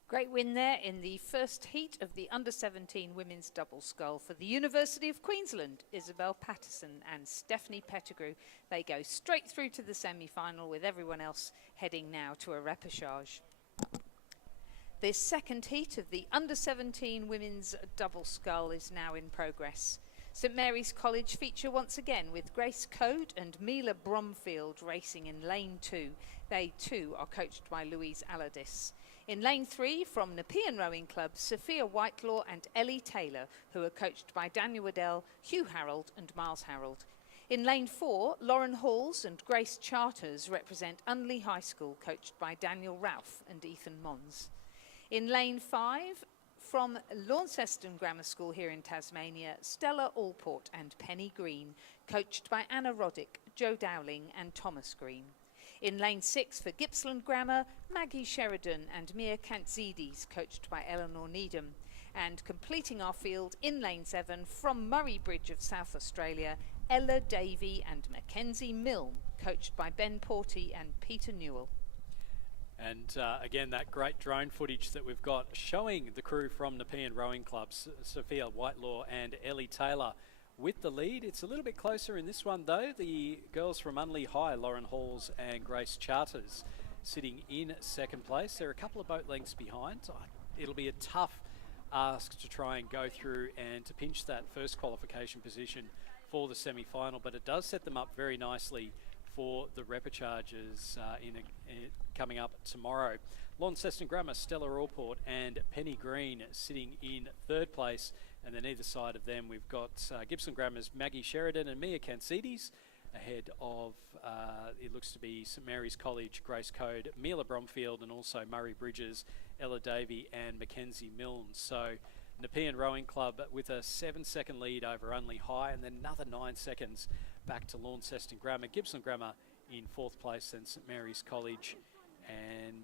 Great win there in the first heat of the under-17 women's double scull for the University of Queensland. Isabel Patterson and Stephanie Pettigrew. They go straight through to the semi-final, with everyone else heading now to a repechage. The second heat of the under-17 women's double scull is now in progress. St Mary's College feature once again, with Grace Code and Mila Bromfield racing in lane 2. They too are coached by Louise Aladis. In lane 3, from Nepean Rowing Club, Sophia Whitelaw and Ellie Taylor, who are coached by Daniel Waddell, Hugh Harold and Miles Harold. In lane 4, Lauren Halls and Grace Charters represent Unley High School, coached by Daniel Ralph and Ethan Mons. In lane 5, from Launceston Grammar School here in Tasmania, Stella Allport and Penny Green, coached by Anna Roddick, Joe Dowling and Thomas Green. In lane 6 for Gippsland Grammar, Maggie Sheridan and Mia Kantzidis, coached by Eleanor Needham. And completing our field in lane 7 from Murray Bridge of South Australia, Ella Davey and Mackenzie Milne, coached by Ben Porty and Peter Newell. And again, that great drone footage that we've got showing the crew from Nepean Rowing Clubs, Sophia Whitelaw and Ellie Taylor with the lead. It's a little bit closer in this one though. The girls from Unley High, Lauren Halls and Grace Charters, sitting in second place. They're a couple of boat lengths behind. It'll be a tough ask to try and go through and to pinch that first qualification position for the semi-final, but it does set them up very nicely for the repechagers coming up tomorrow. Launceston Grammar, Stella Allport and Penny Green sitting in third place. And then either side of them, we've got Gibson Grammar's Maggie Sheridan and Mia Kansides, ahead of, it looks to be St Mary's College, Grace Code, Mila Bromfield, and also Murray Bridges, Ella Davey and Mackenzie Milne. So Nepean Rowing Club with a 7-second lead over Unley High, and then another 9 seconds back to Launceston Grammar. Gibson Grammar in fourth place, then St Mary's College, and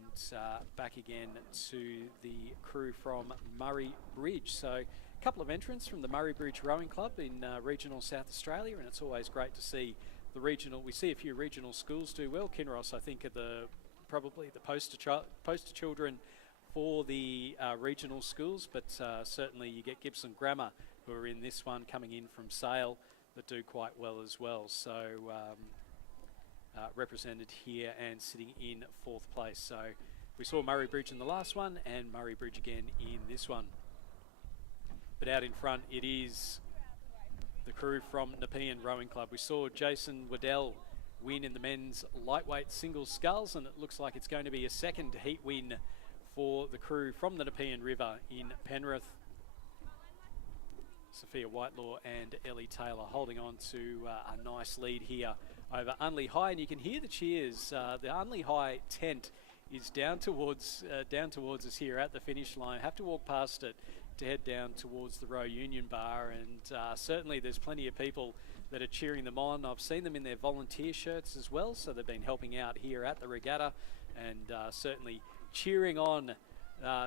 back again to the crew from Murray Bridge. So a couple of entrants from the Murray Bridge Rowing Club in regional South Australia, and it's always great to see the regional. We see a few regional schools do well. Kinross, I think, are probably the poster children for the regional schools, but certainly you get Gibson Grammar, who are in this one, coming in from Sale, that do quite well as well. So represented here and sitting in fourth place. So we saw Murray Bridge in the last one and Murray Bridge again in this one. But out in front, it is the crew from Nepean Rowing Club. We saw Jason Waddell win in the men's lightweight singles sculls, and it looks like it's going to be a second heat win for the crew from the Nepean River in Penrith. Sophia Whitelaw and Ellie Taylor holding on to a nice lead here over Unley High, and you can hear the cheers. The Unley High tent is down towards us here at the finish line. Have to walk past it to head down towards the Row Union Bar, and certainly there's plenty of people that are cheering them on. I've seen them in their volunteer shirts as well, so they've been helping out here at the regatta, and certainly cheering on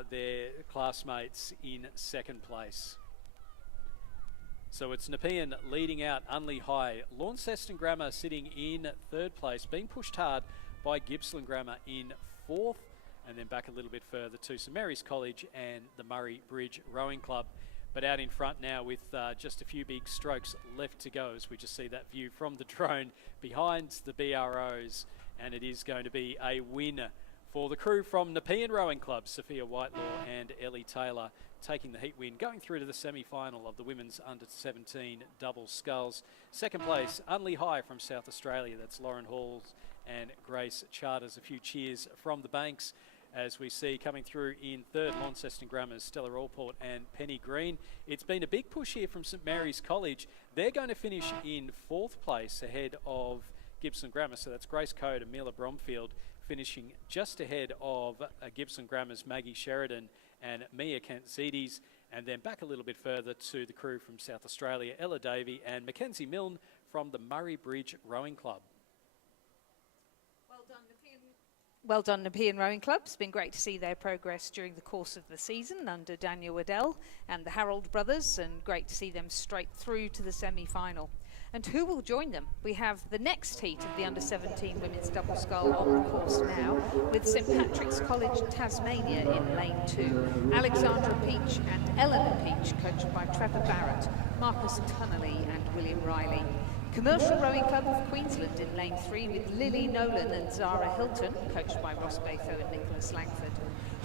their classmates in second place. So it's Nepean leading out Unley High. Launceston Grammar sitting in third place, being pushed hard by Gippsland Grammar in fourth, and then back a little bit further to St Mary's College and the Murray Bridge Rowing Club. But out in front now with just a few big strokes left to go, as we just see that view from the drone behind the BROs, and it is going to be a win for the crew from Nepean Rowing Club, Sophia Whitelaw and Ellie Taylor, taking the heat win, going through to the semi-final of the women's under-17 double sculls. Second place, Unley High from South Australia. That's Lauren Halls and Grace Charters. A few cheers from the banks as we see coming through in third, Launceston Grammar's Stella Allport and Penny Green. It's been a big push here from St Mary's College. They're going to finish in fourth place ahead of Gibson Grammar. So that's Grace Code and Mila Bromfield finishing just ahead of Gibson Grammar's Maggie Sheridan and Mia Kansides, and then back a little bit further to the crew from South Australia, Ella Davey and Mackenzie Milne from the Murray Bridge Rowing Club. Well done, Nepean Rowing Club. It's been great to see their progress during the course of the season under Daniel Waddell and the Harold brothers, and great to see them straight through to the semi-final. And who will join them? We have the next heat of the under-17 women's double scull on the course now, with St Patrick's College Tasmania in lane 2, Alexandra Peach and Eleanor Peach, coached by Trevor Barrett, Marcus Tunnelly and William Riley. Commercial Rowing Club of Queensland in lane 3 with Lily Nolan and Zara Hilton, coached by Ross Batho and Nicholas Langford.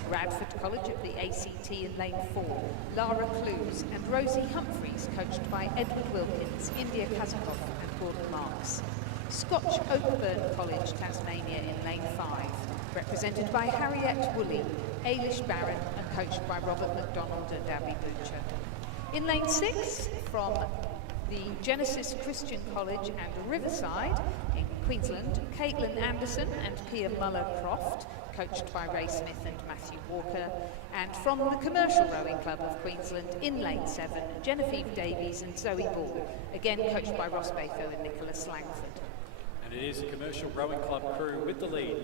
Radford College of the ACT in lane 4, Lara Clues and Rosie Humphreys, coached by Edward Wilkins, India Kazakov and Gordon Marks. Scotch Oakburn College, Tasmania in lane 5, represented by Harriet Woolley, Ailish Barron and coached by Robert McDonald and Abby Butcher. In lane 6, from the Genesis Christian College and Riverside in Queensland, Caitlin Anderson and Pia Muller-Croft, coached by Ray Smith and Matthew Walker, and from the Commercial Rowing Club of Queensland in lane 7, Genevieve Davies and Zoe Ball, again coached by Ross Batho and Nicholas Langford. And it is a Commercial Rowing Club crew with the lead,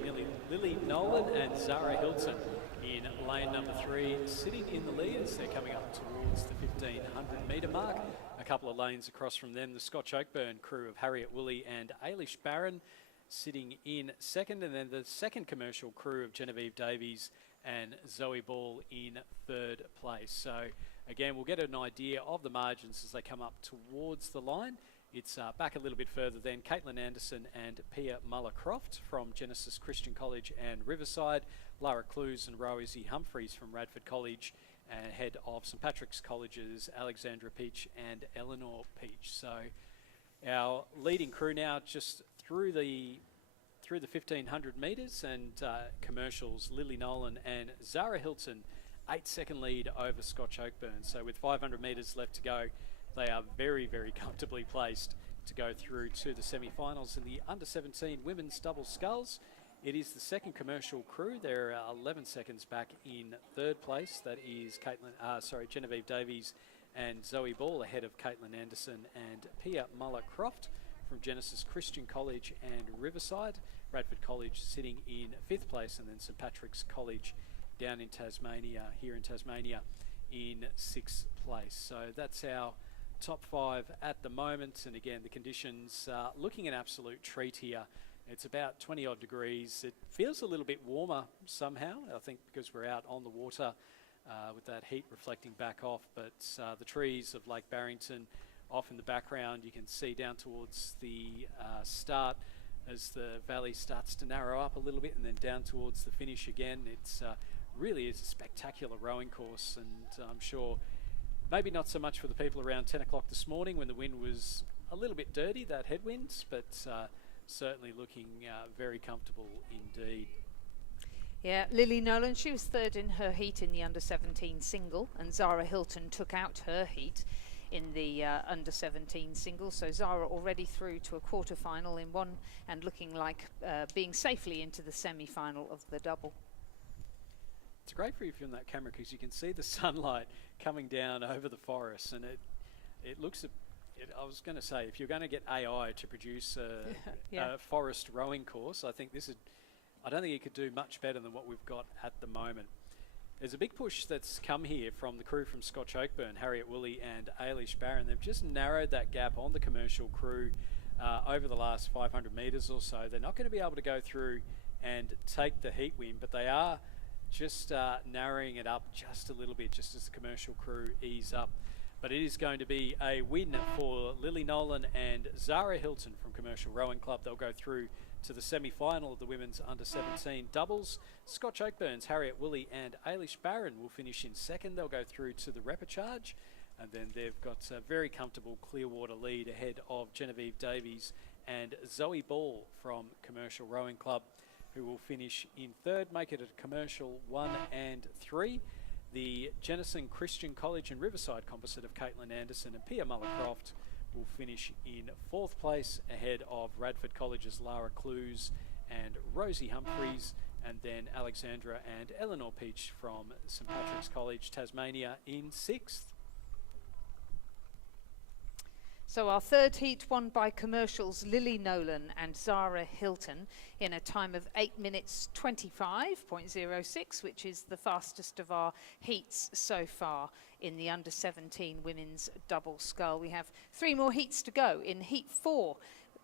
Lily Nolan and Zara Hilton in lane number 3, sitting in the lead as they're coming up towards the 1500 metre mark. A couple of lanes across from them, the Scotch Oakburn crew of Harriet Woolley and Ailish Barron sitting in second, and then the second Commercial crew of Genevieve Davies and Zoe Ball in third place. So again, we'll get an idea of the margins as they come up towards the line. It's back a little bit further then, Caitlin Anderson and Pia Muller-Croft from Genesis Christian College and Riverside, Lara Clues and Rosie Humphreys from Radford College, and head of St Patrick's College's Alexandra Peach and Eleanor Peach. So our leading crew now just through the 1500 metres, and commercials, Lily Nolan and Zara Hilton, 8-second lead over Scotch Oakburn. So with 500 metres left to go, they are very, very comfortably placed to go through to the semi-finals in the under-17 women's double sculls. It is the second commercial crew. They're 11 seconds back in third place. That is Genevieve Davies and Zoe Ball ahead of Caitlin Anderson and Pia Muller-Croft from Genesis Christian College and Riverside. Bradford College sitting in fifth place, and then St Patrick's College down in Tasmania, here in Tasmania, in sixth place. So that's our top five at the moment. And again, the conditions looking an absolute treat here. It's about 20 odd degrees. It feels a little bit warmer somehow, I think because we're out on the water with that heat reflecting back off. But the trees of Lake Barrington off in the background, you can see down towards the start as the valley starts to narrow up a little bit, and then down towards the finish again. It's really is a spectacular rowing course, and I'm sure maybe not so much for the people around 10 o'clock this morning when the wind was a little bit dirty, that headwind, but certainly looking very comfortable indeed. Yeah, Lily Nolan, she was third in her heat in the under-17 single, and Zara Hilton took out her heat in the under-17 single. So Zara already through to a quarter-final in one and looking like being safely into the semi-final of the double. It's great for you from that camera because you can see the sunlight coming down over the forest, and it looks I was going to say, if you're going to get AI to produce a forest rowing course, I think I don't think it could do much better than what we've got at the moment. There's a big push that's come here from the crew from Scotch Oakburn, Harriet Woolley and Ailish Barron. They've just narrowed that gap on the commercial crew over the last 500 metres or so. They're not going to be able to go through and take the heat win, but they are just narrowing it up just a little bit, just as the commercial crew ease up. But it is going to be a win for Lily Nolan and Zara Hilton from Commercial Rowing Club. They'll go through to the semi-final of the women's under-17 doubles. Scotch Oakburn's Harriet Woolley and Ailish Barron will finish in second. They'll go through to the repechage, and then they've got a very comfortable Clearwater lead ahead of Genevieve Davies and Zoe Ball from Commercial Rowing Club, who will finish in third, make it a commercial 1 and 3. The Jenison Christian College and Riverside composite of Caitlin Anderson and Pia Muller-Croft will finish in fourth place ahead of Radford College's Lara Clues and Rosie Humphreys, and then Alexandra and Eleanor Peach from St Patrick's College, Tasmania, in sixth. So our third heat won by commercials Lily Nolan and Zara Hilton in a time of 8 minutes 25.06, which is the fastest of our heats so far in the under-17 women's double scull. We have 3 more heats to go. In heat 4,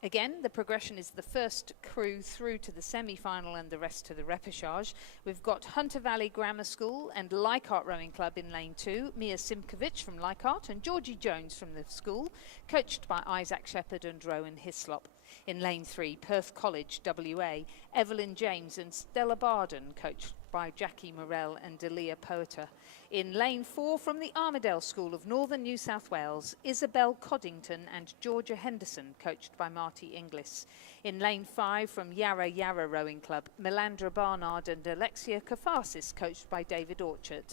again, the progression is the first crew through to the semi-final and the rest to the repechage. We've got Hunter Valley Grammar School and Leichhardt Rowing Club in lane 2, Mia Simkovich from Leichhardt and Georgie Jones from the school, coached by Isaac Shepherd and Rowan Hislop. In lane 3, Perth College, WA, Evelyn James and Stella Barden, coached by Jackie Morell and Delia Poeter. In lane 4, from the Armidale School of Northern New South Wales, Isabel Coddington and Georgia Henderson, coached by Marty Inglis. In lane 5, from Yarra Yarra Rowing Club, Melandra Barnard and Alexia Kafasis, coached by David Orchard.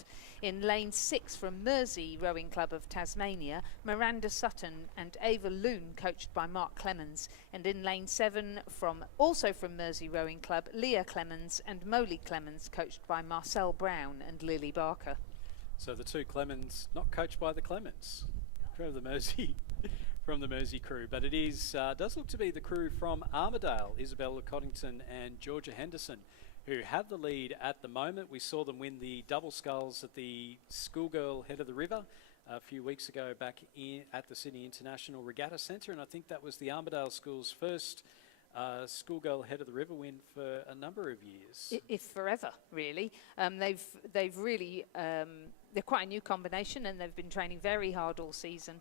In lane 6, from Mersey Rowing Club of Tasmania, Miranda Sutton and Ava Loon, coached by Mark Clemens. And in lane 7, also from Mersey Rowing Club, Leah Clemens and Molly Clemens, coached by Marcel Brown and Lily Barker. So the two Clemens, not coached by the Clemens, from the Mersey crew, but it is does look to be the crew from Armidale, Isabella Coddington and Georgia Henderson, who have the lead at the moment. We saw them win the double sculls at the Schoolgirl Head of the River a few weeks ago back at the Sydney International Regatta Centre, and I think that was the Armidale School's first Schoolgirl Head of the River win for a number of years. If forever, really. They've really, they're quite a new combination, and they've been training very hard all season.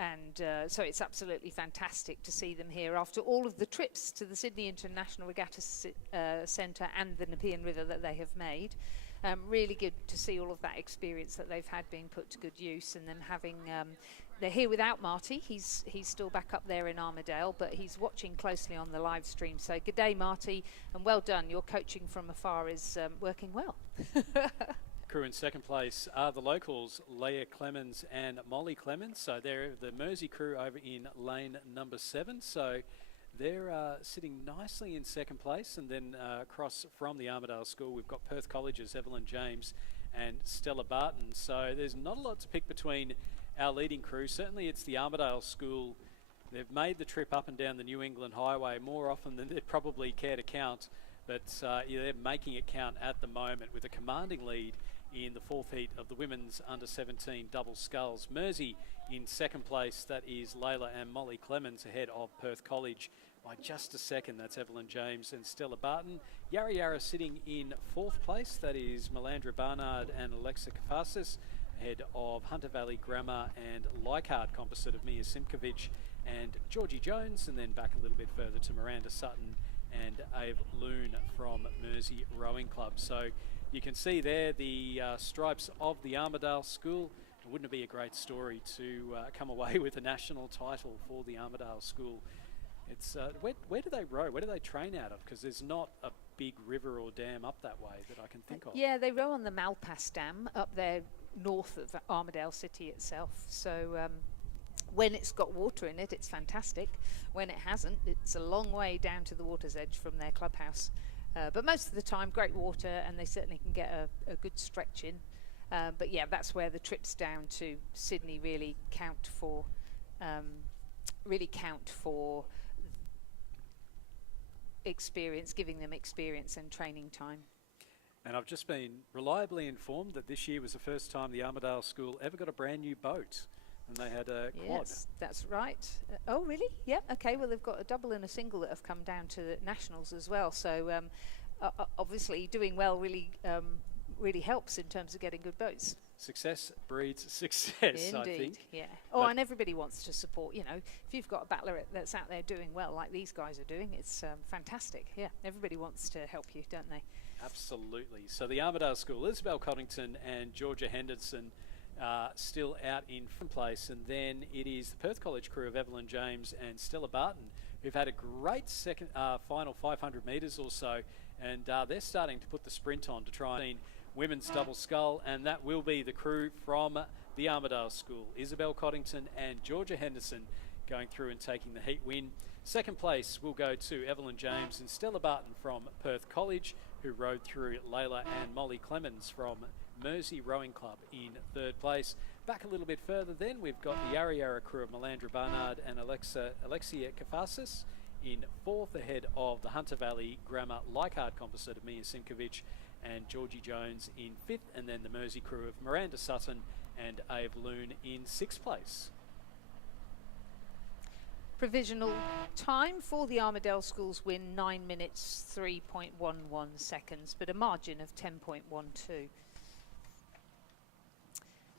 So it's absolutely fantastic to see them here after all of the trips to the Sydney International Regatta Centre and the Nepean River that they have made. Really good to see all of that experience that they've had being put to good use, and them having. They're here without Marty. He's still back up there in Armadale, but he's watching closely on the live stream. So good day, Marty, and well done. Your coaching from afar is working well. Crew in second place are the locals, Leah Clemens and Molly Clemens. So they're the Mersey crew over in lane number 7. So they're sitting nicely in second place. And then across from the Armadale School, we've got Perth College's Evelyn James and Stella Barton. So there's not a lot to pick between our leading crew. Certainly it's the Armadale School. They've made the trip up and down the New England Highway more often than they'd probably care to count. But yeah, they're making it count at the moment with a commanding lead in the 4th heat of the women's under-17 double sculls. Mersey in second place, that is Layla and Molly Clemens ahead of Perth College by just a second. That's Evelyn James and Stella Barton. Yarra Yarra sitting in 4th place, that is Melandra Barnard and Alexa Kafasis ahead of Hunter Valley Grammar and Leichhardt composite of Mia Simkovic and Georgie Jones, and then back a little bit further to Miranda Sutton and Ave Loon from Mersey Rowing Club. So you can see there the stripes of the Armadale School. Wouldn't it be a great story to come away with a national title for the Armadale School? It's where do they row? Where do they train out of? Because there's not a big river or dam up that way that I can think of. Yeah, they row on the Malpass Dam up there north of Armadale City itself. So when it's got water in it, it's fantastic. When it hasn't, it's a long way down to the water's edge from their clubhouse. But most of the time, great water, and they certainly can get a good stretch in. But yeah, that's where the trips down to Sydney really count for experience, giving them experience and training time. And I've just been reliably informed that this year was the first time the Armadale School ever got a brand new boat, and they had a quad. Yes, that's right. Oh, really? Yeah. Okay. Well, they've got a double and a single that have come down to the nationals as well. So obviously, doing well really helps in terms of getting good boats. Success breeds success. Indeed. I think. Yeah. Oh, and everybody wants to support. You know, if you've got a battler that's out there doing well, like these guys are doing, it's fantastic. Yeah. Everybody wants to help you, don't they? Absolutely. So the Armadale School, Isabel Coddington and Georgia Henderson still out in front place, and then it is the Perth College crew of Evelyn James and Stella Barton who've had a great second final 500 metres or so, and they're starting to put the sprint on to try and women's double scull, and that will be the crew from the Armadale School. Isabel Coddington and Georgia Henderson going through and taking the heat win. Second place will go to Evelyn James and Stella Barton from Perth College, who rode through Layla and Molly Clemens from Mersey Rowing Club in 3rd place. Back a little bit further then, we've got the Yarra Yarra crew of Melandra Barnard and Alexia Kafasis in 4th ahead of the Hunter Valley Grammar Leichhardt composite of Mia Simkovic and Georgie Jones in 5th, and then the Mersey crew of Miranda Sutton and Ave Loon in 6th place. Provisional time for the Armadale Schools win 9 minutes 3.11 seconds, but a margin of 10.12.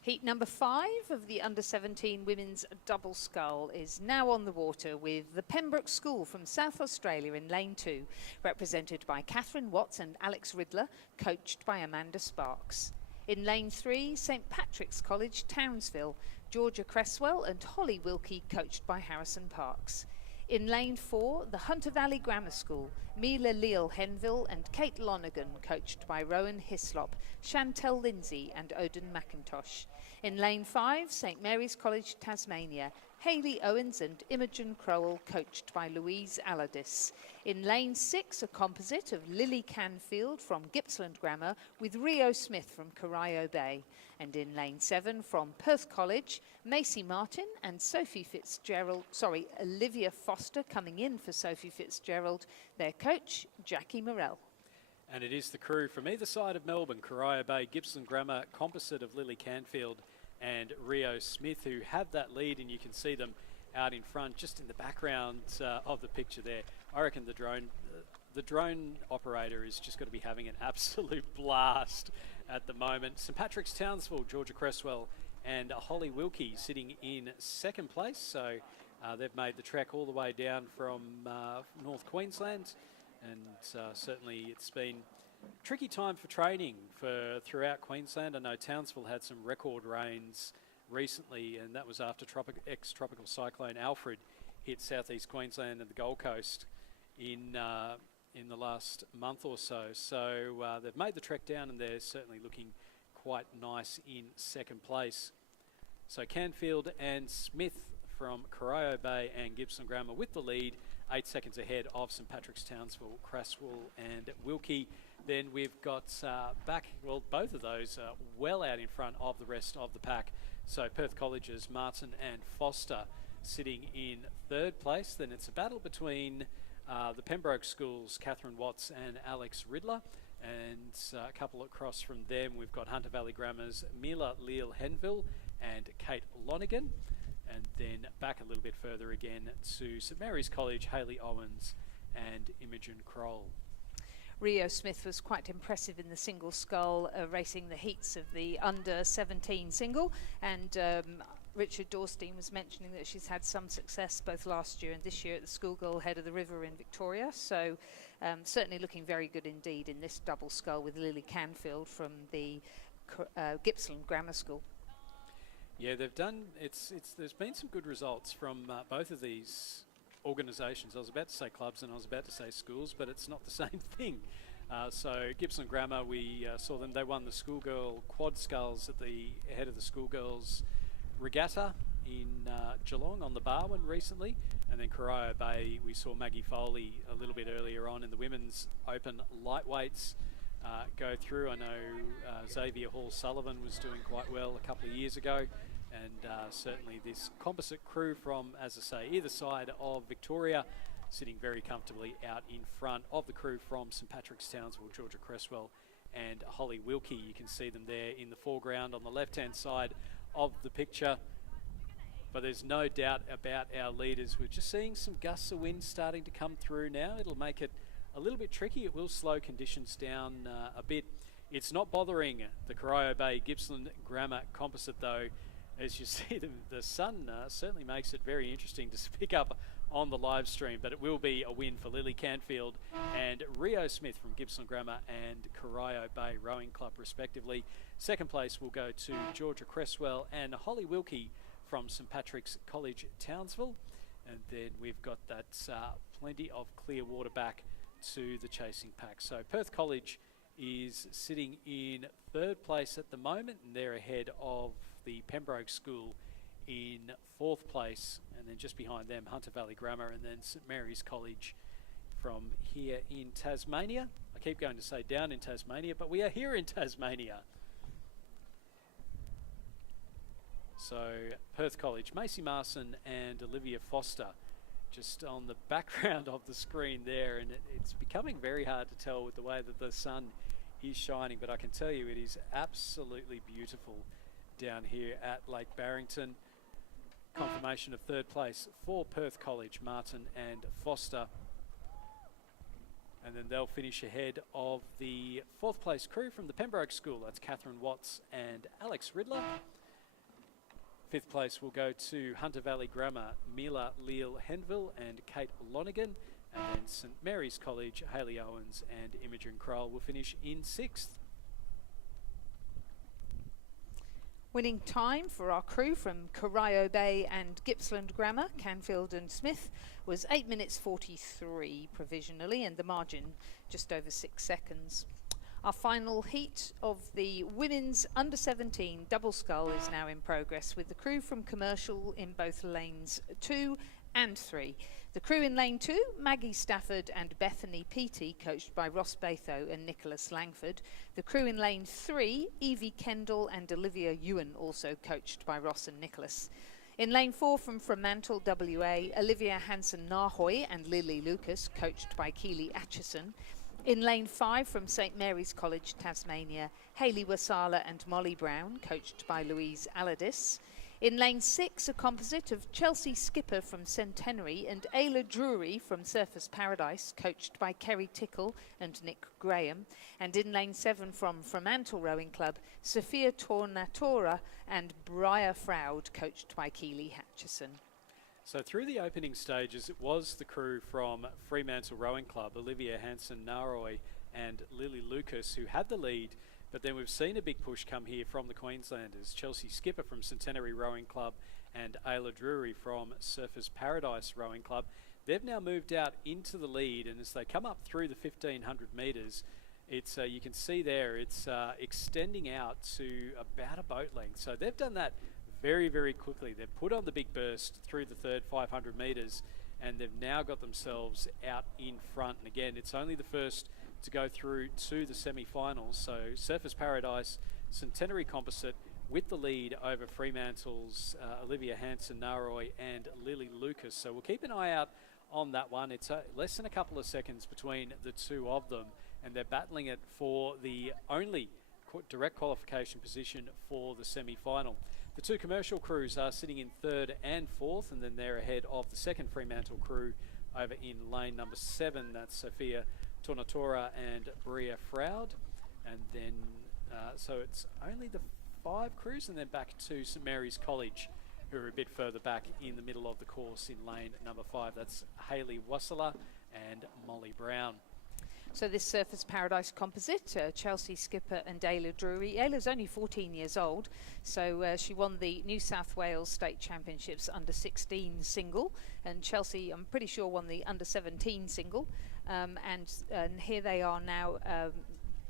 Heat number 5 of the under-17 women's double scull is now on the water with the Pembroke School from South Australia in lane 2, represented by Catherine Watts and Alex Riddler, coached by Amanda Sparks. In lane 3, St Patrick's College, Townsville, Georgia Cresswell and Holly Wilkie, coached by Harrison Parks. In lane 4, the Hunter Valley Grammar School, Mila Leal Henville and Kate Lonergan, coached by Rowan Hislop, Chantel Lindsay and Odin McIntosh. In lane 5, St Mary's College, Tasmania, Hayley Owens and Imogen Crowell, coached by Louise Aladis. In lane 6, a composite of Lily Canfield from Gippsland Grammar with Rio Smith from Corio Bay. And in lane 7, from Perth College, Macy Martin and Olivia Foster coming in for Sophie Fitzgerald, their coach, Jackie Morell. And it is the crew from either side of Melbourne, Corio Bay, Gippsland Grammar, composite of Lily Canfield and Rio Smith, who have that lead, and you can see them out in front, just in the background of the picture there. I reckon the drone operator is just going to be having an absolute blast at the moment. St Patrick's Townsville, Georgia Cresswell and Holly Wilkie sitting in 2nd place. So they've made the trek all the way down from North Queensland, and certainly it's been tricky time for training throughout Queensland. I know Townsville had some record rains recently, and that was after ex-tropical cyclone Alfred hit southeast Queensland and the Gold Coast in the last month or so. So they've made the trek down, and they're certainly looking quite nice in second place. So Canfield and Smith from Corio Bay and Gippsland Grammar with the lead, 8 seconds ahead of St Patrick's, Townsville, Cresswell and Wilkie. Then we've got both of those well out in front of the rest of the pack. So Perth College's Martin and Foster sitting in third place. Then it's a battle between the Pembroke Schools, Catherine Watts and Alex Riddler. And a couple across from them, we've got Hunter Valley Grammar's Mila Leal Henville and Kate Lonigan. And then back a little bit further again to St Mary's College, Hayley Owens and Imogen Kroll. Rio Smith was quite impressive in the single scull, racing the heats of the under-17 single, and Richard Dorstein was mentioning that she's had some success both last year and this year at the Schoolgirl Head of the River in Victoria, so certainly looking very good indeed in this double scull with Lily Canfield from the Gippsland Grammar School. Yeah, they've done, there's been some good results from both of these organisations. I was about to say clubs and I was about to say schools, but it's not the same thing. So Gippsland Grammar, we saw them, they won the schoolgirl quad sculls at the head of the schoolgirls regatta in Geelong on the Barwon recently, and then Corio Bay, we saw Maggie Foley a little bit earlier on in the women's open lightweights go through. I know Xavier Hall-Sullivan was doing quite well a couple of years ago, and certainly this composite crew from, as I say, either side of Victoria, sitting very comfortably out in front of the crew from St Patrick's, Townsville, Georgia Cresswell and Holly Wilkie. You can see them there in the foreground on the left-hand side of the picture. But there's no doubt about our leaders. We're just seeing some gusts of wind starting to come through now. It'll make it a little bit tricky. It will slow conditions down a bit. It's not bothering the Corio Bay Gippsland Grammar composite though. As you see, the sun certainly makes it very interesting to pick up on the live stream, but it will be a win for Lily Canfield and Rio Smith from Gippsland Grammar and Corio Bay Rowing Club respectively. Second place will go to Georgia Cresswell and Holly Wilkie from St Patrick's College, Townsville. And then we've got that plenty of clear water back to the chasing pack. So Perth College is sitting in third place at the moment, and they're ahead of the Pembroke School in fourth place, and then just behind them Hunter Valley Grammar and then St Mary's College from here in Tasmania. I keep going to say down in Tasmania, but we are here in Tasmania. So Perth College, Macy Marson and Olivia Foster just on the background of the screen there, and it's becoming very hard to tell with the way that the sun is shining, but I can tell you it is absolutely beautiful down here at Lake Barrington. Confirmation of third place for Perth College, Martin and Foster. And then they'll finish ahead of the fourth place crew from the Pembroke School. That's Catherine Watts and Alex Riddler. Fifth place will go to Hunter Valley Grammar, Mila Leal Henville and Kate Lonigan. And then St Mary's College, Hayley Owens and Imogen Kroll will finish in sixth. Winning time for our crew from Corio Bay and Gippsland Grammar, Canfield and Smith, was 8 minutes 43 provisionally, and the margin just over 6 seconds. Our final heat of the women's under-17 double scull is now in progress, with the crew from Commercial in both lanes 2 and 3. The crew in lane 2, Maggie Stafford and Bethany Peaty, coached by Ross Batho and Nicholas Langford. The crew in lane 3, Evie Kendall and Olivia Ewan, also coached by Ross and Nicholas. In lane 4 from Fremantle, WA, Olivia Hansen-Nahoy and Lily Lucas, coached by Keely Atchison. In lane 5 from St Mary's College, Tasmania, Hayley Wasala and Molly Brown, coached by Louise Aladis. In lane 6, a composite of Chelsea Skipper from Centenary and Ayla Drury from Surfers Paradise, coached by Kerry Tickle and Nick Graham. And in lane 7 from Fremantle Rowing Club, Sophia Tornatora and Briar Froud, coached by Keely Hatchison. So through the opening stages, it was the crew from Fremantle Rowing Club, Olivia Hansen-Naroy and Lily Lucas, who had the lead. But then we've seen a big push come here from the Queenslanders. Chelsea Skipper from Centenary Rowing Club and Ayla Drury from Surfers Paradise Rowing Club. They've now moved out into the lead, and as they come up through the 1,500 metres, it's you can see there it's extending out to about a boat length. So they've done that very, very quickly. They've put on the big burst through the third 500 metres, and they've now got themselves out in front. And again, it's only the first to go through to the semi-finals. So Surfers Paradise, Centenary Composite with the lead over Fremantle's Olivia Hansen-Naroy and Lily Lucas. So we'll keep an eye out on that one. It's less than a couple of seconds between the two of them, and they're battling it for the only direct qualification position for the semi-final. The two commercial crews are sitting in third and fourth, and then they're ahead of the second Fremantle crew over in lane number 7. That's Sophia Tornatora and Bria Froud. And then, so it's only the 5 crews, and then back to St Mary's College, who are a bit further back in the middle of the course in lane number 5. That's Hayley Wassela and Molly Brown. So this Surfers Paradise composite, Chelsea Skipper and Ayla Drury. Ayla's only 14 years old, so she won the New South Wales State Championships under-16 single, and Chelsea, I'm pretty sure, won the under-17 single. And here they are now,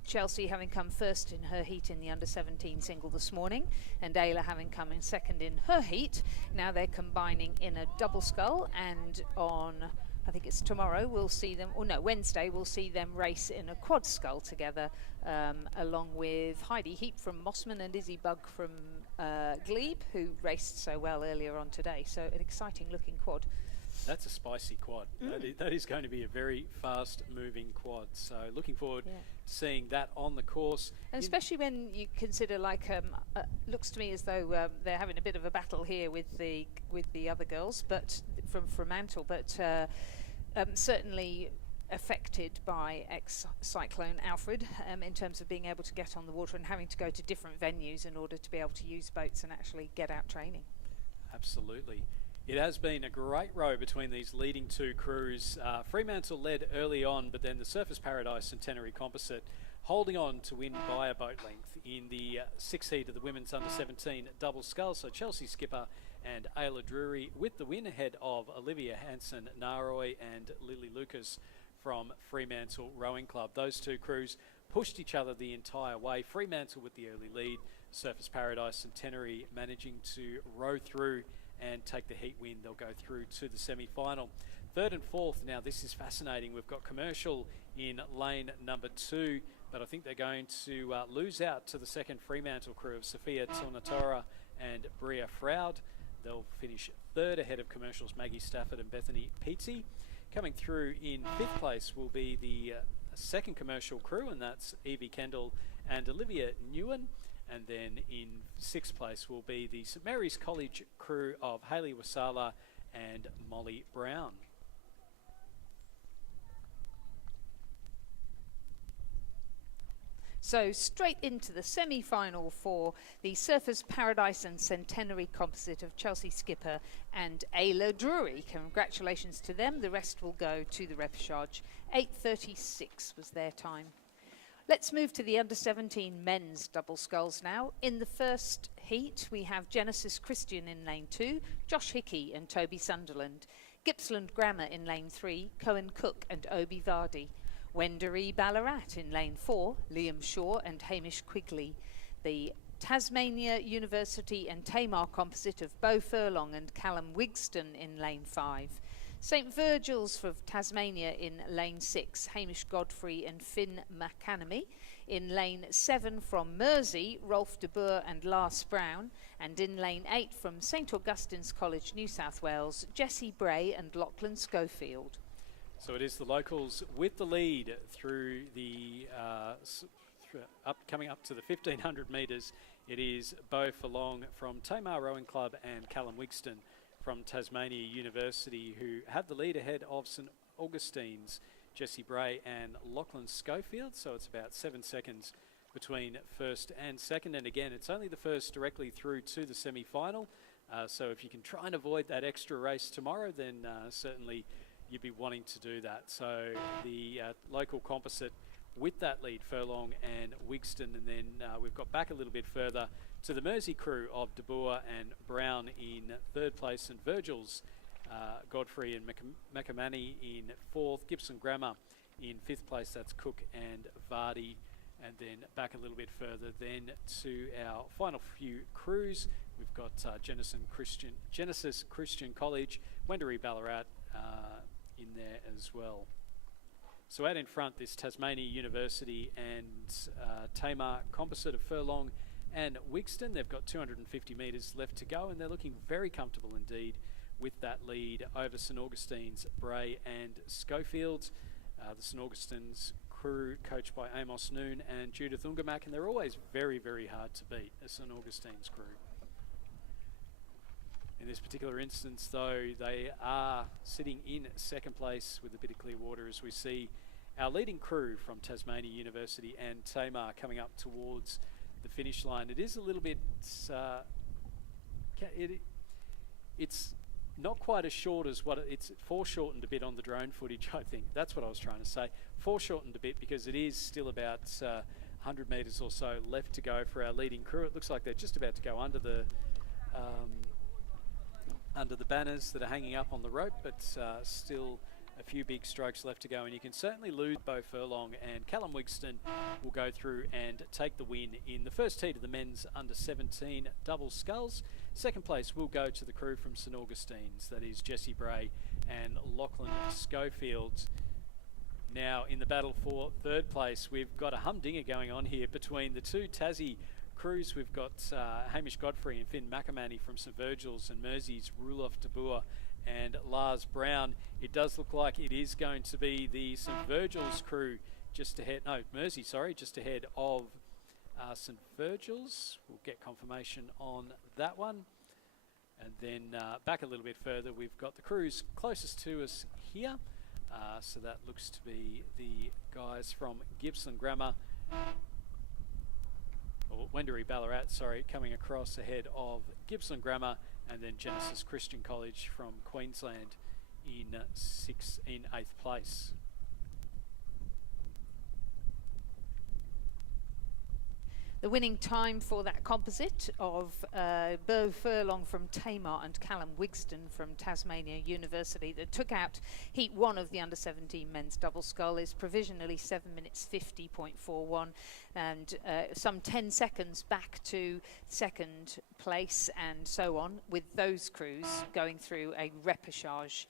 Chelsea having come first in her heat in the under-17 single this morning, and Ayla having come in second in her heat. Now they're combining in a double scull, and on, I think it's tomorrow, we'll see them, or no, Wednesday, we'll see them race in a quad scull together, along with Heidi Heap from Mossman and Izzy Bug from Glebe, who raced so well earlier on today. So an exciting looking quad. That's a spicy quad. That is going to be a very fast-moving quad. So looking forward to seeing that on the course. And especially when you consider, like, looks to me as though they're having a bit of a battle here with the other girls, but from Fremantle, but certainly affected by ex-cyclone Alfred in terms of being able to get on the water and having to go to different venues in order to be able to use boats and actually get out training. Absolutely. It has been a great row between these leading two crews. Fremantle led early on, but then the Surfers Paradise Centenary Composite holding on to win by a boat length in the 6th heat of the women's under-17 double scull. So Chelsea Skipper and Ayla Drury with the win ahead of Olivia Hansen-Naroy and Lily Lucas from Fremantle Rowing Club. Those two crews pushed each other the entire way. Fremantle with the early lead, Surfers Paradise Centenary managing to row through and take the heat win. They'll go through to the semi-final. Third and fourth, now this is fascinating. We've got Commercial in lane number 2, but I think they're going to lose out to the second Fremantle crew of Sophia Tornatora and Bria Froud. They'll finish third ahead of Commercial's Maggie Stafford and Bethany Pizzi. Coming through in 5th place will be the second Commercial crew, and that's Evie Kendall and Olivia Newen. And then in 6th place will be the St Mary's College crew of Hayley Wassala and Molly Brown. So straight into the semi-final for the Surfers Paradise and Centenary composite of Chelsea Skipper and Ayla Drury. Congratulations to them. The rest will go to the repechage. 8:36 was their time. Let's move to the under-17 men's double sculls now. In the first heat, we have Genesis Christian in lane 2, Josh Hickey and Toby Sunderland, Gippsland Grammar in lane 3, Cohen Cook and Obi Vardy, Wendouree Ballarat in lane 4, Liam Shaw and Hamish Quigley, the Tasmania University and Tamar composite of Beau Furlong and Callum Wigston in lane 5, St Virgil's for Tasmania in lane 6, Hamish Godfrey and Finn McAnamy. In lane 7 from Mersey, Rolf de Boer and Lars Brown. And in lane 8 from St Augustine's College, New South Wales, Jessie Bray and Lachlan Schofield. So it is the locals with the lead through the coming up to the 1,500 metres. It is Beau Furlong from Tamar Rowing Club and Callum Wigston from Tasmania University, who have the lead ahead of St Augustine's Jessie Bray and Lachlan Schofield. So it's about 7 seconds between first and second. And again, it's only the first directly through to the semi-final. So if you can try and avoid that extra race tomorrow, then certainly you'd be wanting to do that. So the local composite with that lead, Furlong and Wigston. And then we've got back a little bit further to the Mersey crew of De Boer and Brown in third place, and Virgil's Godfrey and McAmani in fourth, Gibson Grammar in fifth place. That's Cook and Vardy. And then back a little bit further then to our final few crews. We've got Genesis Christian College, Wendouree Ballarat in there as well. So out in front, this Tasmania University and Tamar Composite of Furlong and Wigston. They've got 250 metres left to go, and they're looking very comfortable indeed with that lead over St Augustine's, Bray and Schofields. The St Augustine's crew coached by Amos Noon and Judith Ungamak, and they're always very, very hard to beat, the St Augustine's crew. In this particular instance, though, they are sitting in second place with a bit of clear water as we see our leading crew from Tasmania University and Tamar coming up towards the finish line. It is a little bit, it's not quite as short as what it's foreshortened a bit on the drone footage, I think. That's what I was trying to say. Foreshortened a bit because it is still about 100 metres or so left to go for our leading crew. It looks like they're just about to go under the banners that are hanging up on the rope, but still a few big strokes left to go, and you can certainly lose. Bo Furlong and Callum Wigston will go through and take the win in the first heat of the men's under 17 double sculls. Second place will go to the crew from St Augustine's, that is Jesse Bray and Lachlan Schofield. Now in the battle for third place, we've got a humdinger going on here between the two Tassie crews. We've got Hamish Godfrey and Finn McAmani from St Virgil's, and Mersey's Roelof de Boer and Lars Brown. It does look like it is going to be the St Virgil's crew just ahead, no, Mersey, sorry, just ahead of St Virgil's. We'll get confirmation on that one. And then back a little bit further, we've got the crews closest to us here. So that looks to be the guys from Gibson Grammar, or Wendouree Ballarat, sorry, coming across ahead of Gibson Grammar, and then Genesis Christian College from Queensland in 8th place. The winning time for that composite of Bo Furlong from Tamar and Callum Wigston from Tasmania University that took out Heat 1 of the Under-17 men's double scull is provisionally 7 minutes 50.41, and some 10 seconds back to second place and so on, with those crews going through a repechage,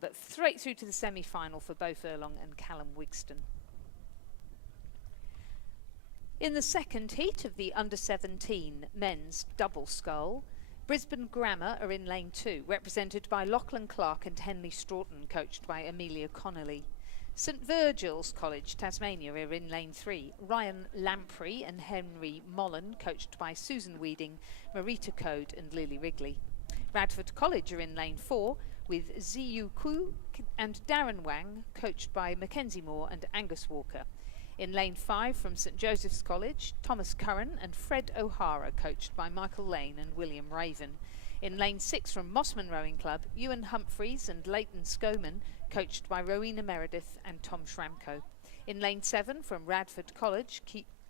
but straight through to the semi-final for Bo Furlong and Callum Wigston. In the second heat of the Under-17 men's double scull, Brisbane Grammar are in lane 2, represented by Lachlan Clark and Henley Stroughton, coached by Amelia Connolly. St Virgil's College, Tasmania, are in lane 3, Ryan Lamprey and Henry Mollen, coached by Susan Weeding, Marita Code and Lily Wrigley. Radford College are in lane 4, with Ziyu Ku and Darren Wang, coached by Mackenzie Moore and Angus Walker. In lane 5 from St Joseph's College, Thomas Curran and Fred O'Hara, coached by Michael Lane and William Raven. In lane 6 from Mossman Rowing Club, Ewan Humphreys and Leighton Skoman, coached by Rowena Meredith and Tom Schramko. In lane 7 from Radford College,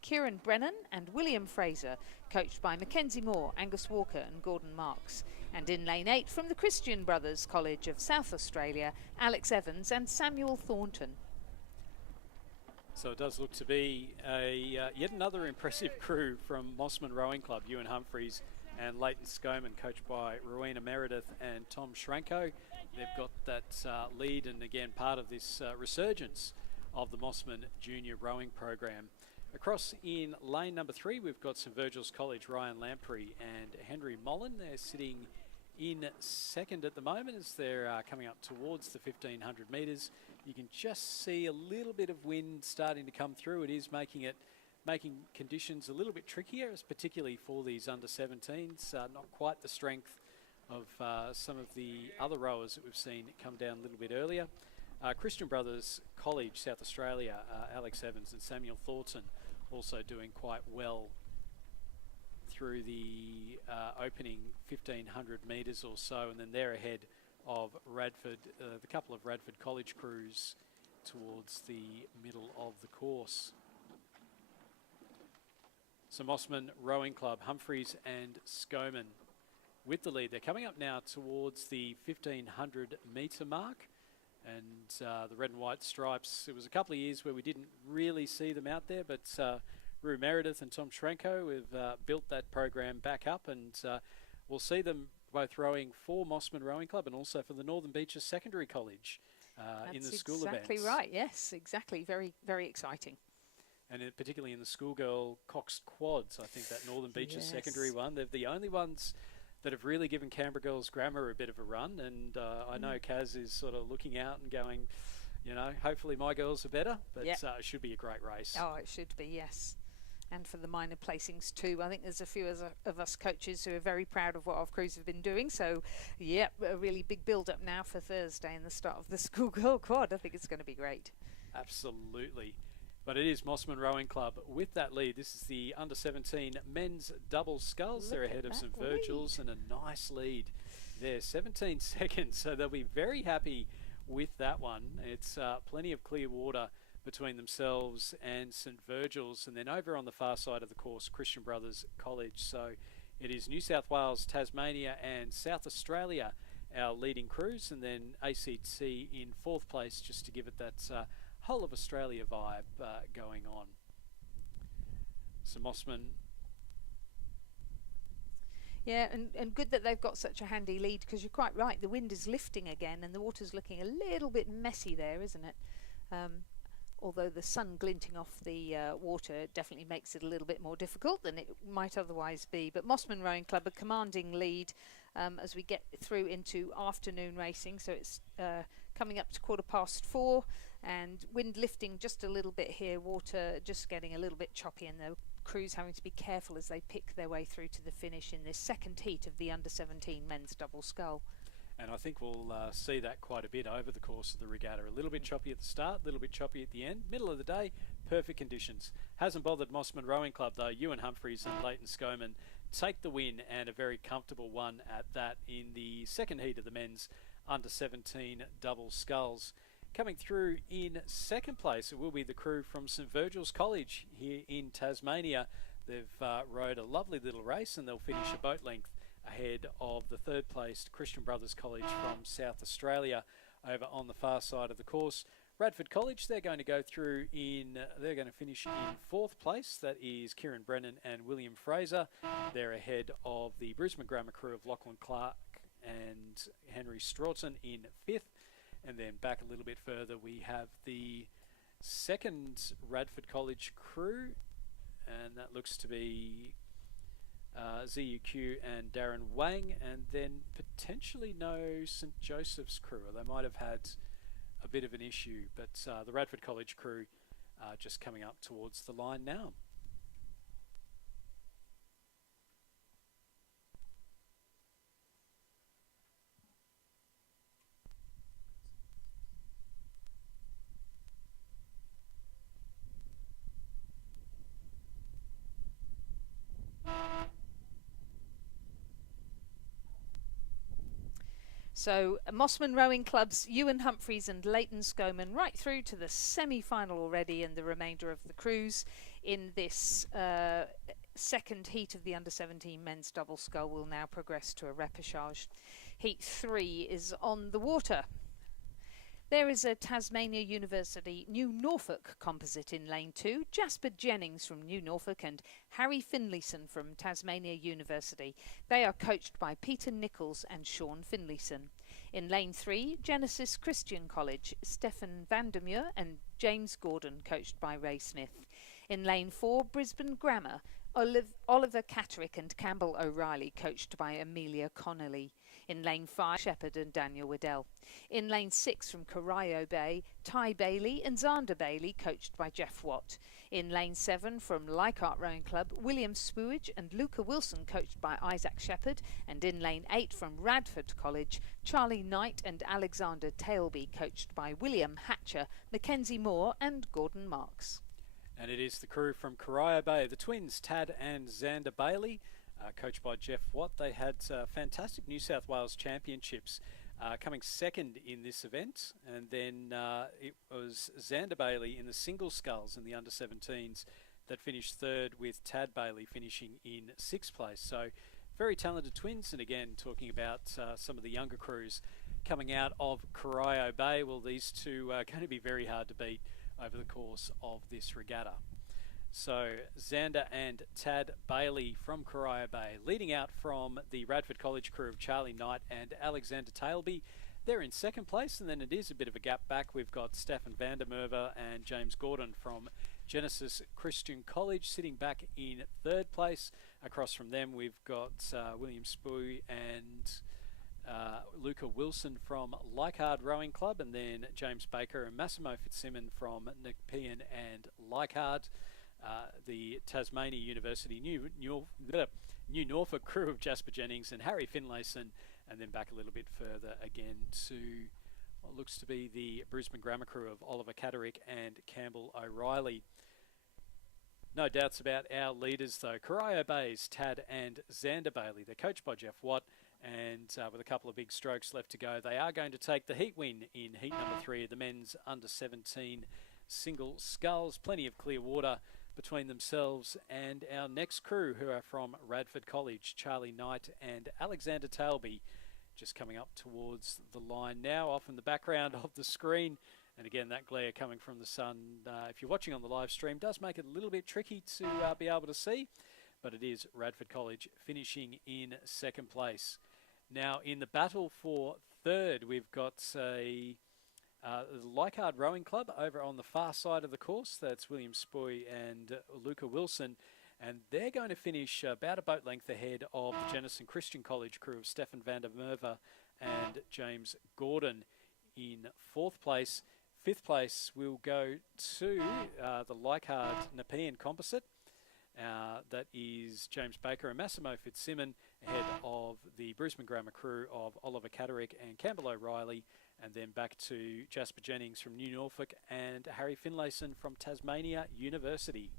Kieran Brennan and William Fraser, coached by Mackenzie Moore, Angus Walker and Gordon Marks. And in lane 8 from the Christian Brothers College of South Australia, Alex Evans and Samuel Thornton. So it does look to be yet another impressive crew from Mossman Rowing Club, Ewan Humphreys and Leighton Skoman, coached by Rowena Meredith and Tom Schranko. They've got that lead, and again part of this resurgence of the Mossman Junior Rowing Program. Across in lane number 3, we've got St Virgil's College, Ryan Lamprey and Henry Mollen. They're sitting in second at the moment as they're coming up towards the 1500 metres. You can just see a little bit of wind starting to come through. It is making conditions a little bit trickier, particularly for these under-17s. Not quite the strength of some of the other rowers that we've seen come down a little bit earlier. Christian Brothers College, South Australia, Alex Evans and Samuel Thornton also doing quite well through the opening 1500 metres or so, and then they're ahead of Radford, the couple of Radford College crews towards the middle of the course. So Mossman Rowing Club, Humphreys and Skoman with the lead. They're coming up now towards the 1500 metre mark, and the red and white stripes, it was a couple of years where we didn't really see them out there, but Rue Meredith and Tom Schrenko have built that program back up, and we'll see them both rowing for Mossman Rowing Club and also for the Northern Beaches Secondary College in the school events. That's exactly right, yes, exactly. Very, very exciting. And particularly in the schoolgirl Cox Quads, I think that Northern Beaches Secondary one, they're the only ones that have really given Canberra Girls Grammar a bit of a run, and I know Kaz is sort of looking out and going, you know, hopefully my girls are better, but it should be a great race. Oh, it should be, yes. And for the minor placings too. I think there's a few of us coaches who are very proud of what our crews have been doing. So, yeah, a really big build-up now for Thursday and the start of the schoolgirl quad. I think it's going to be great. Absolutely. But it is Mossman Rowing Club with that lead. This is the under-17 men's double sculls. They're ahead of St Virgil's and a nice lead there, 17 seconds. So they'll be very happy with that one. It's plenty of clear water between themselves and St Virgil's, and then over on the far side of the course, Christian Brothers College. So it is New South Wales, Tasmania and South Australia, our leading crews, and then ACT in fourth place, just to give it that whole of Australia vibe going on. So Mossman. Yeah, and good that they've got such a handy lead, because you're quite right, the wind is lifting again and the water's looking a little bit messy there, isn't it? Although the sun glinting off the water definitely makes it a little bit more difficult than it might otherwise be. But Mossman Rowing Club, a commanding lead as we get through into afternoon racing. So it's coming up to 4:15, and wind lifting just a little bit here, water just getting a little bit choppy, and the crews having to be careful as they pick their way through to the finish in this second heat of the under-17 men's double scull. And I think we'll see that quite a bit over the course of the regatta. A little bit choppy at the start, a little bit choppy at the end. Middle of the day, perfect conditions. Hasn't bothered Mossman Rowing Club though. Ewan Humphreys and Leighton Skoman take the win, and a very comfortable one at that in the second heat of the men's under-17 double sculls. Coming through in second place, it will be the crew from St Virgil's College here in Tasmania. They've rowed a lovely little race, and they'll finish a boat length ahead of the third placed Christian Brothers College from South Australia over on the far side of the course. Radford College, they're going to finish in fourth place. That is Kieran Brennan and William Fraser. They're ahead of the Brisbane Grammar crew of Lachlan Clark and Henry Stroughton in fifth. And then back a little bit further, we have the second Radford College crew, and that looks to be ZUQ and Darren Wang, and then potentially no St Joseph's crew. They might have had a bit of an issue, but the Radford College crew just coming up towards the line now. So Mossman Rowing Club's Ewan Humphreys and Leighton Skoman right through to the semi-final already, and the remainder of the crews in this second heat of the under-17 men's double scull will now progress to a repechage. Heat 3 is on the water. There is a Tasmania University New Norfolk composite in lane 2, Jasper Jennings from New Norfolk and Harry Finlayson from Tasmania University. They are coached by Peter Nichols and Sean Finlayson. In lane 3, Genesis Christian College, Stefan Vandermeer and James Gordon, coached by Ray Smith. In lane 4, Brisbane Grammar, Oliver Catterick and Campbell O'Reilly, coached by Amelia Connolly. In lane 5, Shepherd and Daniel Waddell. In lane 6 from Corio Bay, Ty Bailey and Zander Bailey, coached by Jeff Watt. In lane 7 from Leichhardt Rowing Club, William Spooage and Luca Wilson, coached by Isaac Shepherd. And in lane 8 from Radford College, Charlie Knight and Alexander Tailby, coached by William Hatcher, Mackenzie Moore and Gordon Marks. And it is the crew from Corio Bay, the twins Tad and Zander Bailey, coached by Jeff Watt. They had fantastic New South Wales championships coming second in this event. And then it was Xander Bailey in the single sculls in the under-17s that finished third, with Tad Bailey finishing in 6th place. So very talented twins. And again, talking about some of the younger crews coming out of Corio Bay, well, these two are going to be very hard to beat over the course of this regatta. So Xander and Tad Bailey from Corio Bay, leading out from the Radford College crew of Charlie Knight and Alexander Tailby. They're in 2nd place, and then it is a bit of a gap back. We've got Stefan van der Merwe and James Gordon from Genesis Christian College sitting back in 3rd place. Across from them, we've got William Spooy and Luca Wilson from Leichhardt Rowing Club, and then James Baker and Massimo Fitzsimmons from Nepean and Leichhardt. The Tasmania University New Norfolk crew of Jasper Jennings and Harry Finlayson, and then back a little bit further again to what looks to be the Brisbane Grammar crew of Oliver Catterick and Campbell O'Reilly. No doubts about our leaders though. Corio Bay's Tad and Xander Bailey. They're coached by Jeff Watt, and with a couple of big strokes left to go, they are going to take the heat win in heat number 3 of the men's under-17 single sculls. Plenty of clear water between themselves and our next crew, who are from Radford College, Charlie Knight and Alexander Tailby, just coming up towards the line now, off in the background of the screen. And again, that glare coming from the sun, if you're watching on the live stream, does make it a little bit tricky to be able to see, but it is Radford College finishing in 2nd place. Now, in the battle for 3rd, we've got the Leichhardt Rowing Club over on the far side of the course. That's William Spoy and Luca Wilson, and they're going to finish about a boat length ahead of the Genesis Christian College crew of Stefan van der Merwe and James Gordon in 4th place. 5th place will go to the Leichhardt Nepean Composite. That is James Baker and Massimo Fitzsimmons ahead of the Brisbane Grammar crew of Oliver Catterick and Campbell O'Reilly, and then back to Jasper Jennings from New Norfolk and Harry Finlayson from Tasmania University.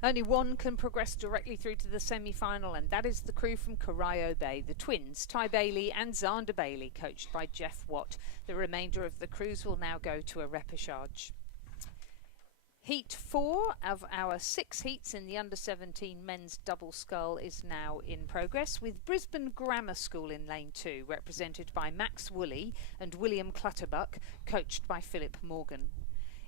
Only one can progress directly through to the semi-final, and that is the crew from Corio Bay, the twins, Ty Bailey and Xander Bailey, coached by Jeff Watt. The remainder of the crews will now go to a repechage. Heat 4 of our 6 heats in the under-17 men's double scull is now in progress, with Brisbane Grammar School in lane 2, represented by Max Woolley and William Clutterbuck, coached by Philip Morgan.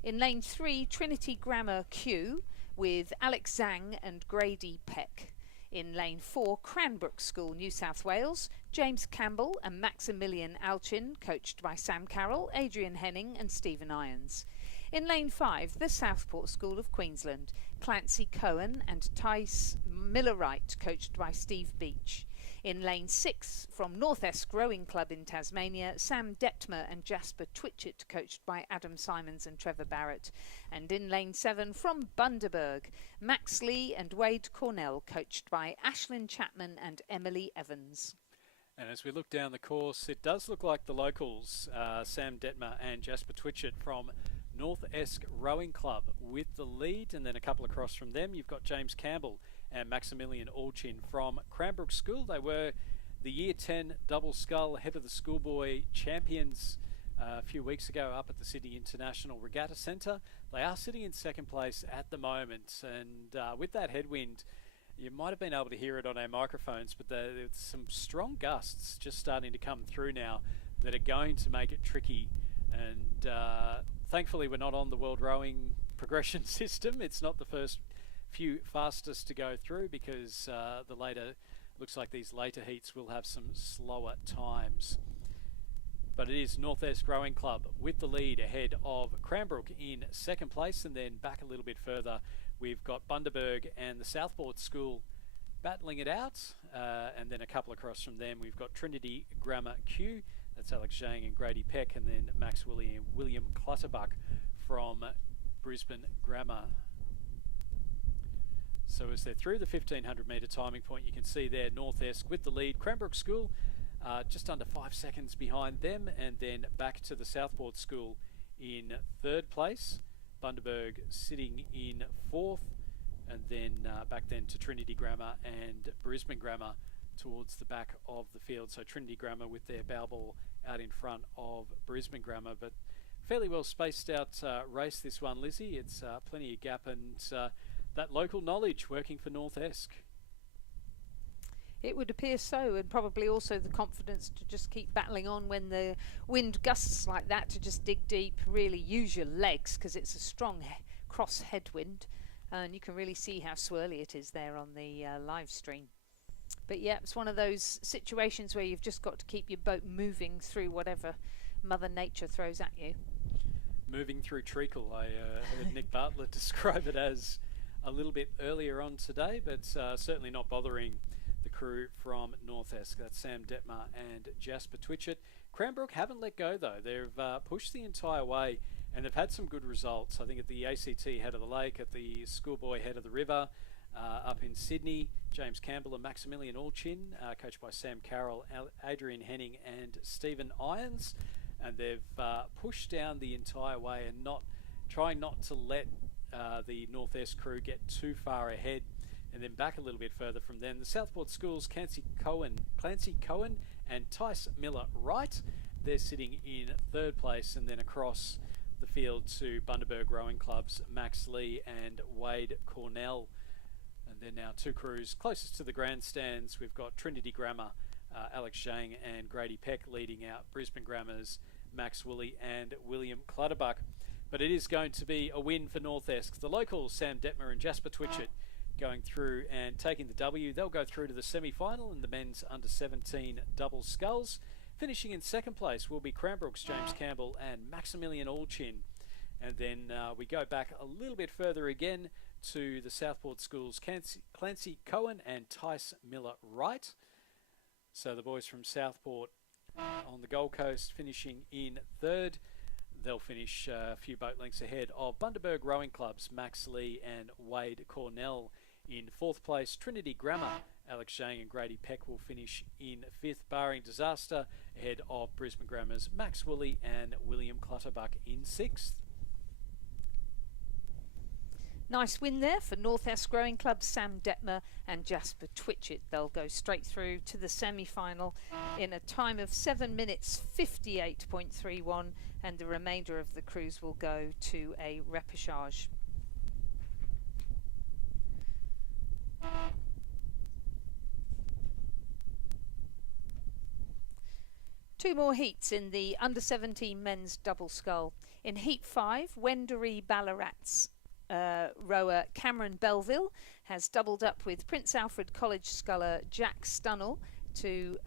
In lane 3, Trinity Grammar Q, with Alex Zhang and Grady Peck. In lane 4, Cranbrook School, New South Wales, James Campbell and Maximilian Alchin, coached by Sam Carroll, Adrian Henning and Stephen Irons. In lane 5, the Southport School of Queensland, Clancy Cohen and Tice Miller-Wright, coached by Steve Beach. In lane 6, from North Esk Rowing Club in Tasmania, Sam Detmer and Jasper Twitchett, coached by Adam Simons and Trevor Barrett. And in lane 7, from Bundaberg, Max Lee and Wade Cornell, coached by Ashlyn Chapman and Emily Evans. And as we look down the course, it does look like the locals, Sam Detmer and Jasper Twitchett from North Esk Rowing Club with the lead, and then a couple across from them you've got James Campbell and Maximilian Alchin from Cranbrook School. They were the Year 10 double scull ahead of the schoolboy champions a few weeks ago up at the Sydney International Regatta Centre. They are sitting in 2nd place at the moment, and with that headwind, you might have been able to hear it on our microphones, but there's some strong gusts just starting to come through now that are going to make it tricky. And thankfully, we're not on the World Rowing progression system. It's not the first few fastest to go through, because looks like these later heats will have some slower times. But it is North Esk Rowing Club with the lead ahead of Cranbrook in 2nd place, and then back a little bit further we've got Bundaberg and the Southport School battling it out, and then a couple across from them we've got Trinity Grammar Q. That's Alex Zhang and Grady Peck, and then Max Woolley and William Clutterbuck from Brisbane Grammar. So as they're through the 1500 metre timing point, you can see there North Esk with the lead. Cranbrook School just under 5 seconds behind them, and then back to the Southport School in 3rd place. Bundaberg sitting in 4th, and then back then to Trinity Grammar and Brisbane Grammar towards the back of the field. So Trinity Grammar with their bow ball out in front of Brisbane Grammar, but fairly well spaced out race this one, Lizzie. It's plenty of gap and that local knowledge working for North Esk. It would appear so, and probably also the confidence to just keep battling on when the wind gusts like that, to just dig deep, really use your legs, because it's a strong cross headwind, and you can really see how swirly it is there on the live stream. But yeah, it's one of those situations where you've just got to keep your boat moving through whatever Mother Nature throws at you. Moving through treacle, I heard Nick Bartlett describe it as a little bit earlier on today, but certainly not bothering the crew from North Esk. That's Sam Detmer and Jasper Twitchett. Cranbrook haven't let go though. They've pushed the entire way and they've had some good results. I think at the ACT head of the lake, at the schoolboy head of the river, up in Sydney, James Campbell and Maximilian Allchin, coached by Sam Carroll, Adrian Henning and Stephen Irons. And they've pushed down the entire way and trying not to let the North Esk crew get too far ahead, and then back a little bit further from them. The Southport Schools, Clancy Cohen and Tice Miller Wright, they're sitting in third place, and then across the field to Bundaberg Rowing Club's Max Lee and Wade Cornell. And then now two crews closest to the grandstands. We've got Trinity Grammar, Alex Zhang and Grady Peck leading out Brisbane Grammar's Max Woolley and William Clutterbuck. But it is going to be a win for North Esk. The locals, Sam Detmer and Jasper Twitchett, going through and taking the W. They'll go through to the semi-final in the men's under-17 double sculls. Finishing in second place will be Cranbrook's James Campbell and Maximilian Allchin. And then we go back a little bit further again to the Southport Schools, Clancy Cohen and Tice Miller Wright. So the boys from Southport on the Gold Coast finishing in third. They'll finish a few boat lengths ahead of Bundaberg Rowing Club's Max Lee and Wade Cornell. In fourth place, Trinity Grammar, Alex Zhang and Grady Peck will finish in fifth, barring disaster, ahead of Brisbane Grammar's Max Woolley and William Clutterbuck in sixth. Nice win there for North Esk Rowing Club, Sam Detmer and Jasper Twitchett. They'll go straight through to the semi-final in a time of 7 minutes 58.31, and the remainder of the crews will go to a repechage. Two more heats in the under-17 men's double scull. In Heat 5, Wendouree Ballarat's rower Cameron Belville has doubled up with Prince Alfred College sculler Jack Stunnell to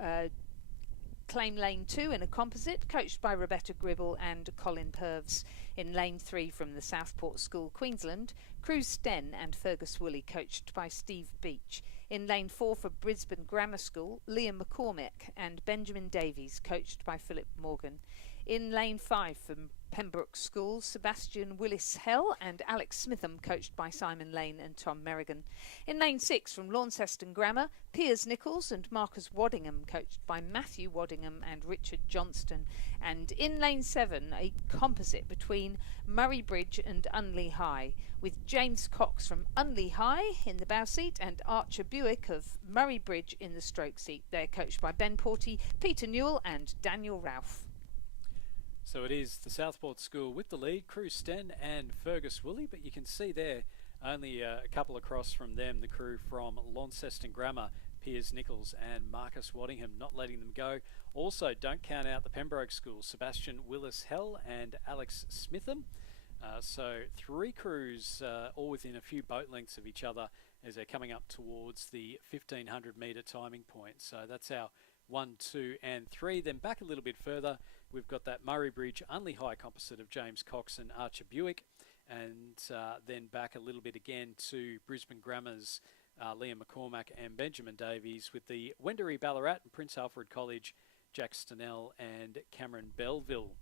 claim lane 2 in a composite, coached by Rebecca Gribble and Colin Purves. In lane 3 from the Southport School, Queensland, Cruz Sten and Fergus Woolley, coached by Steve Beach. In lane 4 for Brisbane Grammar School, Liam McCormick and Benjamin Davies, coached by Philip Morgan. In lane 5 from Pembroke School, Sebastian Willis-Hell and Alex Smitham, coached by Simon Lane and Tom Merrigan. In lane 6 from Launceston Grammar, Piers Nichols and Marcus Waddingham, coached by Matthew Waddingham and Richard Johnston. And in lane 7, a composite between Murray Bridge and Unley High, with James Cox from Unley High in the bow seat and Archer Buick of Murray Bridge in the stroke seat. They're coached by Ben Porty, Peter Newell and Daniel Ralph. So it is the Southport School with the lead, Cruz Sten and Fergus Woolley, but you can see there only a couple across from them, the crew from Launceston Grammar, Piers Nichols and Marcus Waddingham, not letting them go. Also, don't count out the Pembroke School, Sebastian Willis-Hell and Alex Smitham. So three crews all within a few boat lengths of each other as they're coming up towards the 1500 metre timing point. So that's our 1, 2 and 3. Then back a little bit further, we've got that Murray Bridge Unley High composite of James Cox and Archer Buick. And then back a little bit again to Brisbane Grammar's Liam McCormack and Benjamin Davies, with the Wendouree Ballarat and Prince Alfred College, Jack Stenell and Cameron Belville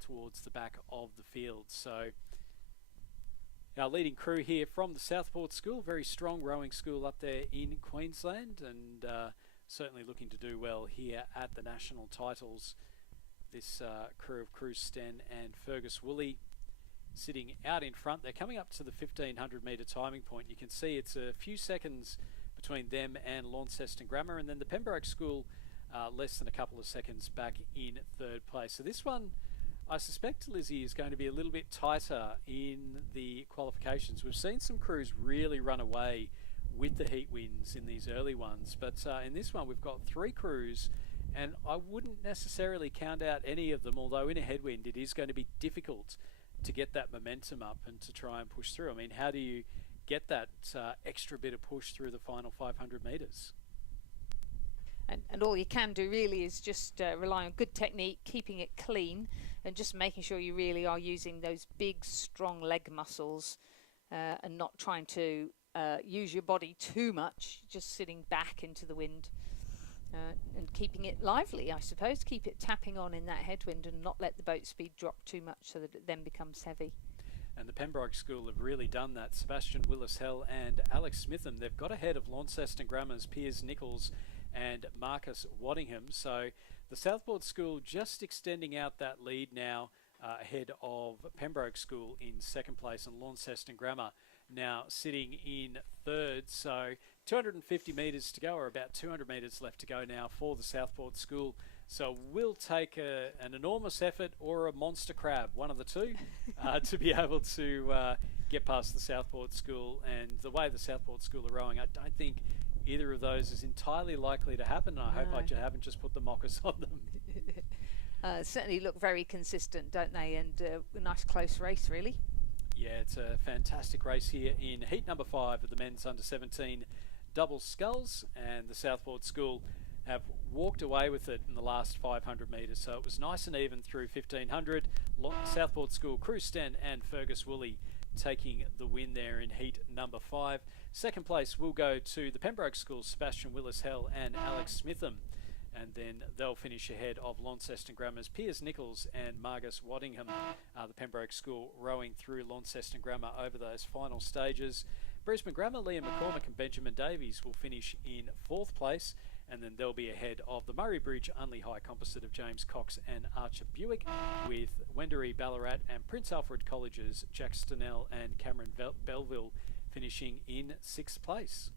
towards the back of the field. So our leading crew here from the Southport School, very strong rowing school up there in Queensland, and certainly looking to do well here at the national titles. This crew of Cruz Sten and Fergus Woolley sitting out in front. They're coming up to the 1500 metre timing point. You can see it's a few seconds between them and Launceston Grammar, and then the Pembroke School less than a couple of seconds back in third place. So this one, I suspect, Lizzie, is going to be a little bit tighter in the qualifications. We've seen some crews really run away with the heat wins in these early ones, but in this one we've got 3 crews, and I wouldn't necessarily count out any of them, although in a headwind it is going to be difficult to get that momentum up and to try and push through. I mean, how do you get that extra bit of push through the final 500 metres? And all you can do really is just rely on good technique, keeping it clean, and just making sure you really are using those big, strong leg muscles and not trying to use your body too much, just sitting back into the wind and keeping it lively, I suppose. Keep it tapping on in that headwind and not let the boat speed drop too much so that it then becomes heavy. And the Pembroke School have really done that. Sebastian Willis-Hell and Alex Smitham, they've got ahead of Launceston Grammar's Piers Nichols and Marcus Waddingham. So the Southport School just extending out that lead now ahead of Pembroke School in second place, and Launceston Grammar now sitting in third. So 250 metres to go, or about 200 metres left to go now for the Southport School. So we'll take an enormous effort or a monster crab, one of the two, to be able to get past the Southport School. And the way the Southport School are rowing, I don't think either of those is entirely likely to happen. And I hope I haven't just put the mockers on them. Certainly look very consistent, don't they? And a nice close race, really. Yeah, it's a fantastic race here in heat number 5 of the men's under-17 double sculls, and the Southport School have walked away with it in the last 500 metres. So it was nice and even through 1500. Southport School, Crew Sten and Fergus Woolley taking the win there in heat number 5. Second place will go to the Pembroke School, Sebastian Willis-Hell and Alex Smitham. And then they'll finish ahead of Launceston Grammar's Piers Nichols and Marcus Waddingham. The Pembroke School rowing through Launceston Grammar over those final stages. Brisbane Grammar, Liam McCormick and Benjamin Davies will finish in 4th place, and then they'll be ahead of the Murray Bridge Unley High composite of James Cox and Archer Buick, with Wendouree Ballarat and Prince Alfred College's Jack Stenell and Cameron Belleville finishing in 6th place.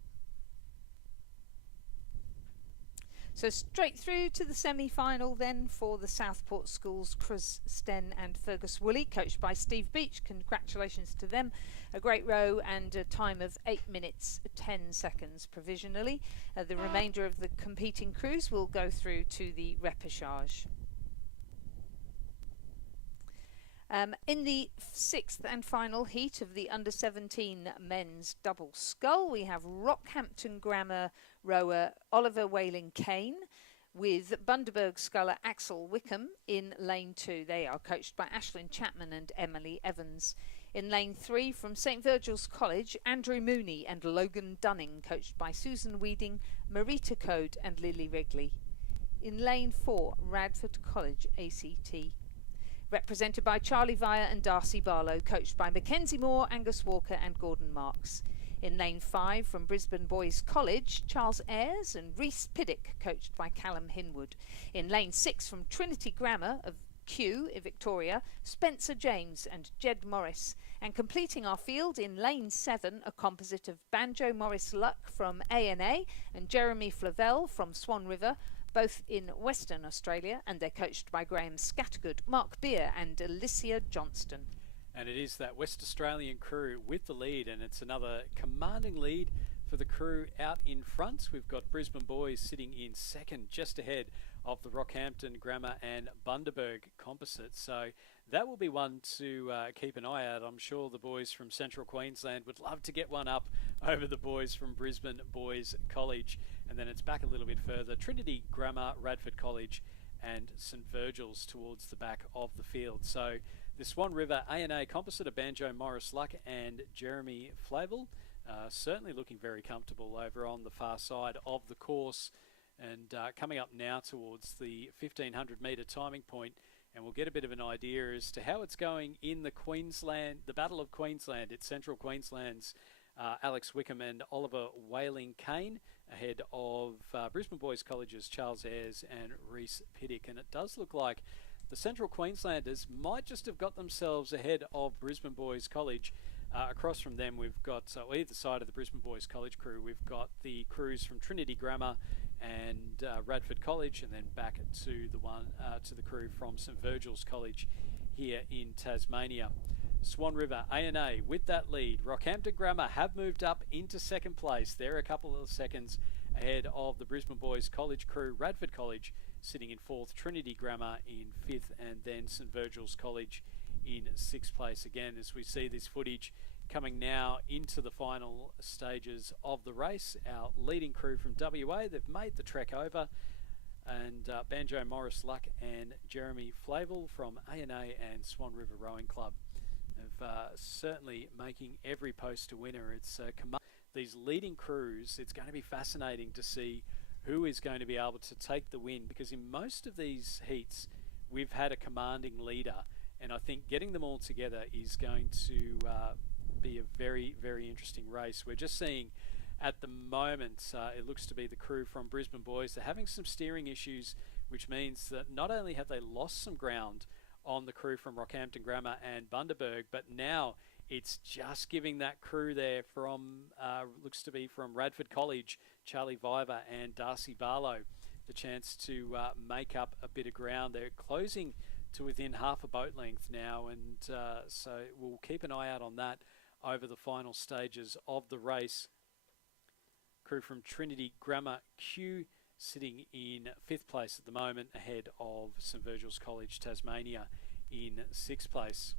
So straight through to the semi-final then for the Southport Schools, Chris Sten and Fergus Woolley, coached by Steve Beach. Congratulations to them. A great row and a time of 8 minutes 10 seconds provisionally. The remainder of the competing crews will go through to the repechage. In the 6th and final heat of the under-17 men's double scull, we have Rockhampton Grammar rower Oliver Whaling-Kane with Bundaberg sculler Axel Wickham in lane 2. They are coached by Ashlyn Chapman and Emily Evans. In lane 3 from St Virgil's College, Andrew Mooney and Logan Dunning, coached by Susan Weeding, Marita Code and Lily Wrigley. In lane 4, Radford College ACT. Represented by Charlie Vire and Darcy Barlow, coached by Mackenzie Moore, Angus Walker and Gordon Marks. In lane 5 from Brisbane Boys College, Charles Ayres and Rhys Piddick, coached by Callum Hinwood. In lane 6 from Trinity Grammar of Kew in Victoria, Spencer James and Jed Morris. And completing our field in lane 7, a composite of Banjo Morris Luck from A&A and Jeremy Flavelle from Swan River, both in Western Australia, and they're coached by Graham Scattergood, Mark Beer and Alicia Johnston. And it is that West Australian crew with the lead, and it's another commanding lead for the crew out in front. We've got Brisbane Boys sitting in second, just ahead of the Rockhampton Grammar and Bundaberg composite. So that will be one to keep an eye out. I'm sure the boys from Central Queensland would love to get one up over the boys from Brisbane Boys College. And then it's back a little bit further. Trinity Grammar, Radford College and St Virgil's towards the back of the field. So the Swan River A&A composite of Banjo Morris Luck and Jeremy Flavel certainly looking very comfortable over on the far side of the course. And coming up now towards the 1500 metre timing point, and we'll get a bit of an idea as to how it's going in the Battle of Queensland. It's Central Queensland's Alex Wickham and Oliver Whaling-Kane ahead of Brisbane Boys College's Charles Ayres and Rhys Piddick. And it does look like the Central Queenslanders might just have got themselves ahead of Brisbane Boys College. Across from them, we've got either side of the Brisbane Boys College crew, we've got the crews from Trinity Grammar and Radford College, and then back to the crew from St Virgil's College here in Tasmania. Swan River A&A with that lead. Rockhampton Grammar have moved up into second place. They're a couple of seconds ahead of the Brisbane Boys College crew. Radford College sitting in fourth, Trinity Grammar in fifth, and then St Virgil's College in sixth place. Again, as we see this footage coming now into the final stages of the race, our leading crew from WA, they've made the trek over, and Banjo Morris Luck and Jeremy Flavel from A&A and Swan River Rowing Club have certainly making every post a winner. It's these leading crews. It's going to be fascinating to see who is going to be able to take the win, because in most of these heats we've had a commanding leader, and I think getting them all together is going to be a very, very interesting race. We're just seeing at the moment, it looks to be the crew from Brisbane Boys. They're having some steering issues, which means that not only have they lost some ground on the crew from Rockhampton Grammar and Bundaberg, but now it's just giving that crew there from, looks to be from Radford College, Charlie Viver and Darcy Barlow, the chance to make up a bit of ground. They're closing to within half a boat length now, and so we'll keep an eye out on that over the final stages of the race. Crew from Trinity Grammar Q sitting in fifth place at the moment, ahead of St Virgil's College Tasmania in sixth place.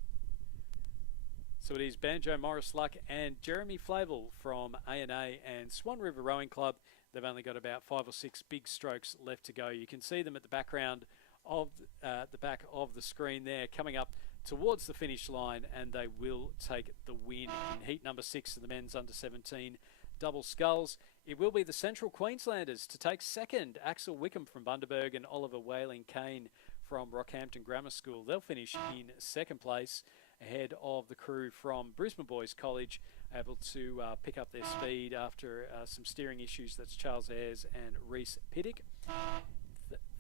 So it is Banjo Morris Luck and Jeremy Flavel from A&A and Swan River Rowing Club. They've only got about 5 or 6 big strokes left to go. You can see them at the background of the back of the screen there, coming up towards the finish line, and they will take the win in heat number 6 of the men's under 17 double sculls. It will be the Central Queenslanders to take second. Axel Wickham from Bundaberg and Oliver Whaling Kane from Rockhampton Grammar School. They'll finish in second place, ahead of the crew from Brisbane Boys College, able to pick up their speed after some steering issues. That's Charles Ayres and Reese Piddick.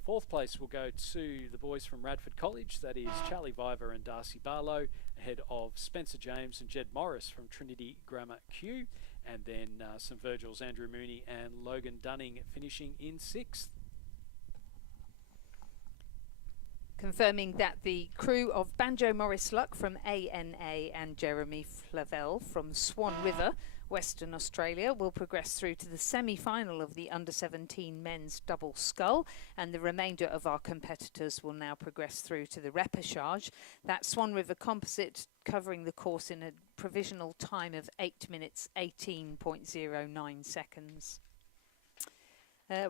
Fourth place will go to the boys from Radford College. That is Charlie Viver and Darcy Barlow, ahead of Spencer James and Jed Morris from Trinity Grammar Q. And then St Virgil's Andrew Mooney and Logan Dunning finishing in sixth. Confirming that the crew of Banjo Morris Luck from ANA and Jeremy Flavel from Swan River, Western Australia, will progress through to the semi-final of the under-17 men's double scull, and the remainder of our competitors will now progress through to the repechage. That Swan River composite covering the course in a provisional time of 8 minutes 18.09 seconds.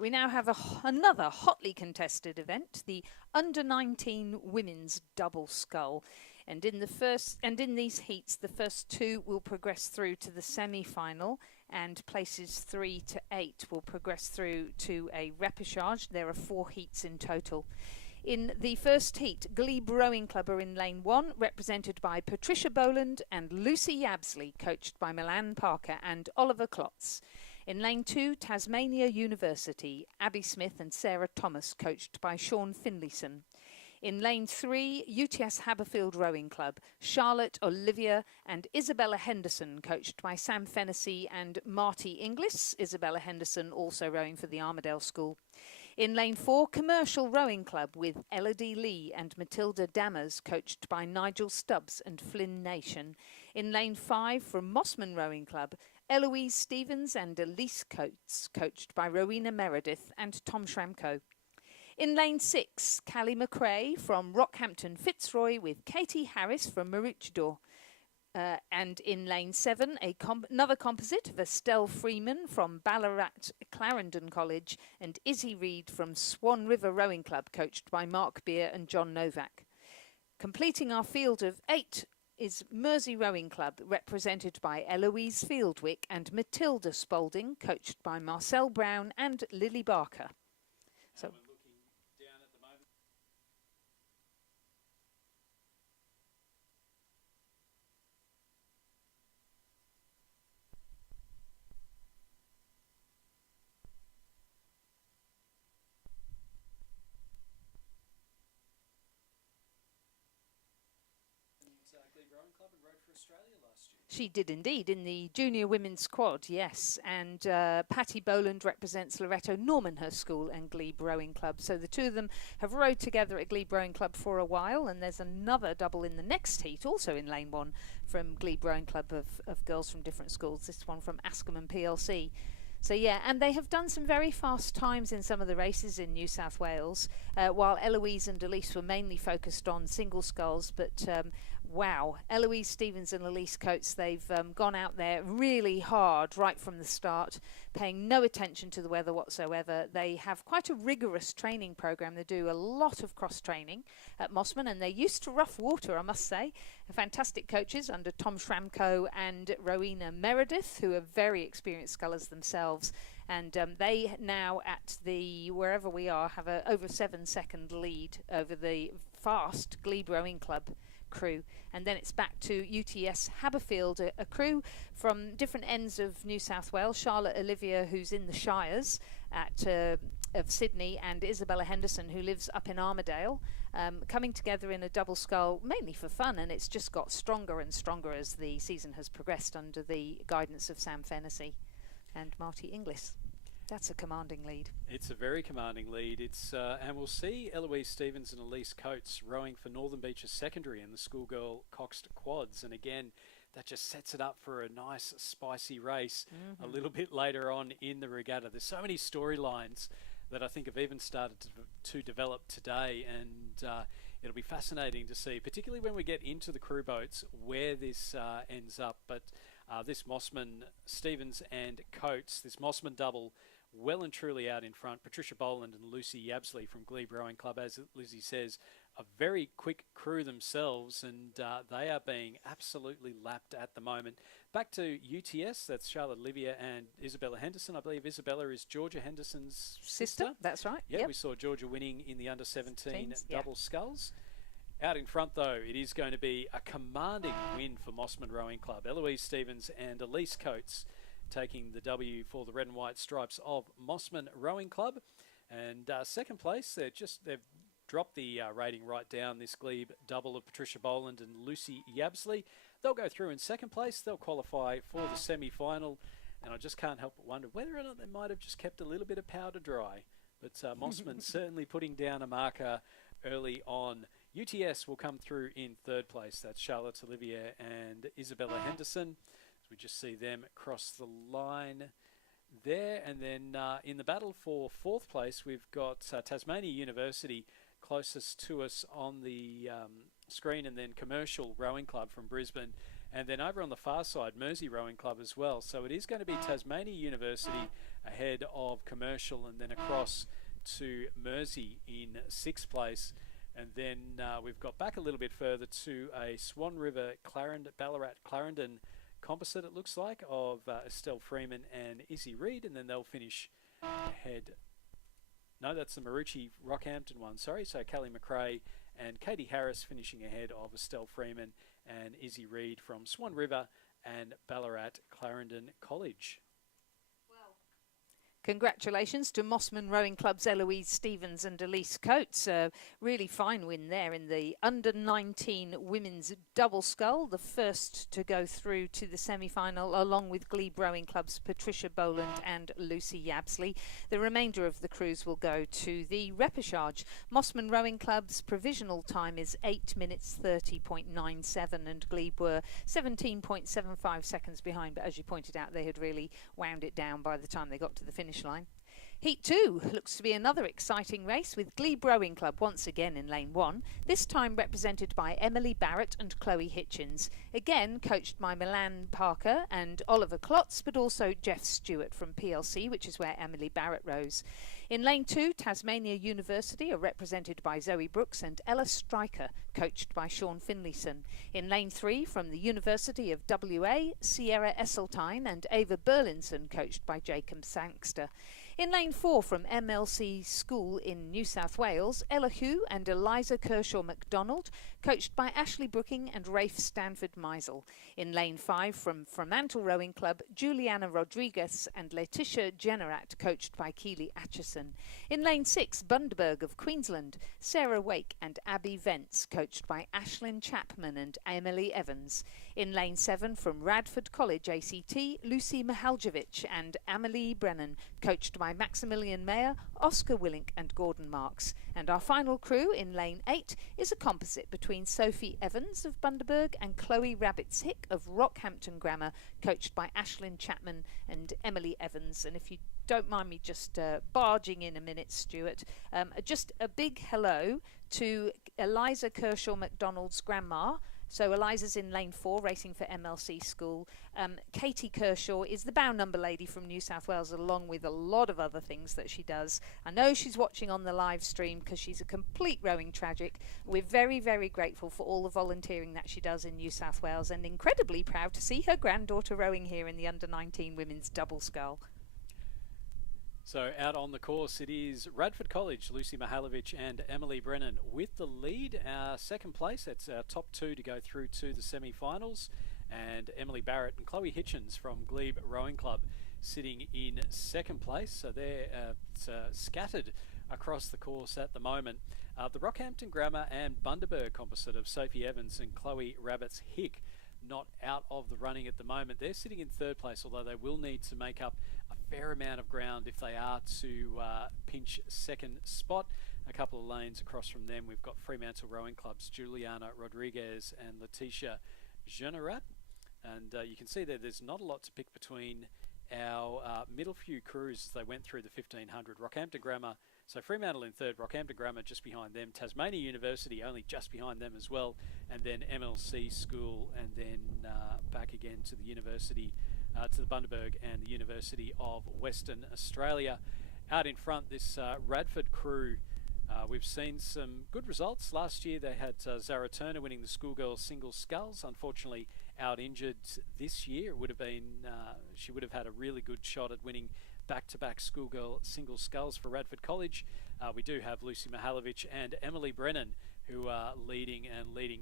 We now have another hotly contested event, the under-19 women's double scull. And in these heats, the first 2 will progress through to the semi-final, and places 3 to 8 will progress through to a repechage. There are 4 heats in total. In the first heat, Glebe Rowing Club are in lane 1, represented by Patricia Boland and Lucy Yabsley, coached by Milan Parker and Oliver Klotz. In lane 2, Tasmania University, Abby Smith and Sarah Thomas, coached by Sean Finlayson. In lane 3, UTS Haberfield Rowing Club, Charlotte, Olivia and Isabella Henderson, coached by Sam Fennessy and Marty Inglis. Isabella Henderson also rowing for the Armadale School. In lane 4, Commercial Rowing Club with Elodie Lee and Matilda Dammers, coached by Nigel Stubbs and Flynn Nation. In lane 5, from Mossman Rowing Club, Eloise Stevens and Elise Coates, coached by Rowena Meredith and Tom Schramko. In lane 6, Callie McRae from Rockhampton Fitzroy with Katie Harris from Maroochydore. And in lane 7, another composite of Estelle Freeman from Ballarat Clarendon College and Izzy Reid from Swan River Rowing Club, coached by Mark Beer and John Novak. Completing our field of 8 is Mersey Rowing Club, represented by Eloise Fieldwick and Matilda Spalding, coached by Marcel Brown and Lily Barker. So we're looking down at the moment. She did indeed, in the junior women's quad, yes. And Patty Boland represents Loretto Normanhurst School and Glebe Rowing Club. So the two of them have rowed together at Glebe Rowing Club for a while, and there's another double in the next heat, also in lane 1, from Glebe Rowing Club of girls from different schools, this one from Ascombe PLC. So yeah, and they have done some very fast times in some of the races in New South Wales, while Eloise and Elise were mainly focused on single sculls, but wow, Eloise Stevens and Elise Coates, they've gone out there really hard right from the start, paying no attention to the weather whatsoever. They have quite a rigorous training program. They do a lot of cross training at Mossman, and they're used to rough water, I must say. Fantastic coaches under Tom Schramko and Rowena Meredith, who are very experienced scullers themselves. And they now, at the wherever we are, have a over 7-second lead over the fast Glebe Rowing Club crew. And then it's back to UTS Haberfield, a crew from different ends of New South Wales. Charlotte Olivia, who's in the Shires of Sydney, and Isabella Henderson, who lives up in Armidale, coming together in a double scull, mainly for fun, and it's just got stronger and stronger as the season has progressed under the guidance of Sam Fennessy and Marty Inglis. That's a commanding lead. It's a very commanding lead. It's and we'll see Eloise Stevens and Elise Coates rowing for Northern Beaches Secondary in the schoolgirl Coxed Quads, and again, that just sets it up for a nice spicy race a little bit later on in the regatta. There's so many storylines that I think have even started to develop today, and it'll be fascinating to see, particularly when we get into the crew boats, where this ends up. But this Mossman, Stevens and Coates, this Mossman double, well and truly out in front. Patricia Boland and Lucy Yabsley from Glebe Rowing Club, as Lizzie says, a very quick crew themselves, and they are being absolutely lapped at the moment. Back to UTS, that's Charlotte Olivia and Isabella Henderson. I believe Isabella is Georgia Henderson's sister. That's right. Yeah, yep. We saw Georgia winning in the under-17 double sculls. Out in front, though, it is going to be a commanding win for Mossman Rowing Club. Eloise Stevens and Elise Coates taking the W for the red and white stripes of Mossman Rowing Club. And second place, they've dropped the rating right down, this Glebe double of Patricia Boland and Lucy Yabsley. They'll go through in second place. They'll qualify for the semi-final. And I just can't help but wonder whether or not they might have just kept a little bit of powder dry. But Mossman certainly putting down a marker early on. UTS will come through in third place. That's Charlotte Olivia and Isabella Henderson. We just see them cross the line there. And then in the battle for fourth place, we've got Tasmania University closest to us on the screen, and then Commercial Rowing Club from Brisbane. And then over on the far side, Mersey Rowing Club as well. So it is going to be Tasmania University ahead of Commercial, and then across to Mersey in sixth place. And then we've got back a little bit further to a Swan River Ballarat Clarendon composite, it looks like, of Estelle Freeman and Izzy Reid, and then they'll finish ahead. No, that's the Marucci Rockhampton one, sorry. So Kelly McRae and Katie Harris finishing ahead of Estelle Freeman and Izzy Reid from Swan River and Ballarat Clarendon College. Congratulations to Mossman Rowing Club's Eloise Stevens and Elise Coates. A really fine win there in the under-19 women's double scull, the first to go through to the semi-final, along with Glebe Rowing Club's Patricia Boland and Lucy Yabsley. The remainder of the crews will go to the repechage. Mossman Rowing Club's provisional time is 8 minutes 30.97, and Glebe were 17.75 seconds behind, but as you pointed out, they had really wound it down by the time they got to the finish line. Heat 2 looks to be another exciting race, with Glebe Rowing Club once again in lane 1, this time represented by Emily Barrett and Chloe Hitchens, again coached by Milan Parker and Oliver Klotz, but also Jeff Stewart from PLC, which is where Emily Barrett rows. In lane 2, Tasmania University are represented by Zoe Brooks and Ella Stryker, coached by Sean Finlayson. In lane 3, from the University of WA, Sierra Esseltine and Ava Burlinson, coached by Jacob Sangster. In lane 4 from MLC School in New South Wales, Ella Hu and Eliza Kershaw McDonald, coached by Ashley Brooking and Rafe Stanford Meisel. In lane 5 from Fremantle Rowing Club, Juliana Rodriguez and Letitia Generat, coached by Keely Atchison. In lane 6, Bundaberg of Queensland, Sarah Wake and Abby Vence, coached by Ashlyn Chapman and Emily Evans. In lane 7 from Radford College ACT, Lucy Mihaljevic and Amelie Brennan, coached by Maximilian Mayer, Oscar Willink and Gordon Marks. And our final crew in lane 8 is a composite between Sophie Evans of Bundaberg and Chloe Rabbits-Hick of Rockhampton Grammar, coached by Ashlyn Chapman and Emily Evans. And if you don't mind me just barging in a minute, Stuart, just a big hello to Eliza Kershaw McDonald's grandma. So Eliza's in lane 4, racing for MLC School. Katie Kershaw is the bow number lady from New South Wales, along with a lot of other things that she does. I know she's watching on the live stream because she's a complete rowing tragic. We're very, very grateful for all the volunteering that she does in New South Wales, and incredibly proud to see her granddaughter rowing here in the under-19 women's double scull. So out on the course, it is Radford College, Lucy Mihalovic and Emily Brennan with the lead. Our second place, that's our top two to go through to the semi-finals. And Emily Barrett and Chloe Hitchens from Glebe Rowing Club sitting in second place. So they're scattered across the course at the moment. The Rockhampton Grammar and Bundaberg composite of Sophie Evans and Chloe Rabbits-Hick not out of the running at the moment. They're sitting in third place, although they will need to make up a fair amount of ground if they are to pinch second spot. A couple of lanes across from them, we've got Fremantle Rowing Club's Juliana Rodriguez and Letitia Generat. And you can see there's not a lot to pick between our middle few crews as they went through the 1500. Rockhampton Grammar, so Fremantle in third, Rockhampton Grammar just behind them, Tasmania University only just behind them as well, and then MLC School, and then back again to the University, to the Bundaberg and the University of Western Australia. Out in front, this Radford crew, we've seen some good results. Last year they had Zara Turner winning the schoolgirls single sculls, unfortunately out injured this year. It would have been, she would have had a really good shot at winning back-to-back schoolgirl single sculls for Radford College. We do have Lucy Mihalovic and Emily Brennan who are leading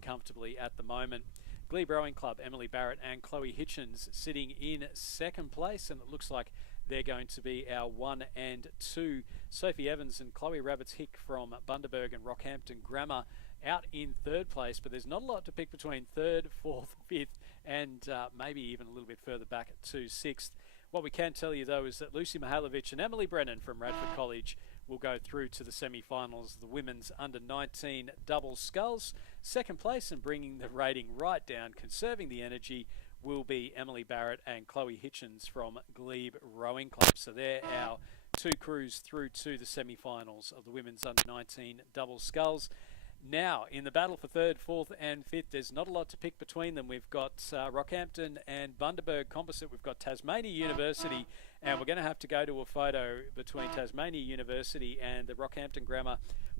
comfortably at the moment. Glebe Rowing Club, Emily Barrett and Chloe Hitchens sitting in second place, and it looks like they're going to be our 1 and 2. Sophie Evans and Chloe Rabbits-Hick from Bundaberg and Rockhampton Grammar out in third place, but there's not a lot to pick between third, fourth, fifth, and maybe even a little bit further back to sixth. What we can tell you, though, is that Lucy Mihalovic and Emily Brennan from Radford College will go through to the semi-finals, the women's under-19 double sculls. Second place and bringing the rating right down, conserving the energy, will be Emily Barrett and Chloe Hitchens from Glebe Rowing Club. So they're our two crews through to the semi-finals of the women's under-19 double sculls. Now, in the battle for third, fourth and fifth, there's not a lot to pick between them. We've got Rockhampton and Bundaberg composite. We've got Tasmania University, and we're going to have to go to a photo between Tasmania University and the Rockhampton Grammar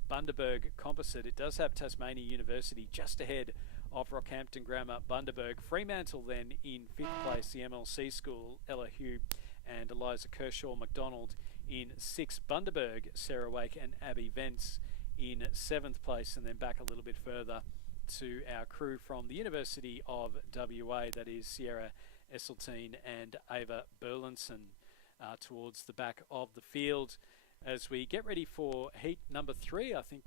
Bundaberg composite. It does have Tasmania University just ahead of Rockhampton Grammar Bundaberg. Fremantle then in fifth place, the MLC School, Ella Hu and Eliza Kershaw McDonald in sixth. Bundaberg, Sarah Wake and Abby Vence in seventh place, and then back a little bit further to our crew from the University of WA, that is Sierra Esseltine and Ava Burlinson, towards the back of the field. As we get ready for heat number 3, I think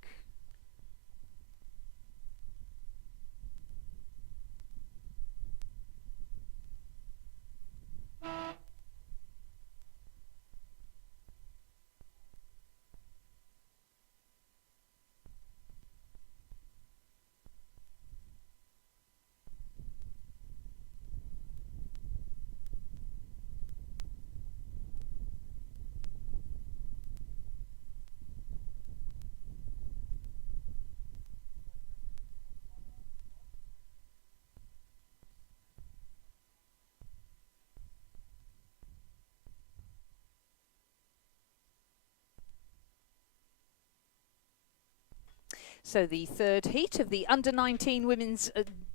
So the third heat of the under-19 women's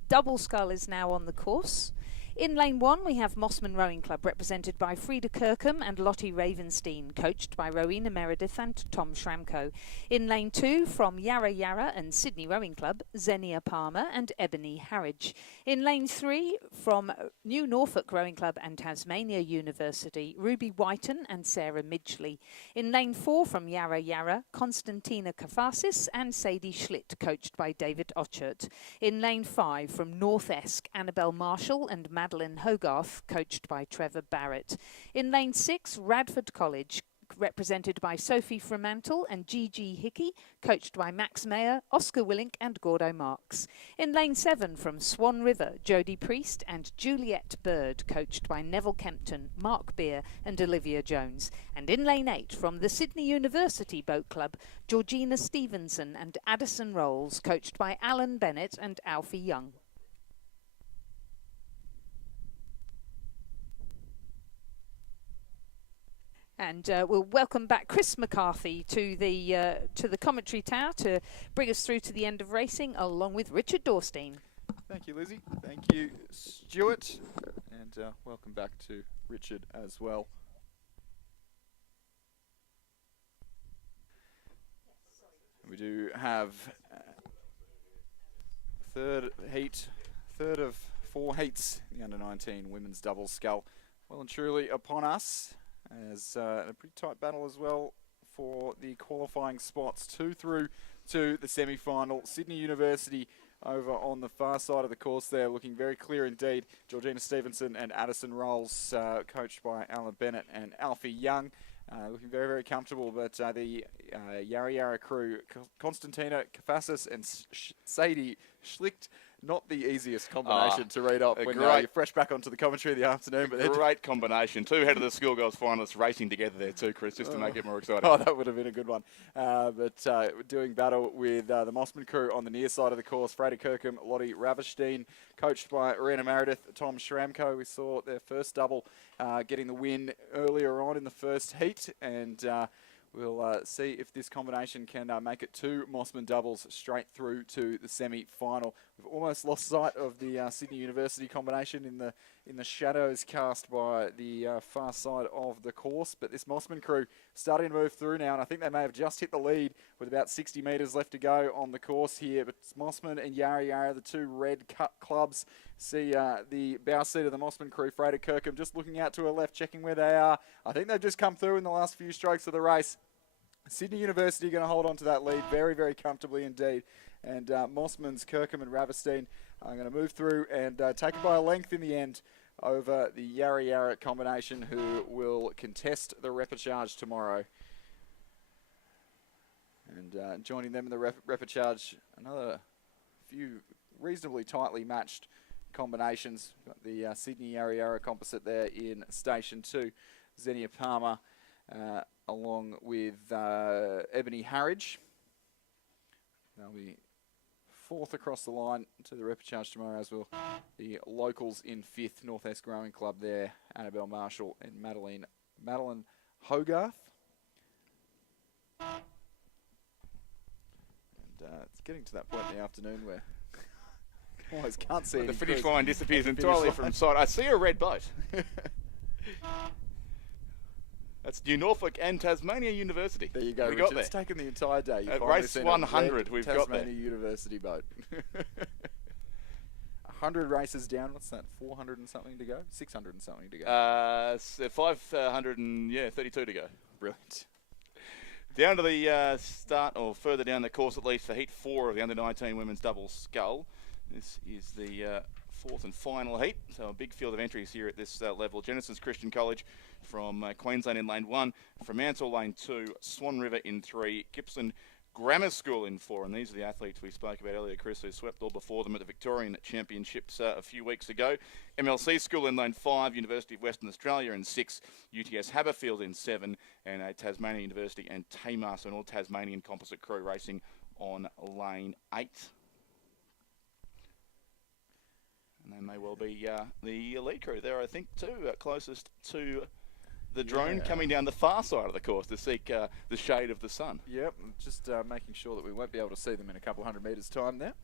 double scull is now on the course. In lane 1, we have Mossman Rowing Club, represented by Frida Kirkham and Lottie Ravenstein, coached by Rowena Meredith and Tom Schramko. In lane 2, from Yarra Yarra and Sydney Rowing Club, Xenia Palmer and Ebony Harridge. In lane 3, from New Norfolk Rowing Club and Tasmania University, Ruby Whiten and Sarah Midgley. In lane 4, from Yarra Yarra, Constantina Kafasis and Sadie Schlitt, coached by David Ochert. In lane 5, from North Esk, Annabelle Marshall and Madeline Hogarth, coached by Trevor Barrett. In lane 6, Radford College, represented by Sophie Fremantle and Gigi Hickey, coached by Max Mayer, Oscar Willink and Gordo Marks. In lane 7, from Swan River, Jodie Priest and Juliet Bird, coached by Neville Kempton, Mark Beer and Olivia Jones. And in lane 8, from the Sydney University Boat Club, Georgina Stevenson and Addison Rolls, coached by Alan Bennett and Alfie Young. And we'll welcome back Chris McCarthy to the commentary tower to bring us through to the end of racing, along with Richard Dorstein. Thank you, Lizzie. Thank you, Stuart. And welcome back to Richard as well. We do have third of 4 heats in the under-19 women's double scull. Well and truly upon us. As a pretty tight battle as well for the qualifying spots 2 through to the semi-final. Sydney University over on the far side of the course there, looking very clear indeed. Georgina Stevenson and Addison Rolls, coached by Alan Bennett and Alfie Young, looking very, very comfortable. But the Yarra Yarra crew, Constantina Kafasis and Sadie Schlicht, not the easiest combination to read off when you're fresh back onto the commentary of the afternoon. But great combination. 2 head of the schoolgirls finalists racing together there too, Chris, just to make it more exciting. Oh, that would have been a good one. But doing battle with the Mossman crew on the near side of the course, Freda Kirkham, Lottie Ravenstein, coached by Rena Meredith, Tom Schramko. We saw their first double getting the win earlier on in the first heat, and we'll see if this combination can make it 2 Mossman doubles straight through to the semi-final. We've almost lost sight of the Sydney University combination in the shadows cast by the far side of the course. But this Mossman crew starting to move through now, and I think they may have just hit the lead with about 60 metres left to go on the course here. But it's Mossman and Yarra Yarra, the 2 red cut clubs. See the bow seat of the Mossman crew, Freda Kirkham, just looking out to her left, checking where they are. I think they've just come through in the last few strokes of the race. Sydney University going to hold on to that lead very, very comfortably indeed. And Mossman's Kirkham and Ravenstein are going to move through and take it by a length in the end over the Yarra Yarra combination, who will contest the repechage tomorrow. And joining them in the repechage, another few reasonably tightly matched combinations. Got the Sydney Yarra Yarra composite there in Station 2. Xenia Palmer along with Ebony Harridge. They'll be 4th across the line to the repechage tomorrow, as will the locals in 5th, North Esk Rowing Club there, Annabelle Marshall and Madeline Hogarth. And it's getting to that point in the afternoon where almost can't see the finish line disappears entirely from sight. I see a red boat. That's New Norfolk and Tasmania University. There you go, Richard. It's taken the entire day. At race 100, we've got there. Tasmania University boat. 100 races down. What's that? 400 and something to go? 600 and something to go. 32 to go. Brilliant. Down to the start, or further down the course at least, for Heat 4 of the Under-19 Women's Double Scull. This is the 4th and final heat, so a big field of entries here at this level. Genesis Christian College from Queensland in lane 1, Fremantle lane 2, Swan River in 3, Gippsland Grammar School in 4, and these are the athletes we spoke about earlier, Chris, who swept all before them at the Victorian Championships a few weeks ago. MLC School in lane 5, University of Western Australia in 6, UTS Haberfield in 7, and Tasmania University and Tamar, so an all Tasmanian composite crew racing on lane 8. And they may well be the elite crew there, I think, too, closest to the drone coming down the far side of the course to seek the shade of the sun. Yep, just making sure that we won't be able to see them in a couple hundred metres' time there.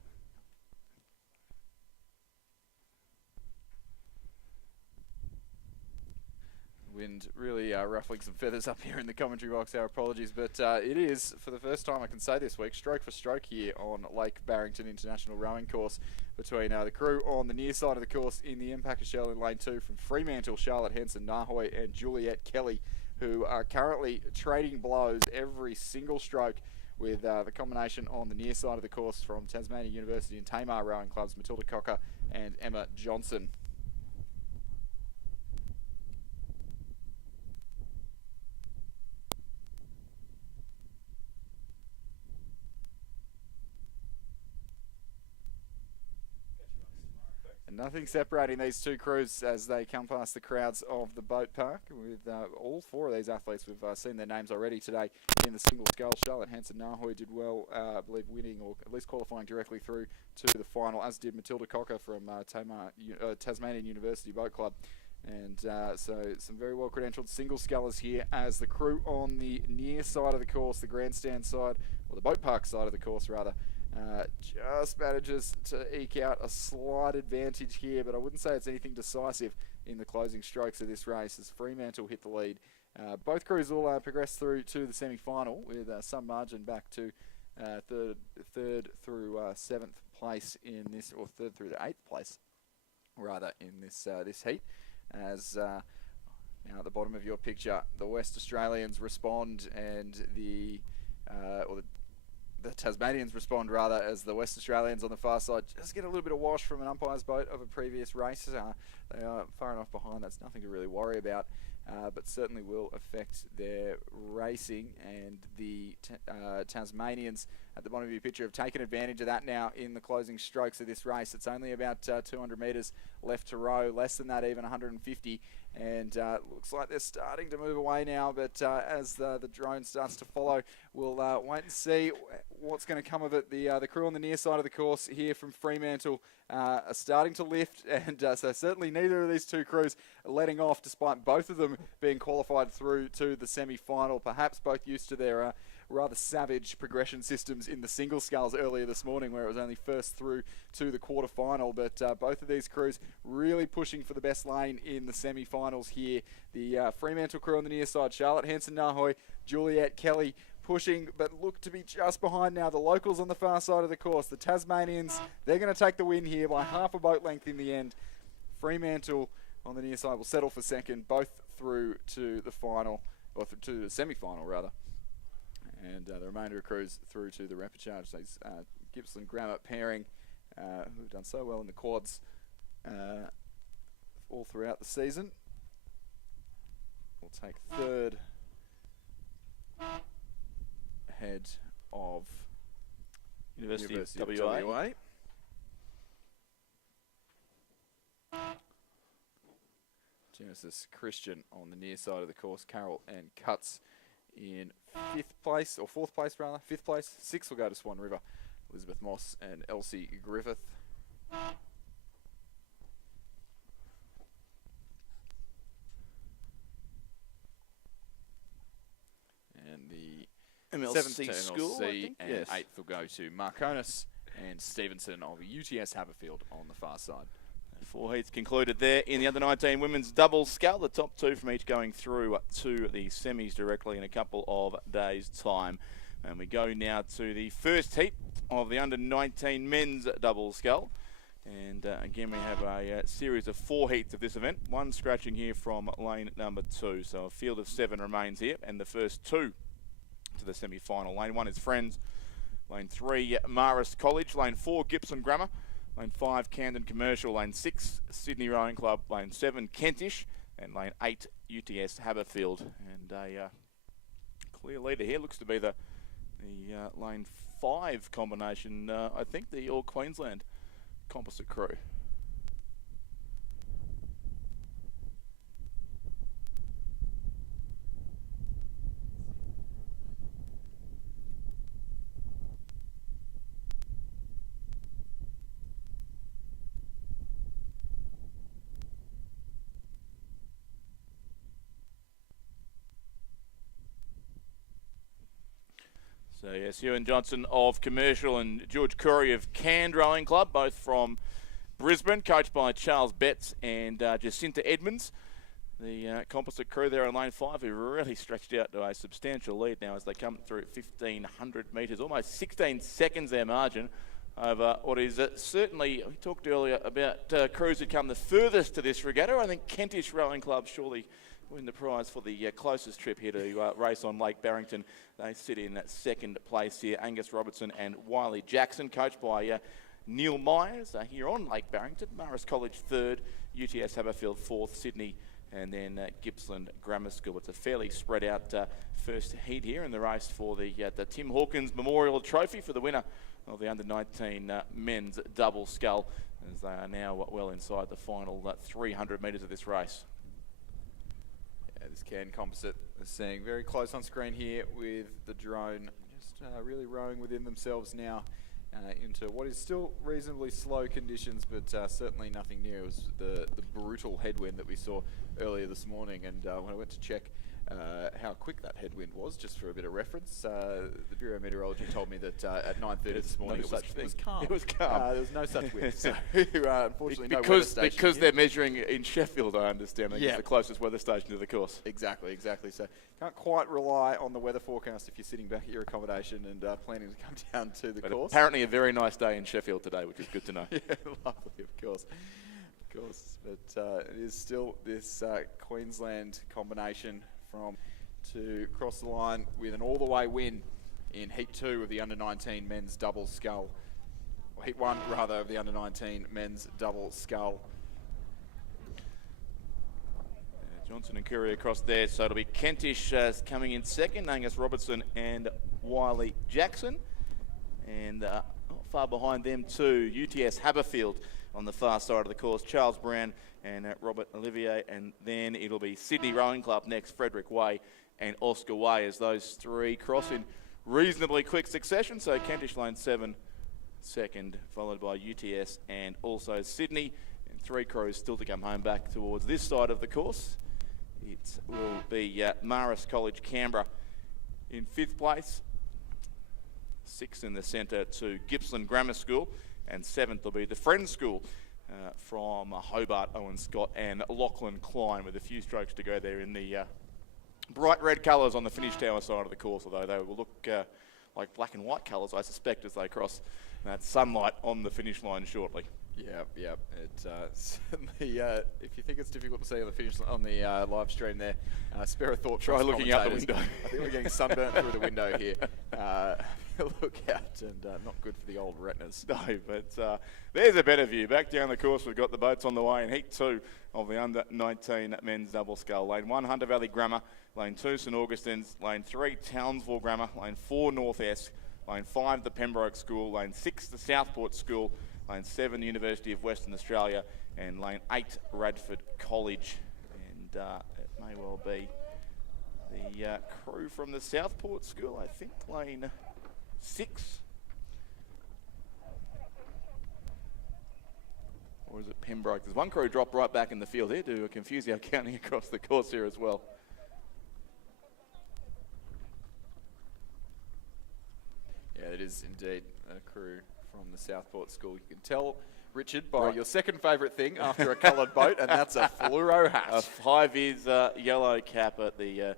Wind really ruffling some feathers up here in the commentary box, our apologies, but it is, for the first time I can say this week, stroke for stroke here on Lake Barrington International Rowing Course between the crew on the near side of the course in the Empacker Shell in lane 2 from Fremantle, Charlotte Henson Nahoy and Juliet Kelly, who are currently trading blows every single stroke with the combination on the near side of the course from Tasmania University and Tamar Rowing Clubs, Matilda Cocker and Emma Johnson. And nothing separating these two crews as they come past the crowds of the boat park with all four of these athletes. We've seen their names already today in the single scull. Charlotte Hanson Nahoy did well, I believe winning or at least qualifying directly through to the final, as did Matilda Cocker from Tasmanian University Boat Club. And so some very well credentialed single scullers here as the crew on the near side of the course, the grandstand side, or the boat park side of the course rather, just manages to eke out a slight advantage here, but I wouldn't say it's anything decisive in the closing strokes of this race as Fremantle hit the lead. Both crews will progress through to the semi-final with some margin back to third through 7th place in this, or third through to 8th place rather in this this heat. As now at the bottom of your picture, the West Australians respond and the Tasmanians respond rather, as the West Australians on the far side just get a little bit of wash from an umpire's boat of a previous race. They are far enough behind, that's nothing to really worry about, but certainly will affect their racing. And the Tasmanians at the bottom of your picture have taken advantage of that now in the closing strokes of this race. It's only about 200 metres left to row, less than that even, 150. And looks like they're starting to move away now, but as the drone starts to follow, we'll wait and see what's going to come of it. The crew on the near side of the course here from Fremantle are starting to lift, and so certainly neither of these two crews are letting off, despite both of them being qualified through to the semi-final, perhaps both used to their rather savage progression systems in the single sculls earlier this morning, where it was only first through to the quarter-final. But both of these crews really pushing for the best lane in the semi-finals here. The Fremantle crew on the near side, Charlotte Hanson Nahoy, Juliet Kelly, pushing, but look to be just behind now the locals on the far side of the course. The Tasmanians, they're going to take the win here by half a boat length in the end. Fremantle on the near side will settle for second, both through to the final, or to the semi-final rather. And the remainder of crews through to the repechage. These Gibson Grammar pairing, who've done so well in the quads all throughout the season, will take third ahead of University of WA. Genesis Christian on the near side of the course, Carroll and Cuts in 5th place, or 4th place rather, 5th place. 6th will go to Swan River, Elizabeth Moss and Elsie Griffith. And the MLC 7th to school, I MLC, think. and Yes. 8th will go to Marconis and Stevenson of UTS Haberfield on the far side. 4 heats concluded there in the under-19 women's double scull. The top 2 from each going through to the semis directly in a couple of days' time. And we go now to the first heat of the under-19 men's double scull. And again, we have a series of 4 heats of this event. One scratching here from lane number 2. So a field of 7 remains here, and the first 2 to the semi-final. Lane 1 is Friends. Lane 3, Marist College. Lane 4, Gibson Grammar. Lane 5, Camden Commercial. Lane 6, Sydney Rowing Club. Lane 7, Kentish. And lane 8, UTS Haberfield. And a clear leader here looks to be the lane 5 combination. I think the All Queensland composite crew. So yes, Ewan Johnson of Commercial and George Curry of Canned Rowing Club, both from Brisbane, coached by Charles Betts and Jacinta Edmonds. the composite crew there in lane 5, who really stretched out to a substantial lead now as they come through 1,500 metres, almost 16 seconds their margin over what is certainly, we talked earlier about crews who come the furthest to this regatta. I think Kentish Rowing Club surely win the prize for the closest trip here to race on Lake Barrington. They sit in second place here. Angus Robertson and Wiley Jackson, coached by Neil Myers here on Lake Barrington. Marist College third, UTS Haberfield fourth, Sydney, and then Gippsland Grammar School. It's a fairly spread out first heat here in the race for the Tim Hawkins Memorial Trophy for the winner of the under-19 men's double scull, as they are now well inside the final 300 metres of this race. Yeah, this Cairn composite is seeing very close on screen here with the drone just really rowing within themselves now into what is still reasonably slow conditions, but certainly nothing near it was the brutal headwind that we saw earlier this morning. And when I went to check how quick that headwind was, just for a bit of reference, the Bureau of Meteorology told me that at 9:30 this morning it was calm. It was calm. There was no such wind. So unfortunately, no weather station because here. they're measuring in Sheffield, I understand. I think Yeah. it's the closest weather station to the course. Exactly. So can't quite rely on the weather forecast if you're sitting back at your accommodation and planning to come down to the But course. apparently a very nice day in Sheffield today, which is good to know. Yeah, lovely, of course. But it is still this Queensland combination to cross the line with an all-the-way win in Heat 2 of the Under-19 men's double scull. Or Heat 1, rather, of the Under-19 men's double scull. Johnson and Curry across there, so it'll be Kentish coming in second, Angus Robertson and Wiley Jackson. And not far behind them too, UTS Haberfield on the far side of the course, Charles Brown and Robert Olivier. And then it'll be Sydney Rowing Club next, Frederick Way and Oscar Way, as those three cross in reasonably quick succession. So Kentish lane 7 second, followed by UTS and also Sydney. And three crews still to come home back towards this side of the course. It will be Marist College Canberra in 5th place. 6th in the centre to Gippsland Grammar School. And 7th will be the Friends School from Hobart, Owen Scott and Lachlan Klein, with a few strokes to go there in the bright red colours on the finish tower side of the course, although they will look like black and white colours, I suspect, as they cross that sunlight on the finish line shortly. Yep. It certainly, if you think it's difficult to see on the finish on the live stream there, spare a thought. Try looking out the window. I think we're getting sunburnt through the window here. Look out, and not good for the old retinas. No, but there's a better view. Back down the course, we've got the boats on the way in Heat 2 of the Under-19 men's double scull. Lane 1, Hunter Valley Grammar. Lane 2, St Augustine's. Lane 3, Townsville Grammar. Lane 4, North S. Lane 5, the Pembroke School. Lane 6, the Southport School. Lane 7, University of Western Australia. And Lane 8, Radford College. And it may well be the crew from the Southport School, I think. Lane 6. Or is it Pembroke? There's one crew dropped right back in the field here to confuse our counting across the course here as well. Yeah, it is indeed a crew from the Southport School. You can tell, Richard, by your second favourite thing after a coloured boat, and that's a fluoro hat. A high-vis yellow cap at the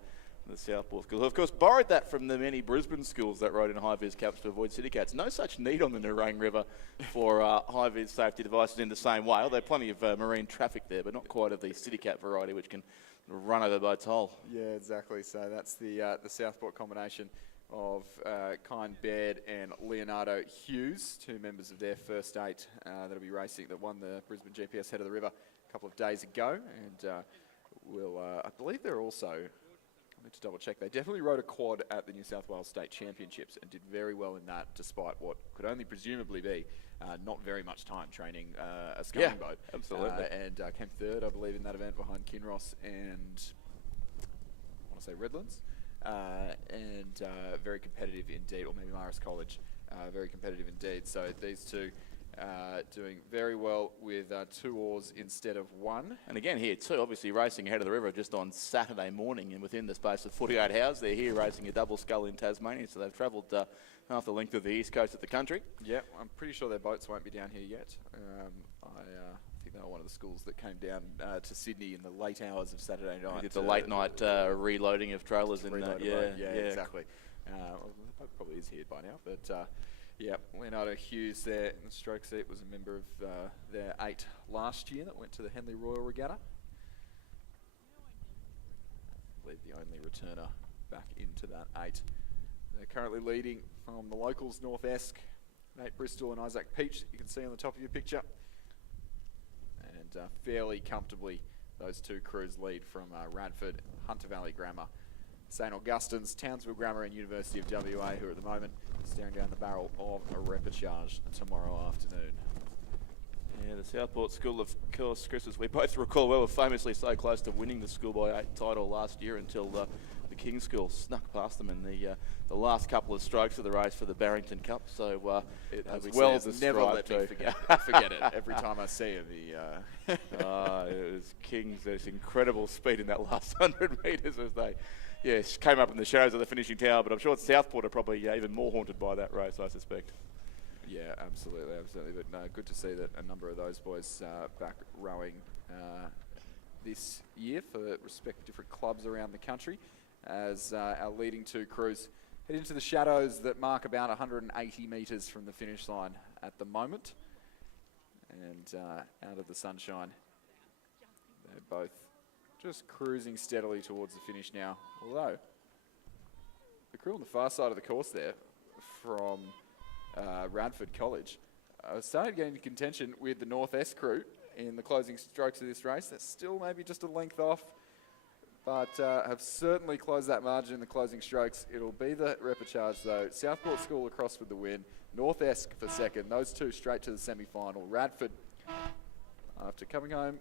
Southport School. Of course, borrowed that from the many Brisbane schools that rode in high-vis caps to avoid city cats. No such need on the Nerang River for high-vis safety devices in the same way. Although plenty of marine traffic there, but not quite of the city cat variety, which can run over boats whole. Yeah, exactly. So that's the Southport combination of Kine Baird and Leonardo Hughes, two members of their first 8 that'll be racing, that won the Brisbane GPS Head of the River a couple of days ago. And I believe they're also, I need to double check, they definitely rode a quad at the New South Wales State Championships and did very well in that, despite what could only presumably be not very much time training a sculling boat. Absolutely. And came 3rd, I believe, in that event behind Kinross and I want to say Redlands. And very competitive indeed, or maybe Marist College, very competitive indeed. So these two doing very well with 2 oars instead of 1. And again here too, obviously racing ahead of the river just on Saturday morning, and within the space of 48 hours they're here racing a double scull in Tasmania, so they've travelled half the length of the east coast of the country. Yeah, I'm pretty sure their boats won't be down here yet. I think they were one of the schools that came down to Sydney in the late hours of Saturday night. Did the late night reloading of trailers in that. Yeah, exactly. Well, it probably is here by now, but yeah, Leonardo Hughes there in the stroke seat was a member of their 8 last year that went to the Henley Royal Regatta. I believe the only returner back into that 8. They're currently leading from the locals, North Esk, Nate Bristol and Isaac Peach, you can see on the top of your picture. And fairly comfortably, those 2 crews lead from Radford, Hunter Valley Grammar, St Augustine's, Townsville Grammar and University of WA, who are at the moment staring down the barrel of a repechage tomorrow afternoon. Yeah, the Southport School, of course, Chris, as we both recall, well, were famously so close to winning the schoolboy 8 title last year until the King's School snuck past them in the last couple of strokes of the race for the Barrington Cup. So it as well as never let me forget it. Every time I see it, it was King's. There's incredible speed in that last 100 metres as they came up in the shadows of the finishing tower. But I'm sure Southport are probably even more haunted by that race, I suspect. Yeah, absolutely. But no, good to see that a number of those boys back rowing this year for different clubs around the country, as our leading 2 crews head into the shadows that mark about 180 metres from the finish line at the moment. And out of the sunshine, they're both just cruising steadily towards the finish now. Although, the crew on the far side of the course there from Radford College started getting into contention with the North Esk crew in the closing strokes of this race. That's still maybe just a length off, but have certainly closed that margin in the closing strokes. It'll be the repechage though. Southport School across with the win. North Esk for second. Those 2 straight to the semi-final. Radford, after coming home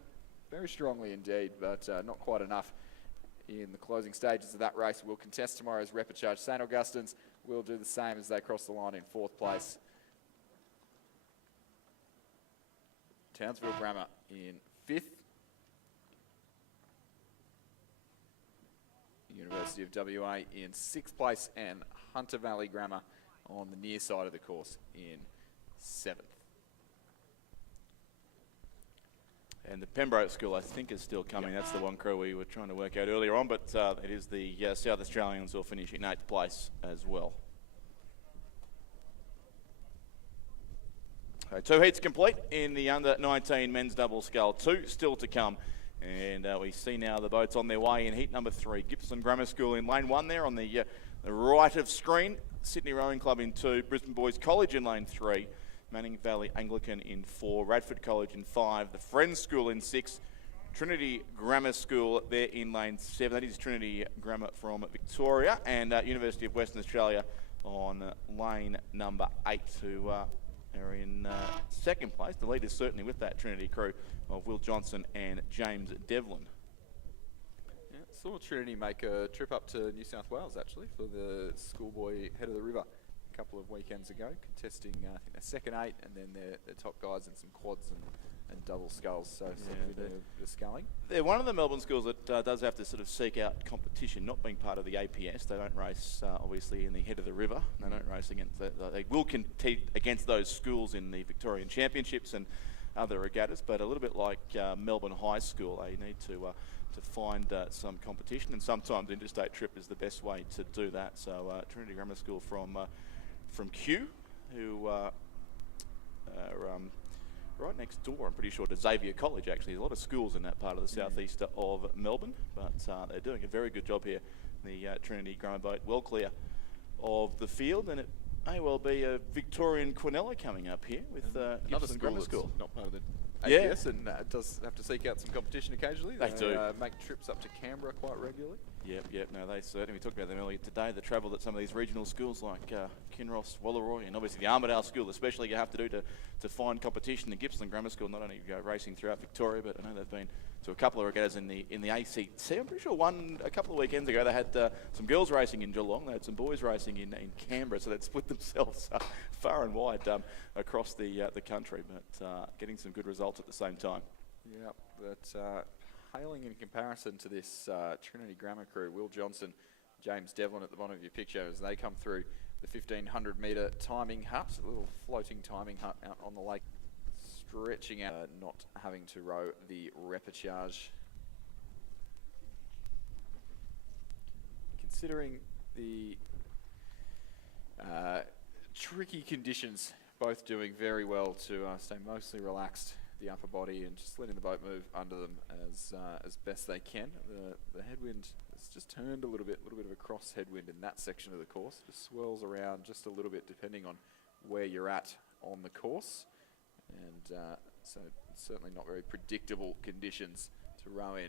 very strongly indeed, but not quite enough in the closing stages of that race, will contest tomorrow's repechage. St Augustine's will do the same as they cross the line in 4th place. Townsville Grammar in 5th. University of WA in 6th place, and Hunter Valley Grammar on the near side of the course in 7th. And the Pembroke School, I think, is still coming. That's the one crew we were trying to work out earlier on, but it is the South Australians who will finish in 8th place as well. 2 heats complete in the under-19 men's double scull. 2 still to come. And we see now the boats on their way in heat number 3. Gippsland Grammar School in lane 1 there on the right of screen. Sydney Rowing Club in 2. Brisbane Boys College in lane 3. Manning Valley Anglican in 4. Radford College in 5. The Friends School in 6. Trinity Grammar School there in lane 7. That is Trinity Grammar from Victoria. And University of Western Australia on lane number 8 who are in 2nd place. The lead is certainly with that Trinity crew of Will Johnson and James Devlin. Yeah, saw Trinity make a trip up to New South Wales actually for the schoolboy Head of the River a couple of weekends ago, contesting I think their second 8 and then their top guys in some quads and double sculls, so the sculling. They're one of the Melbourne schools that does have to sort of seek out competition, not being part of the APS. They don't race, obviously, in the Head of the River. They don't race against they will compete against those schools in the Victorian Championships and other regattas, but a little bit like Melbourne High School, they need to find some competition, and sometimes interstate trip is the best way to do that. So Trinity Grammar School from Kew, who are right next door, I'm pretty sure, to Xavier College, actually. There's a lot of schools in that part of the southeast of Melbourne, but they're doing a very good job here. The Trinity Grammar boat well clear of the field, and it may well be a Victorian Quinella coming up here with Gippsland Grammar School. Not part of the APS, and does have to seek out some competition occasionally. They do. Make trips up to Canberra quite regularly. Yep, no, they certainly, we talked about them earlier today, the travel that some of these regional schools like Kinross, Walleroy, and obviously the Armidale School especially, you have to do to find competition. The Gippsland Grammar School not only go racing throughout Victoria, but I know they've been to a couple of regattas in the ACT. I'm pretty sure a couple of weekends ago they had some girls racing in Geelong, they had some boys racing in Canberra, so they'd split themselves far and wide across the country, but getting some good results at the same time. Yeah, but hailing in comparison to this Trinity Grammar crew, Will Johnson, James Devlin at the bottom of your picture as they come through the 1500 metre timing hut, a little floating timing hut out on the lake. stretching out, not having to row the repechage. Considering the tricky conditions, both doing very well to stay mostly relaxed, the upper body, and just letting the boat move under them as best they can. The headwind has just turned a little bit of a cross headwind in that section of the course. Just swirls around just a little bit depending on where you're at on the course, and so certainly not very predictable conditions to row in.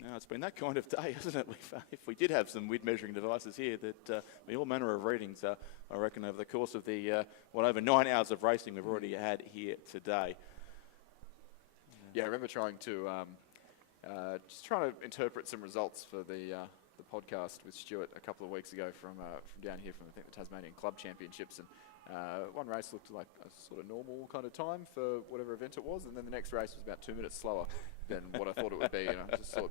No, it's been that kind of day, hasn't it? If we did have some wind measuring devices here, that all manner of readings, I reckon, over the course of the, over 9 hours of racing we've already had here today. Yeah, I remember trying to interpret some results for the podcast with Stuart a couple of weeks ago from down here from, I think, the Tasmanian Club Championships, and one race looked like a sort of normal kind of time for whatever event it was, and then the next race was about 2 minutes slower than what I thought it would be. And I just thought,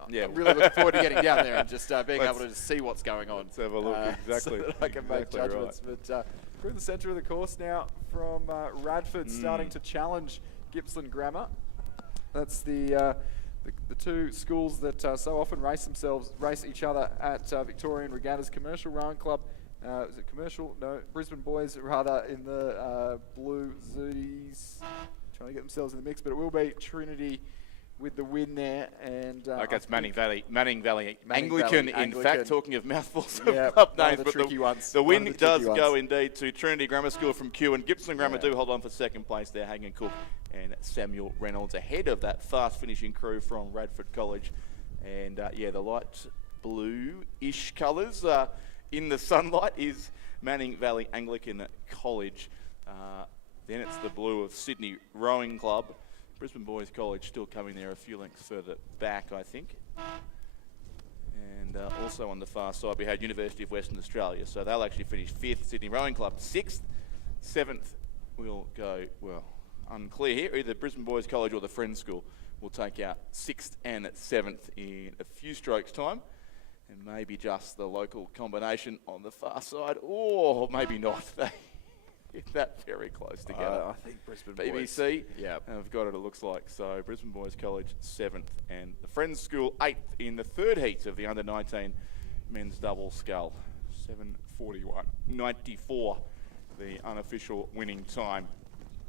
I'm really looking forward to getting down there and just being able to see what's going on. Let's have a look, exactly. So that I can make judgments. Right. But through the centre of the course now from Radford, starting to challenge Gippsland Grammar. That's the two schools that so often race each other at Victorian Regattas Commercial Rowing Club. Is it commercial? No, Brisbane Boys rather in the blue Zooties, trying to get themselves in the mix, but it will be Trinity with the win there. And okay, it's Manning Valley Anglican. In fact, talking of mouthfuls of club names, but the win does go indeed to Trinity Grammar School from Kew, and Gippsland Grammar do hold on for second place there. Hagan Cook and Samuel Reynolds ahead of that fast finishing crew from Radford College. And the light blue-ish colours in the sunlight is Manning Valley Anglican College. Then it's the blue of Sydney Rowing Club. Brisbane Boys College still coming there a few lengths further back, I think. And also on the far side we had University of Western Australia, so they'll actually finish 5th. Sydney Rowing Club 6th. 7th will go, well, unclear here. Either Brisbane Boys College or the Friends School will take out 6th and 7th in a few strokes' time. And maybe just the local combination on the far side, or maybe not. They that very close together. I think Brisbane BBC Boys have got it looks like. So Brisbane Boys College 7th and the Friends School 8th in the third heat of the under-19 men's double scull. 7:41.94, the unofficial winning time.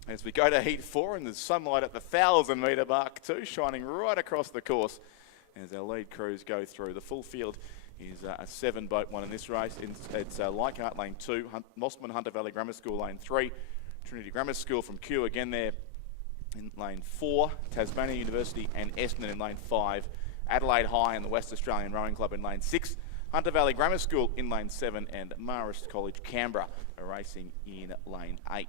As we go to heat 4, and there's sunlight at the 1,000-metre mark too, shining right across the course as our lead crews go through. The full field is a 7-boat one in this race. It's Leichhardt Lane 2, Mossman Hunter Valley Grammar School Lane 3, Trinity Grammar School from Kew again there in Lane 4, Tasmania University and Essendon in Lane 5, Adelaide High and the West Australian Rowing Club in Lane 6, Hunter Valley Grammar School in Lane 7, and Marist College Canberra are racing in Lane 8.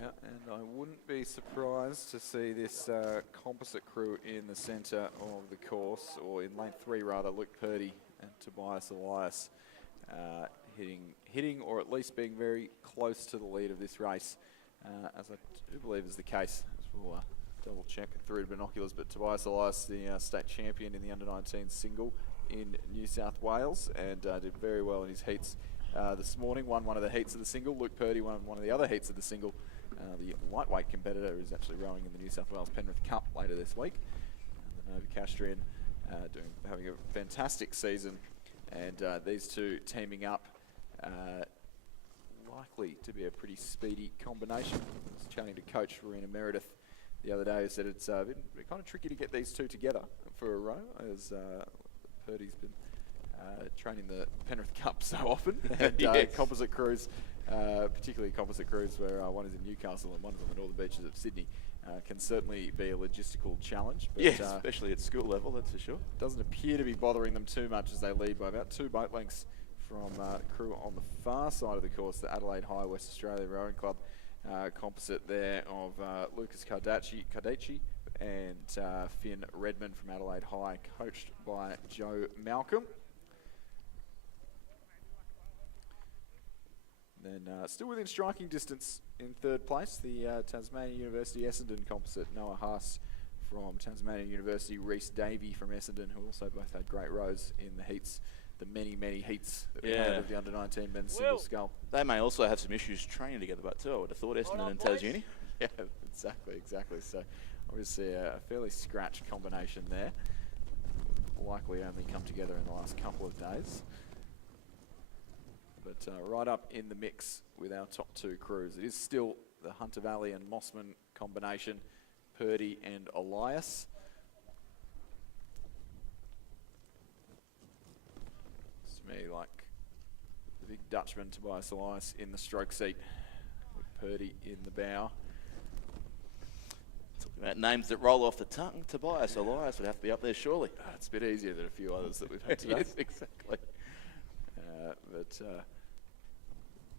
Yeah, and I wouldn't be surprised to see this composite crew in the centre of the course, or in lane 3 rather, Luke Purdy and Tobias Elias hitting or at least being very close to the lead of this race, as I do believe is the case. As we'll double check through binoculars, but Tobias Elias, the state champion in the under-19 single in New South Wales, and did very well in his heats this morning. Won one of the heats of the single. Luke Purdy won one of the other heats of the single. The lightweight competitor is actually rowing in the New South Wales Penrith Cup later this week. The Novocastrian having a fantastic season, and these two teaming up, likely to be a pretty speedy combination. I was chatting to Coach Verena Meredith the other day, who said it's been kind of tricky to get these two together for a row, as Purdy's been training the Penrith Cup so often, and composite crews. Particularly composite crews where one is in Newcastle and one is on the northern beaches of Sydney, can certainly be a logistical challenge. But, especially at school level, that's for sure. Doesn't appear to be bothering them too much as they lead by about 2 boat lengths from crew on the far side of the course, the Adelaide High West Australia Rowing Club composite there of Lucas Cardaci and Finn Redmond from Adelaide High, coached by Joe Malcolm. Then still within striking distance in third place, the Tasmania University Essendon composite, Noah Haas from Tasmania University, Reese Davey from Essendon, who also both had great rows in the heats the many heats that we had of the under-19 men's single scull. They may also have some issues training together, but too, I would have thought Essendon and Tasuni. Yeah, exactly. So obviously a fairly scratch combination there. Likely only come together in the last couple of days. But right up in the mix with our top two crews. It is still the Hunter Valley and Mossman combination, Purdy and Elias. It's me like the big Dutchman, Tobias Elias, in the stroke seat, with Purdy in the bow. Talking about names that roll off the tongue, Tobias Elias would have to be up there surely. It's a bit easier than a few others that we've had today. Yes, exactly. But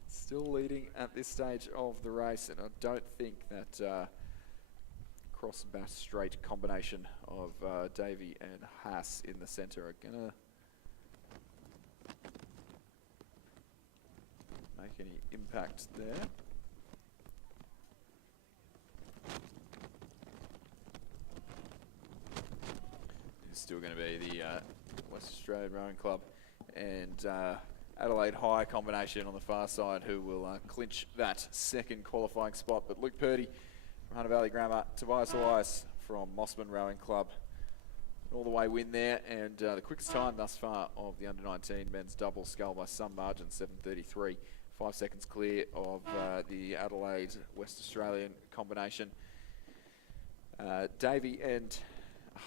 still leading at this stage of the race, and I don't think that cross bass straight combination of Davey and Haas in the centre are gonna make any impact there. It's still going to be the West Australian Rowing Club and Adelaide High combination on the far side who will clinch that second qualifying spot. But Luke Purdy from Hunter Valley Grammar, Tobias Elias from Mossman Rowing Club, all the way win there, and the quickest time thus far of the under-19 men's double scull by some margin, 7:33. 5 seconds clear of the Adelaide West Australian combination. Davey and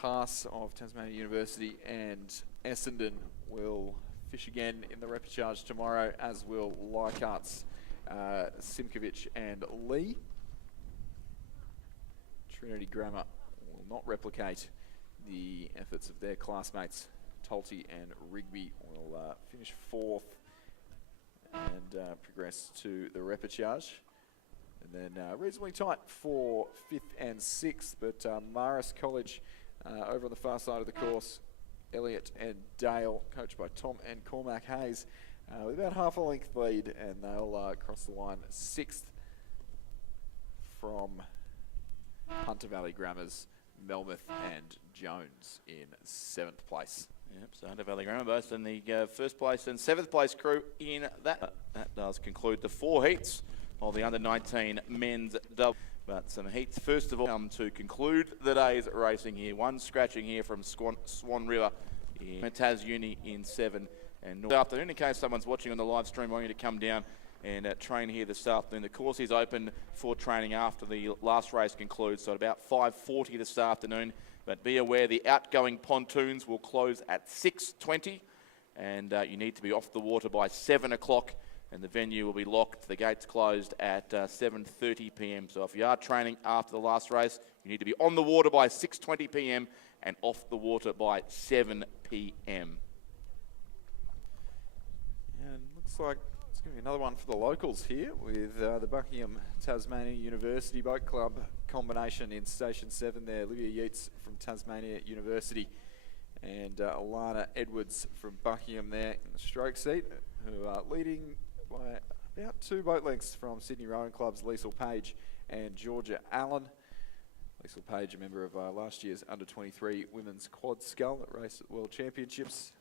Haas of Tasmania University and Essendon will fish again in the repechage tomorrow, as will Leichhardt's Simkovic and Lee. Trinity Grammar will not replicate the efforts of their classmates. Tolte and Rigby will finish fourth and progress to the repechage. And then reasonably tight for 5th and 6th, but Marist College over on the far side of the course, Elliot and Dale, coached by Tom and Cormac Hayes, with about half a length lead, and they'll cross the line 6th from Hunter Valley Grammar's Melmoth and Jones in 7th place. Yep, so Hunter Valley Grammar both in the 1st place and 7th place crew in that. That does conclude the 4 heats of the under-19 men's double. But some heats first of all come to conclude the day's racing here. One scratching here from Swan River in Tasuni in 7 and North afternoon. In case someone's watching on the live stream, I want you to come down and train here this afternoon. The course is open for training after the last race concludes, so at about 5:40 this afternoon. But be aware the outgoing pontoons will close at 6:20, and you need to be off the water by 7 o'clock. And the venue will be locked. The gates closed at 7:30 p.m. So if you are training after the last race, you need to be on the water by 6:20 p.m. and off the water by 7 p.m. And looks like it's going to be another one for the locals here with the Buckingham Tasmania University Boat Club combination in Station 7 there. Olivia Yeats from Tasmania University and Alana Edwards from Buckingham there in the stroke seat, who are leading by about 2 boat lengths from Sydney Rowing Club's Liesl Page and Georgia Allen. Liesl Page, a member of last year's under-23 women's quad scull that raced at World Championships.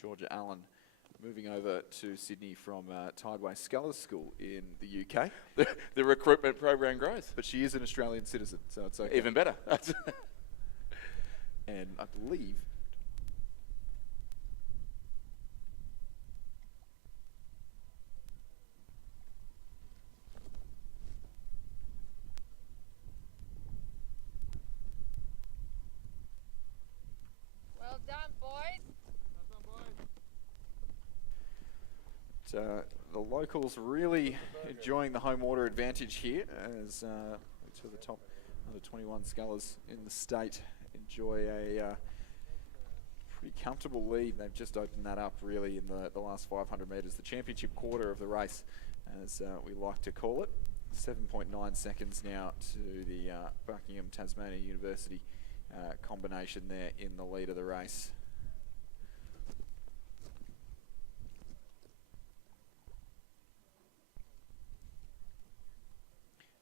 Georgia Allen moving over to Sydney from Tideway Scullers School in the UK. The recruitment program grows. But she is an Australian citizen, so it's okay. Even better. And I believe Well done, boys. the locals really enjoying the home water advantage here as two of the top under-21 scullers in the state enjoy a pretty comfortable lead. They've just opened that up really in the last 500 metres, the championship quarter of the race, as we like to call it. 7.9 seconds now to the Buckingham Tasmania University combination there in the lead of the race.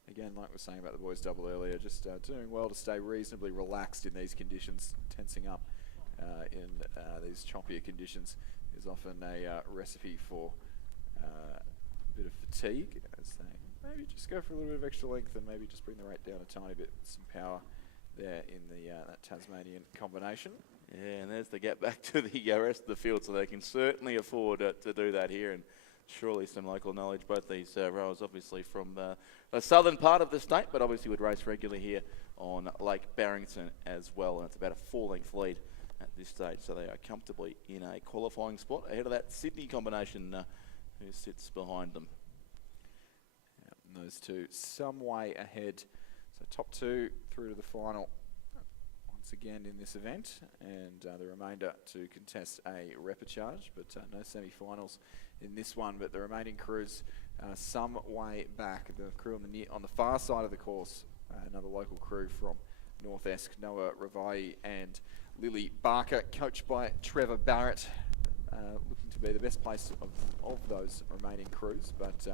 Again, like we were saying about the boys double earlier, just doing well to stay reasonably relaxed in these conditions, tensing up in these choppier conditions is often a recipe for a bit of fatigue, as they maybe just go for a little bit of extra length and maybe just bring the rate down a tiny bit with some power there in the that Tasmanian combination. Yeah, and there's the get back to the rest of the field, so they can certainly afford to do that here. And surely some local knowledge. Both these rowers obviously from the southern part of the state, but obviously would race regularly here on Lake Barrington as well. And it's about a 4-length lead at this stage, so they are comfortably in a qualifying spot ahead of that Sydney combination who sits behind them. Yep, and those two some way ahead. So top two through to the final once again in this event, and the remainder to contest a repechage, but no semi-finals in this one. But the remaining crews some way back. The crew on the far side of the course, another local crew from North Esk, Noah Ravai and Lily Barker, coached by Trevor Barrett, looking to be the best place of those remaining crews, but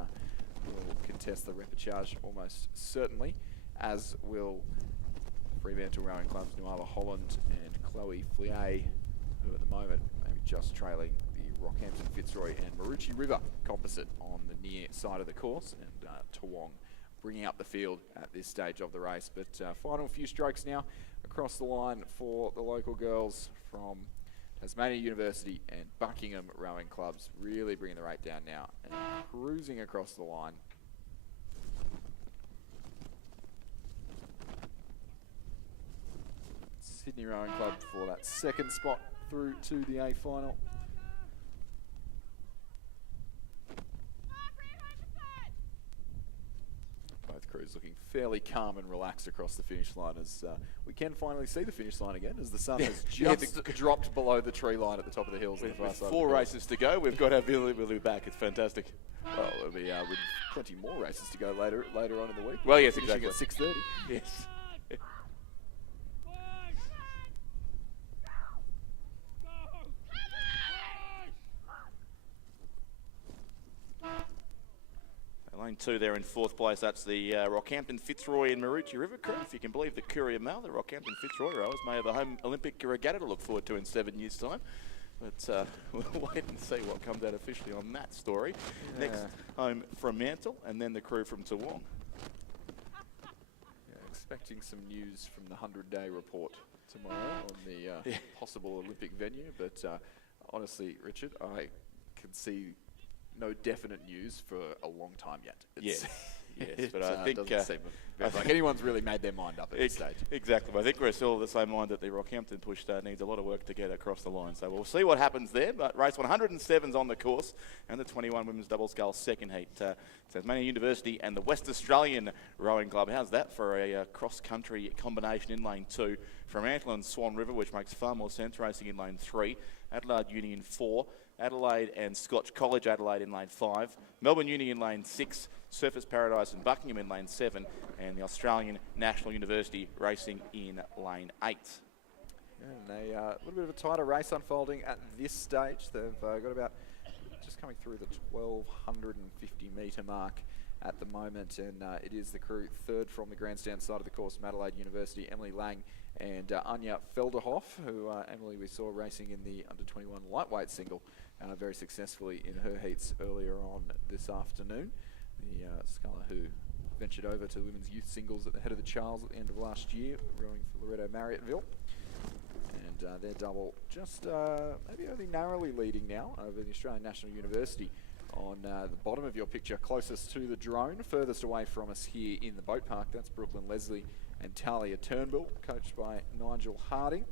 will contest the repechage almost certainly, as will Fremantle Rowing Club's Nuala Holland and Chloe Flier, who at the moment maybe just trailing the Rockhampton Fitzroy and Maroochy River composite on the near side of the course, and Toowong bringing up the field at this stage of the race. But final few strokes now across the line for the local girls from Tasmania University and Buckingham Rowing Clubs, really bringing the rate down now and cruising across the line. Sydney Rowing Club for that second spot through to the A final. Both crews looking fairly calm and relaxed across the finish line, as we can finally see the finish line again, as the sun has just dropped below the tree line at the top of the hills. With 4 races to go, we've got our Billy back. It's fantastic. Well, it'll be with plenty more races to go later on in the week. Well, yes, finishing exactly. at 6:30. Yes. Lane 2 there in 4th place. That's the Rockhampton Fitzroy and Maroochy River crew. If you can believe the Courier Mail, the Rockhampton Fitzroy rowers may have a home Olympic regatta to look forward to in 7 years' time. But we'll wait and see what comes out officially on that story. Yeah. Next, home Fremantle, and then the crew from Toowong. Yeah, expecting some news from the 100-day report tomorrow on the possible Olympic venue. But honestly, Richard, I can see no definite news for a long time yet. Yes, but I think doesn't seem like anyone's really made their mind up at this stage. Exactly. I think we're still of the same mind that the Rockhampton push needs a lot of work to get across the line. So we'll see what happens there. But race 107's on the course, and the 21 women's double sculls second heat. Tasmania University and the West Australian Rowing Club. How's that for a cross-country combination in lane 2? Fremantle and Swan River, which makes far more sense, racing in lane 3. Adelaide Uni in 4. Adelaide and Scotch College Adelaide in lane 5, Melbourne Uni in lane 6, Surfers Paradise and Buckingham in lane 7, and the Australian National University racing in lane 8. And a little bit of a tighter race unfolding at this stage. They've got about just coming through the 1,250 metre mark at the moment, and it is the crew third from the grandstand side of the course, Adelaide University, Emily Lang and Anya Felderhoff, who Emily we saw racing in the under-21 lightweight single very successfully in her heats earlier on this afternoon. The sculler who ventured over to women's youth singles at the head of the Charles at the end of last year, rowing for Loretto Marriotteville. And their double just maybe only narrowly leading now over the Australian National University on the bottom of your picture, closest to the drone. Furthest away from us here in the boat park, that's Brooklyn Leslie and Talia Turnbull, coached by Nigel Harding.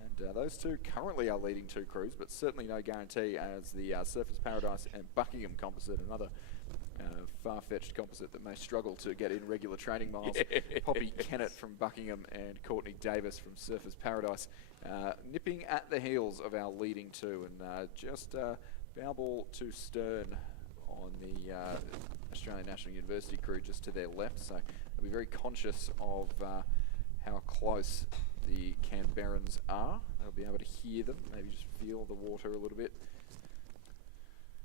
And those two currently are leading 2 crews, but certainly no guarantee, as the Surfers Paradise and Buckingham composite, another far-fetched composite that may struggle to get in regular training miles. Poppy Kennett from Buckingham and Courtney Davis from Surfers Paradise nipping at the heels of our leading 2, and just bow ball to stern on the Australian National University crew just to their left, so they'll be very conscious of how close the Canberrans are. They'll be able to hear them, maybe just feel the water a little bit,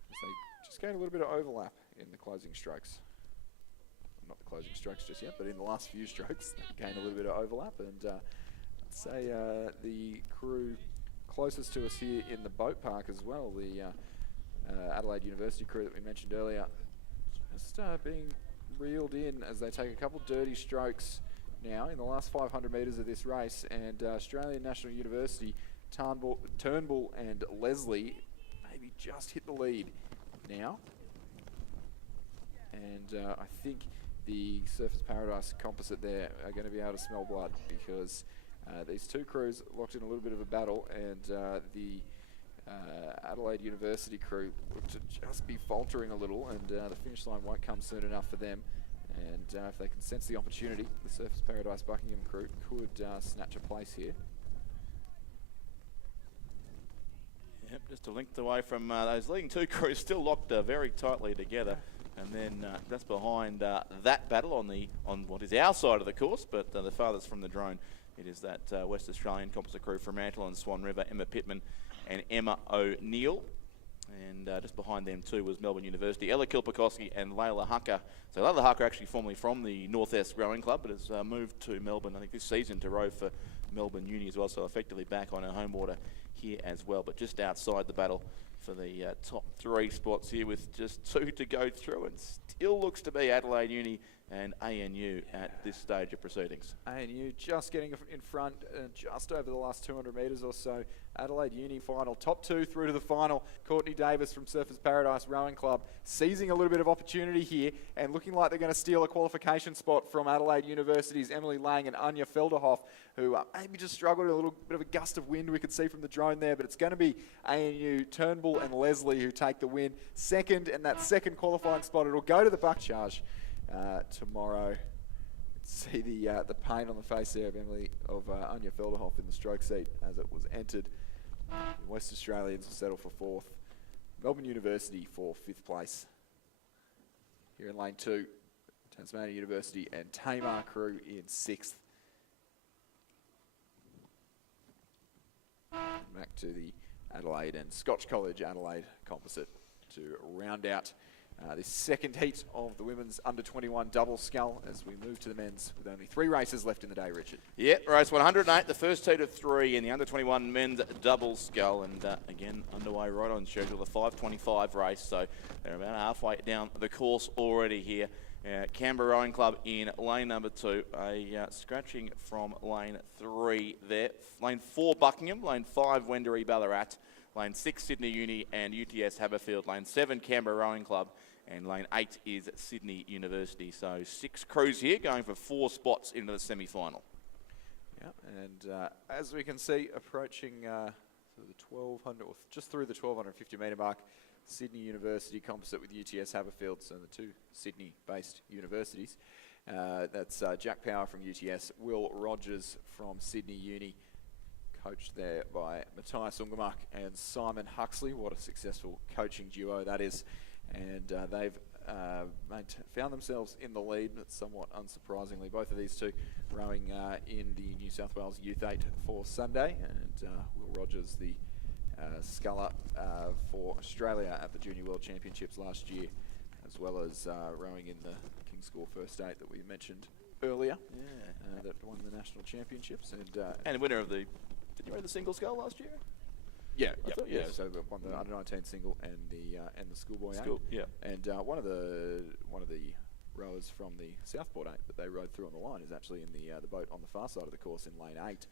as they just gain a little bit of overlap in the closing strokes. Not the closing strokes just yet, but in the last few strokes they gain a little bit of overlap, and I'd say the crew closest to us here in the boat park as well, the Adelaide University crew that we mentioned earlier, just being reeled in as they take a couple dirty strokes now in the last 500 metres of this race, and Australian National University, Turnbull and Leslie maybe just hit the lead now. And I think the Surfers Paradise composite there are going to be able to smell blood, because these two crews locked in a little bit of a battle, and the Adelaide University crew look to just be faltering a little, and the finish line won't come soon enough for them. And if they can sense the opportunity, the Surfers Paradise Buckingham crew could snatch a place here. Yep, just a length away from those leading two crews, still locked very tightly together. And then just behind that battle on what is our side of the course, but the farthest from the drone, it is that West Australian composite crew from Mantle and Swan River, Emma Pittman and Emma O'Neill. And just behind them too was Melbourne University, Ella Kilpakoski and Layla Hucker. So Layla Hucker actually formerly from the North-Est Rowing Club, but has moved to Melbourne, I think this season, to row for Melbourne Uni as well, so effectively back on her home water here as well. But just outside the battle for the top three spots here, with just two to go through, and still looks to be Adelaide Uni and ANU at this stage of proceedings. ANU just getting in front just over the last 200 metres or so. Adelaide Uni final, top two through to the final. Courtney Davis from Surfers Paradise Rowing Club seizing a little bit of opportunity here and looking like they're going to steal a qualification spot from Adelaide University's Emily Lang and Anya Felderhoff, who maybe just struggled, a little bit of a gust of wind we could see from the drone there, but it's going to be ANU, Turnbull and Leslie who take the win. Second, and that second qualifying spot, it'll go to the buck charge tomorrow. See the pain on the face there of Anya Felderhoff in the stroke seat as it was entered. West Australians settle for fourth. Melbourne University for fifth place. Here in lane two, Tasmania University and Tamar crew in sixth. Back to the Adelaide and Scotch College Adelaide composite to round out this second heat of the women's under-21 double scull as we move to the men's with only 3 races left in the day, Richard. Yeah, race 108, the first heat of 3 in the under-21 men's double scull, and again underway right on schedule, the 5:25 race, so they're about halfway down the course already here. Canberra Rowing Club in lane number 2, scratching from lane 3 there. Lane 4 Buckingham, lane 5 Wendouree Ballarat, lane 6 Sydney Uni and UTS Haberfield, lane 7 Canberra Rowing Club, and lane 8 is Sydney University. So 6 crews here going for 4 spots into the semi-final. Yeah, and as we can see, approaching the 1200, or just through the 1250 metre mark, Sydney University composite with UTS Haberfield, so the 2 Sydney-based universities. That's Jack Power from UTS, Will Rogers from Sydney Uni, coached there by Matthias Ungermark and Simon Huxley. What a successful coaching duo that is. And they've found themselves in the lead, somewhat unsurprisingly. Both of these two rowing in the New South Wales Youth 8 for Sunday. And Will Rogers, the sculler for Australia at the Junior World Championships last year, as well as rowing in the King's School First 8 that we mentioned earlier. Yeah. That won the national championships. And winner of the... Did you row the single scull last year? Yeah, yeah. So they won the under-19 single and the schoolboy 8. Yeah. And one of the rowers from the Southport 8 that they rode through on the line is actually in the boat on the far side of the course in lane 8,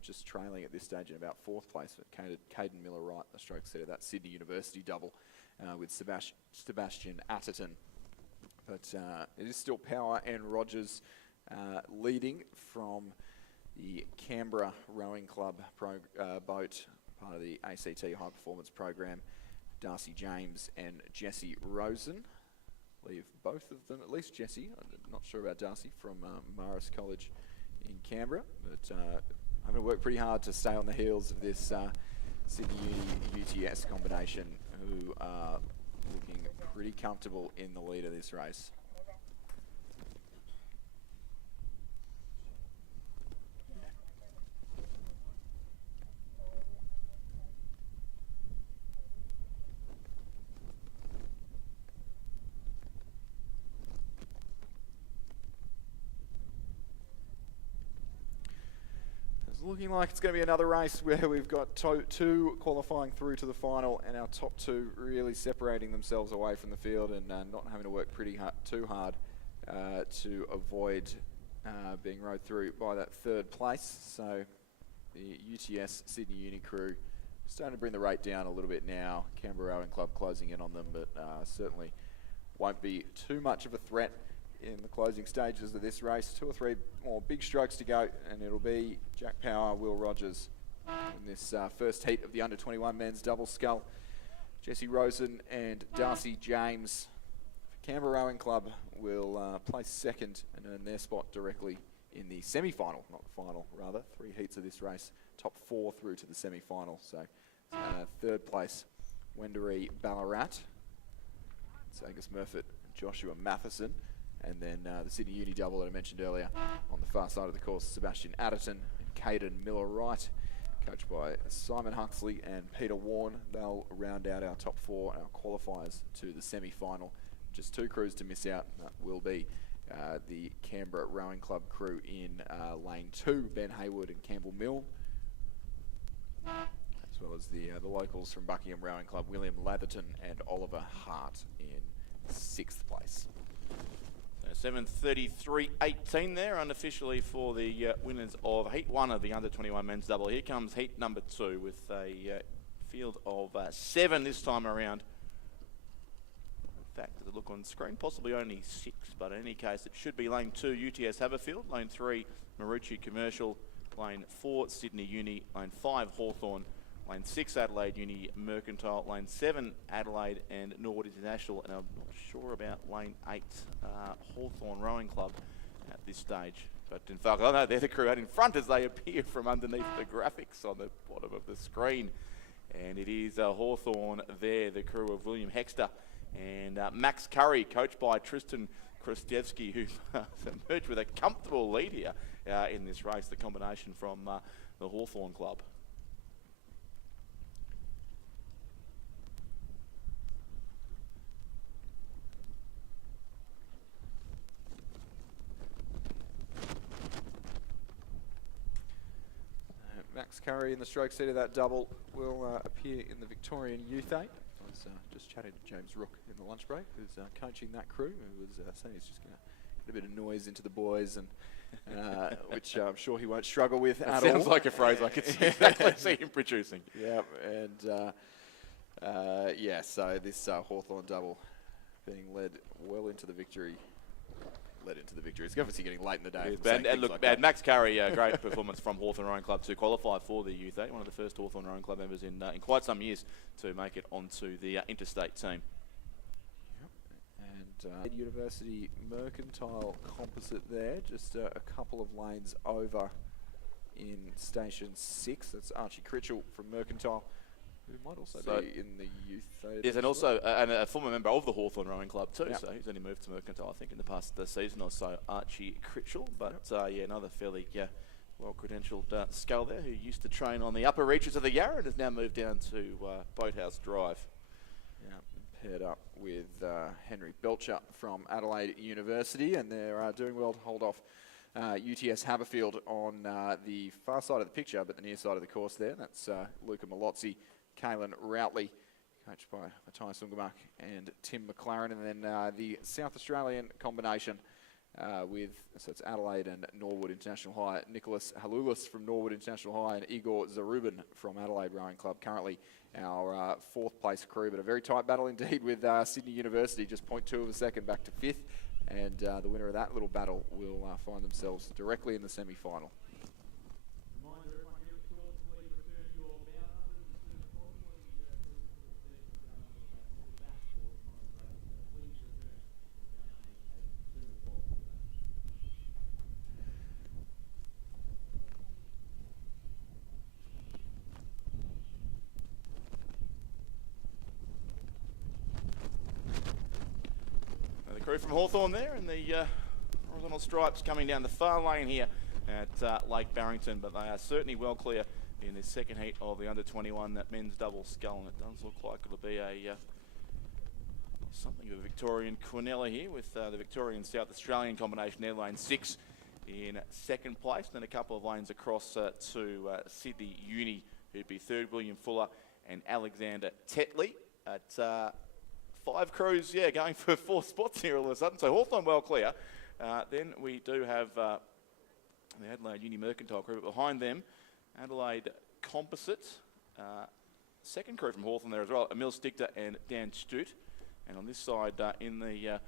just trailing at this stage in about 4th place. Caden Miller Wright, the stroke setter, that Sydney University double with Sebastian Atherton. But it is still Power and Rogers leading from the Canberra Rowing Club boat, part of the ACT High Performance Program. Darcy James and Jessie Rosen leave both of them, at least Jessie, I'm not sure about Darcy, from Marist College in Canberra, but I'm going to work pretty hard to stay on the heels of this Sydney Uni UTS combination, who are looking pretty comfortable in the lead of this race. It's looking like it's going to be another race where we've got two qualifying through to the final, and our top two really separating themselves away from the field and not having to work too hard to avoid being rode through by that third place. So the UTS Sydney Uni crew starting to bring the rate down a little bit now. Canberra Rowing Club closing in on them, but certainly won't be too much of a threat in the closing stages of this race. 2 or 3 more big strokes to go, and it'll be Jack Power, Will Rogers in this first heat of the under-21 men's double scull. Jesse Rosen and Darcy James for Canberra Rowing Club will place second and earn their spot directly in the semi-final, not final, rather. 3 heats of this race, top 4 through to the semi-final. So third place, Wendouree Ballarat. It's Angus Murfitt and Joshua Matheson. And then the Sydney Uni double that I mentioned earlier on the far side of the course, Sebastian Adderton and Caden Miller-Wright, coached by Simon Huxley and Peter Warren. They'll round out our top 4, our qualifiers to the semi-final. Just 2 crews to miss out. That will be the Canberra Rowing Club crew in lane 2, Ben Haywood and Campbell Mill, as well as the locals from Buckingham Rowing Club, William Latherton and Oliver Hart in 6th place. 7:33.18 there, unofficially for the winners of Heat 1 of the under-21 men's double. Here comes Heat number 2 with a field of 7 this time around. In fact, the look on screen, possibly only 6, but in any case, it should be lane 2, UTS Haberfield, lane 3, Marucci Commercial, lane 4, Sydney Uni, lane 5, Hawthorn, lane 6, Adelaide Uni Mercantile, lane 7, Adelaide and Norwood International, and I'm not sure about lane 8, Hawthorn Rowing Club at this stage. But in fact, I know they're the crew out in front as they appear from underneath the graphics on the bottom of the screen. And it is Hawthorn there, the crew of William Hexter and Max Curry, coached by Tristan Krustevsky, who emerged with a comfortable lead here in this race, the combination from the Hawthorn Club. Max Curry in the stroke seat of that double will appear in the Victorian Youth 8. I was just chatting to James Rook in the lunch break, who's coaching that crew, who was saying he's just going to get a bit of noise into the boys, and which I'm sure he won't struggle with at all. Sounds like a phrase I could exactly see him producing. Yeah, and so this Hawthorn double being led well into the victory. It's obviously getting late in the day. And look, Max Curry, great performance from Hawthorn Rowing Club to qualify for the Youth 8, one of the first Hawthorn Rowing Club members in quite some years to make it onto the interstate team. Yep. And University Mercantile composite there, just a couple of lanes over in Station 6. That's Archie Critchell from Mercantile, who might also be in the Youth 8. Yes, and also a former member of the Hawthorn Rowing Club too, yep. So he's only moved to Mercantile, I think, in the past season or so, Archie Critchell. But another fairly well-credentialed scull there, who used to train on the upper reaches of the Yarra and has now moved down to Boathouse Drive. Yeah, paired up with Henry Belcher from Adelaide University, and they're doing well to hold off UTS Haberfield on the far side of the picture, but the near side of the course there. That's Luca Malozzi, Kalen Routley, coached by Matthias Ungemark and Tim McLaren, and then the South Australian combination so it's Adelaide and Norwood International High, Nicholas Halulis from Norwood International High and Igor Zarubin from Adelaide Rowing Club, currently our 4th place crew, but a very tight battle indeed with Sydney University, just 0.2 of a second back to 5th, and the winner of that little battle will find themselves directly in the semi-final. Crew from Hawthorn there, and the horizontal stripes coming down the far lane here at Lake Barrington, but they are certainly well clear in this second heat of the under-21 men's double scull, and it does look like it'll be a something of a Victorian Quinella here with the Victorian South Australian combination there, lane 6 in second place. Then a couple of lanes across to Sydney Uni, who'd be third, William Fuller and Alexander Tetley. At 5 crews, going for 4 spots here all of a sudden. So Hawthorn well clear. Then we do have the Adelaide Uni Mercantile crew, but behind them, Adelaide Composite. Second crew from Hawthorn there as well, Emil Stichter and Dan Stute. And on this side, in the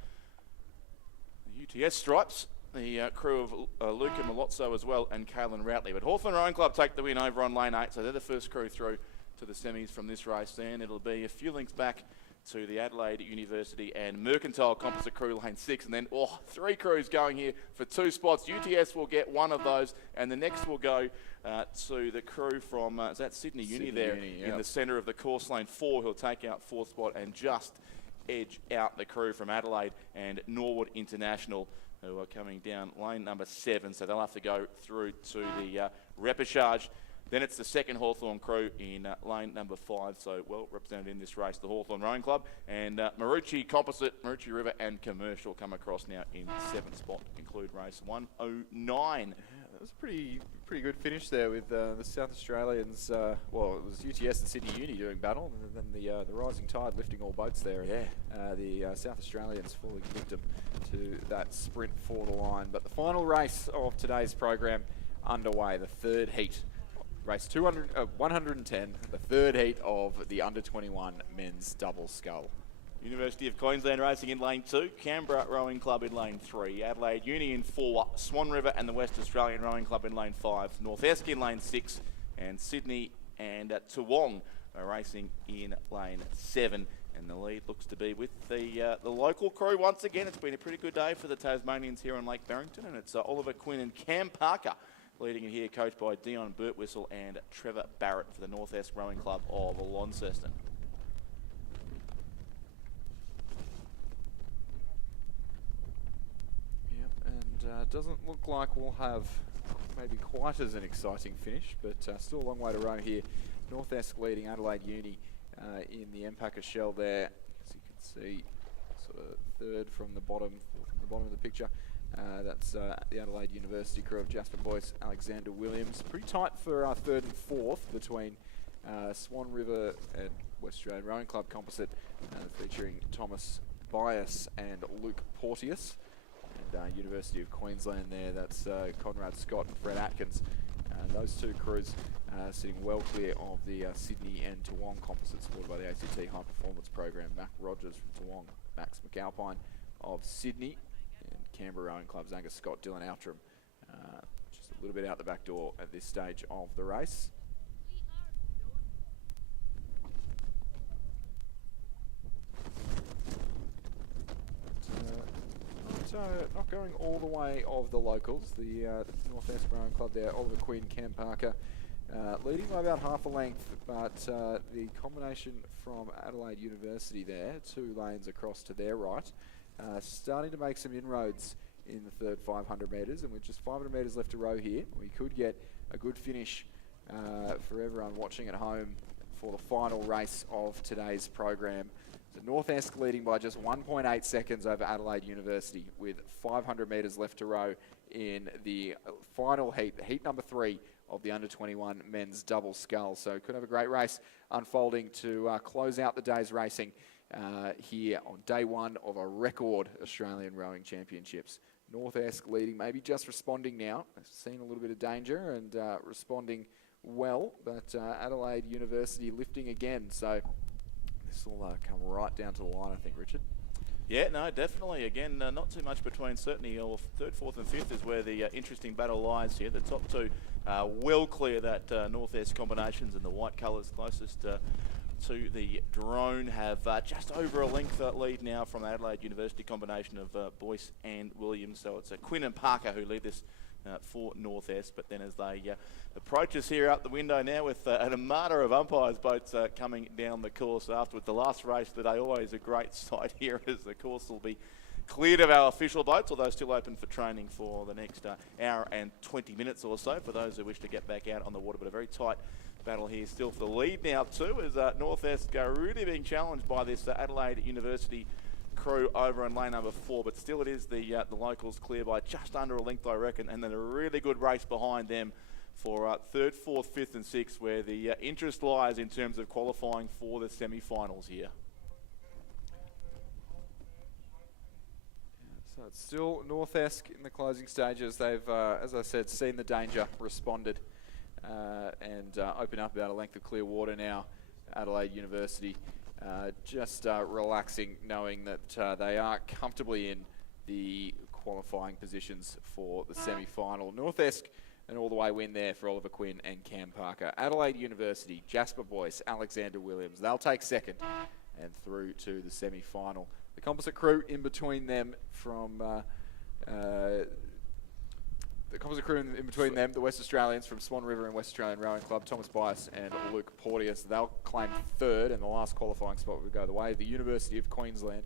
UTS stripes, the crew of Luca Malozzo as well and Caelan Routley. But Hawthorn Rowing Club take the win over on lane 8, so they're the first crew through to the semis from this race. Then it'll be a few links back to the Adelaide University and Mercantile Composite crew lane 6, and then 3 crews going here for 2 spots. UTS will get one of those, and the next will go to the crew from is that Sydney Uni there in the centre of the course, lane 4, who'll take out 4th spot and just edge out the crew from Adelaide and Norwood International, who are coming down lane number 7, so they'll have to go through to the repechage. Then it's the second Hawthorn crew in lane number 5, so well represented in this race, the Hawthorn Rowing Club. And Marucci Composite, Marucci River and Commercial come across now in 7th spot, include race 109. Yeah, that was a pretty good finish there with the South Australians. Well, it was UTS and Sydney Uni doing battle, and then the Rising Tide lifting all boats there. Yeah. The South Australians falling victim to that sprint for the line. But the final race of today's program underway, the third heat. Race 110, the third heat of the under-21 men's double scull. University of Queensland racing in lane 2, Canberra Rowing Club in lane 3, Adelaide Uni in 4, Swan River and the West Australian Rowing Club in lane 5, North Esk in lane 6, and Sydney and Toowong are racing in lane 7. And the lead looks to be with the local crew once again. It's been a pretty good day for the Tasmanians here on Lake Barrington, and it's Oliver Quinn and Cam Parker leading it here, coached by Dion Birtwhistle and Trevor Barrett for the North Esk Rowing Club of Launceston. Yep, and doesn't look like we'll have maybe quite as an exciting finish, but still a long way to row here. North Esk leading Adelaide Uni in the Empacker shell there, as you can see, sort of third from the bottom of the picture. That's the Adelaide University crew of Jasper Boyce, Alexander Williams. Pretty tight for third and fourth between Swan River and West Australian Rowing Club Composite, featuring Thomas Bias and Luke Porteous. And University of Queensland there, that's Conrad Scott and Fred Atkins. Those two crews sitting well clear of the Sydney and Toowong Composite, supported by the ACT High Performance Program. Mac Rogers from Toowong, Max McAlpine of Sydney, Canberra Rowing Club's Angus Scott, Dylan Outram, just a little bit out the back door at this stage of the race. Not going all the way of the locals. The North Esk Rowing Club there, Oliver Quinn, Cam Parker, leading by about half a length, but the combination from Adelaide University there, 2 lanes across to their right, starting to make some inroads in the third 500 metres, and with just 500 metres left to row here, we could get a good finish for everyone watching at home for the final race of today's program. The North Esk leading by just 1.8 seconds over Adelaide University, with 500 metres left to row in the final heat, heat number 3 of the under-21 men's double scull. So could have a great race unfolding to close out the day's racing here on day 1 of a record Australian Rowing Championships. North Esk leading, maybe just responding now. They've seen a little bit of danger and responding well, but Adelaide University lifting again. So this will come right down to the line, I think, Richard. Yeah, no, definitely. Again, not too much between, certainly, or 3rd, 4th and 5th is where the interesting battle lies here. The top 2 well clear that North Esk combinations, and the white colours closest to the drone have just over a length lead now from the Adelaide University combination of Boyce and Williams. So it's Quinn and Parker who lead this for North Esk, but then as they approach us here out the window now with an armada of umpires boats coming down the course afterwards. The last race of the day, always a great sight here, as the course will be cleared of our official boats, although still open for training for the next hour and 20 minutes or so for those who wish to get back out on the water. But a very tight battle here still for the lead now too, as North Esk really being challenged by this Adelaide University crew over in lane number 4, but still it is the locals clear by just under a length, I reckon, and then a really good race behind them for 3rd, 4th, 5th and 6th, where the interest lies in terms of qualifying for the semi-finals here. So it's still North-esque in the closing stages. They've, as I said, seen the danger, responded, and open up about a length of clear water now. Adelaide University just relaxing, knowing that they are comfortably in the qualifying positions for the semi-final. North-esque, an all-the-way win there for Oliver Quinn and Cam Parker. Adelaide University, Jasper Boyce, Alexander Williams, they'll take second and through to the semi-final. The composite crew in between them from the West Australians from Swan River and West Australian Rowing Club, Thomas Bias and Luke Porteous. They'll claim 3rd, and the last qualifying spot would go the way of the University of Queensland,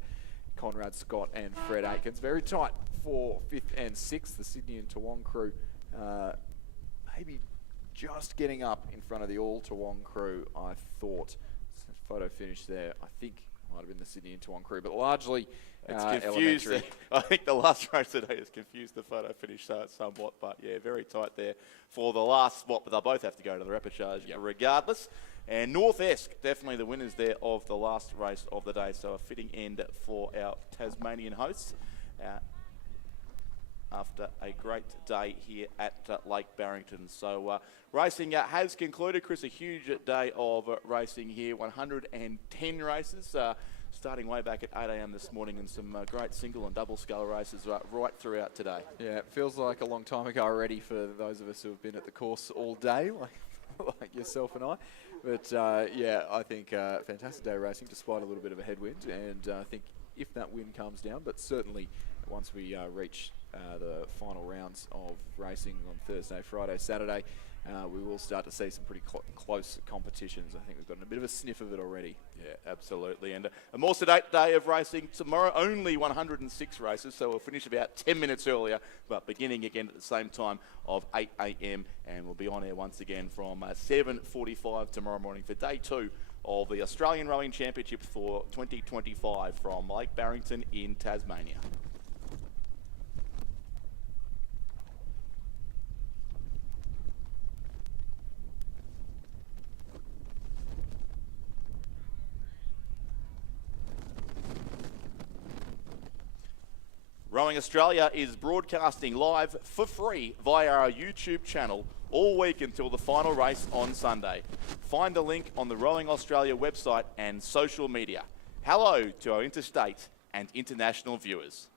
Conrad Scott and Fred Aikens. Very tight for 5th and 6th. The Sydney and Toowong crew maybe just getting up in front of the all Toowong crew, I thought. Photo finish there, I think might have been the Sydney and Toowong crew, but largely it's confused. I think the last race today has confused the photo finish somewhat, but yeah, very tight there for the last spot, but they'll both have to go to the repechage regardless. And North-esque, definitely the winners there of the last race of the day, so a fitting end for our Tasmanian hosts. After a great day here at Lake Barrington. So racing has concluded, Chris, a huge day of racing here, 110 races, starting way back at 8 a.m. this morning, and some great single and double scale races right throughout today. Yeah, it feels like a long time ago already for those of us who have been at the course all day, like yourself and I. But yeah, I think fantastic day of racing despite a little bit of a headwind, and I think if that wind calms down, but certainly once we reach the final rounds of racing on Thursday, Friday, Saturday, we will start to see some pretty close competitions. I think we've gotten a bit of a sniff of it already. Yeah, absolutely. And a more sedate day of racing tomorrow, only 106 races, so we'll finish about 10 minutes earlier, but beginning again at the same time of 8 a.m. and we'll be on air once again from 7:45 tomorrow morning for day 2 of the Australian Rowing Championship for 2025 from Lake Barrington in Tasmania. Rowing Australia is broadcasting live for free via our YouTube channel all week until the final race on Sunday. Find a link on the Rowing Australia website and social media. Hello to our interstate and international viewers.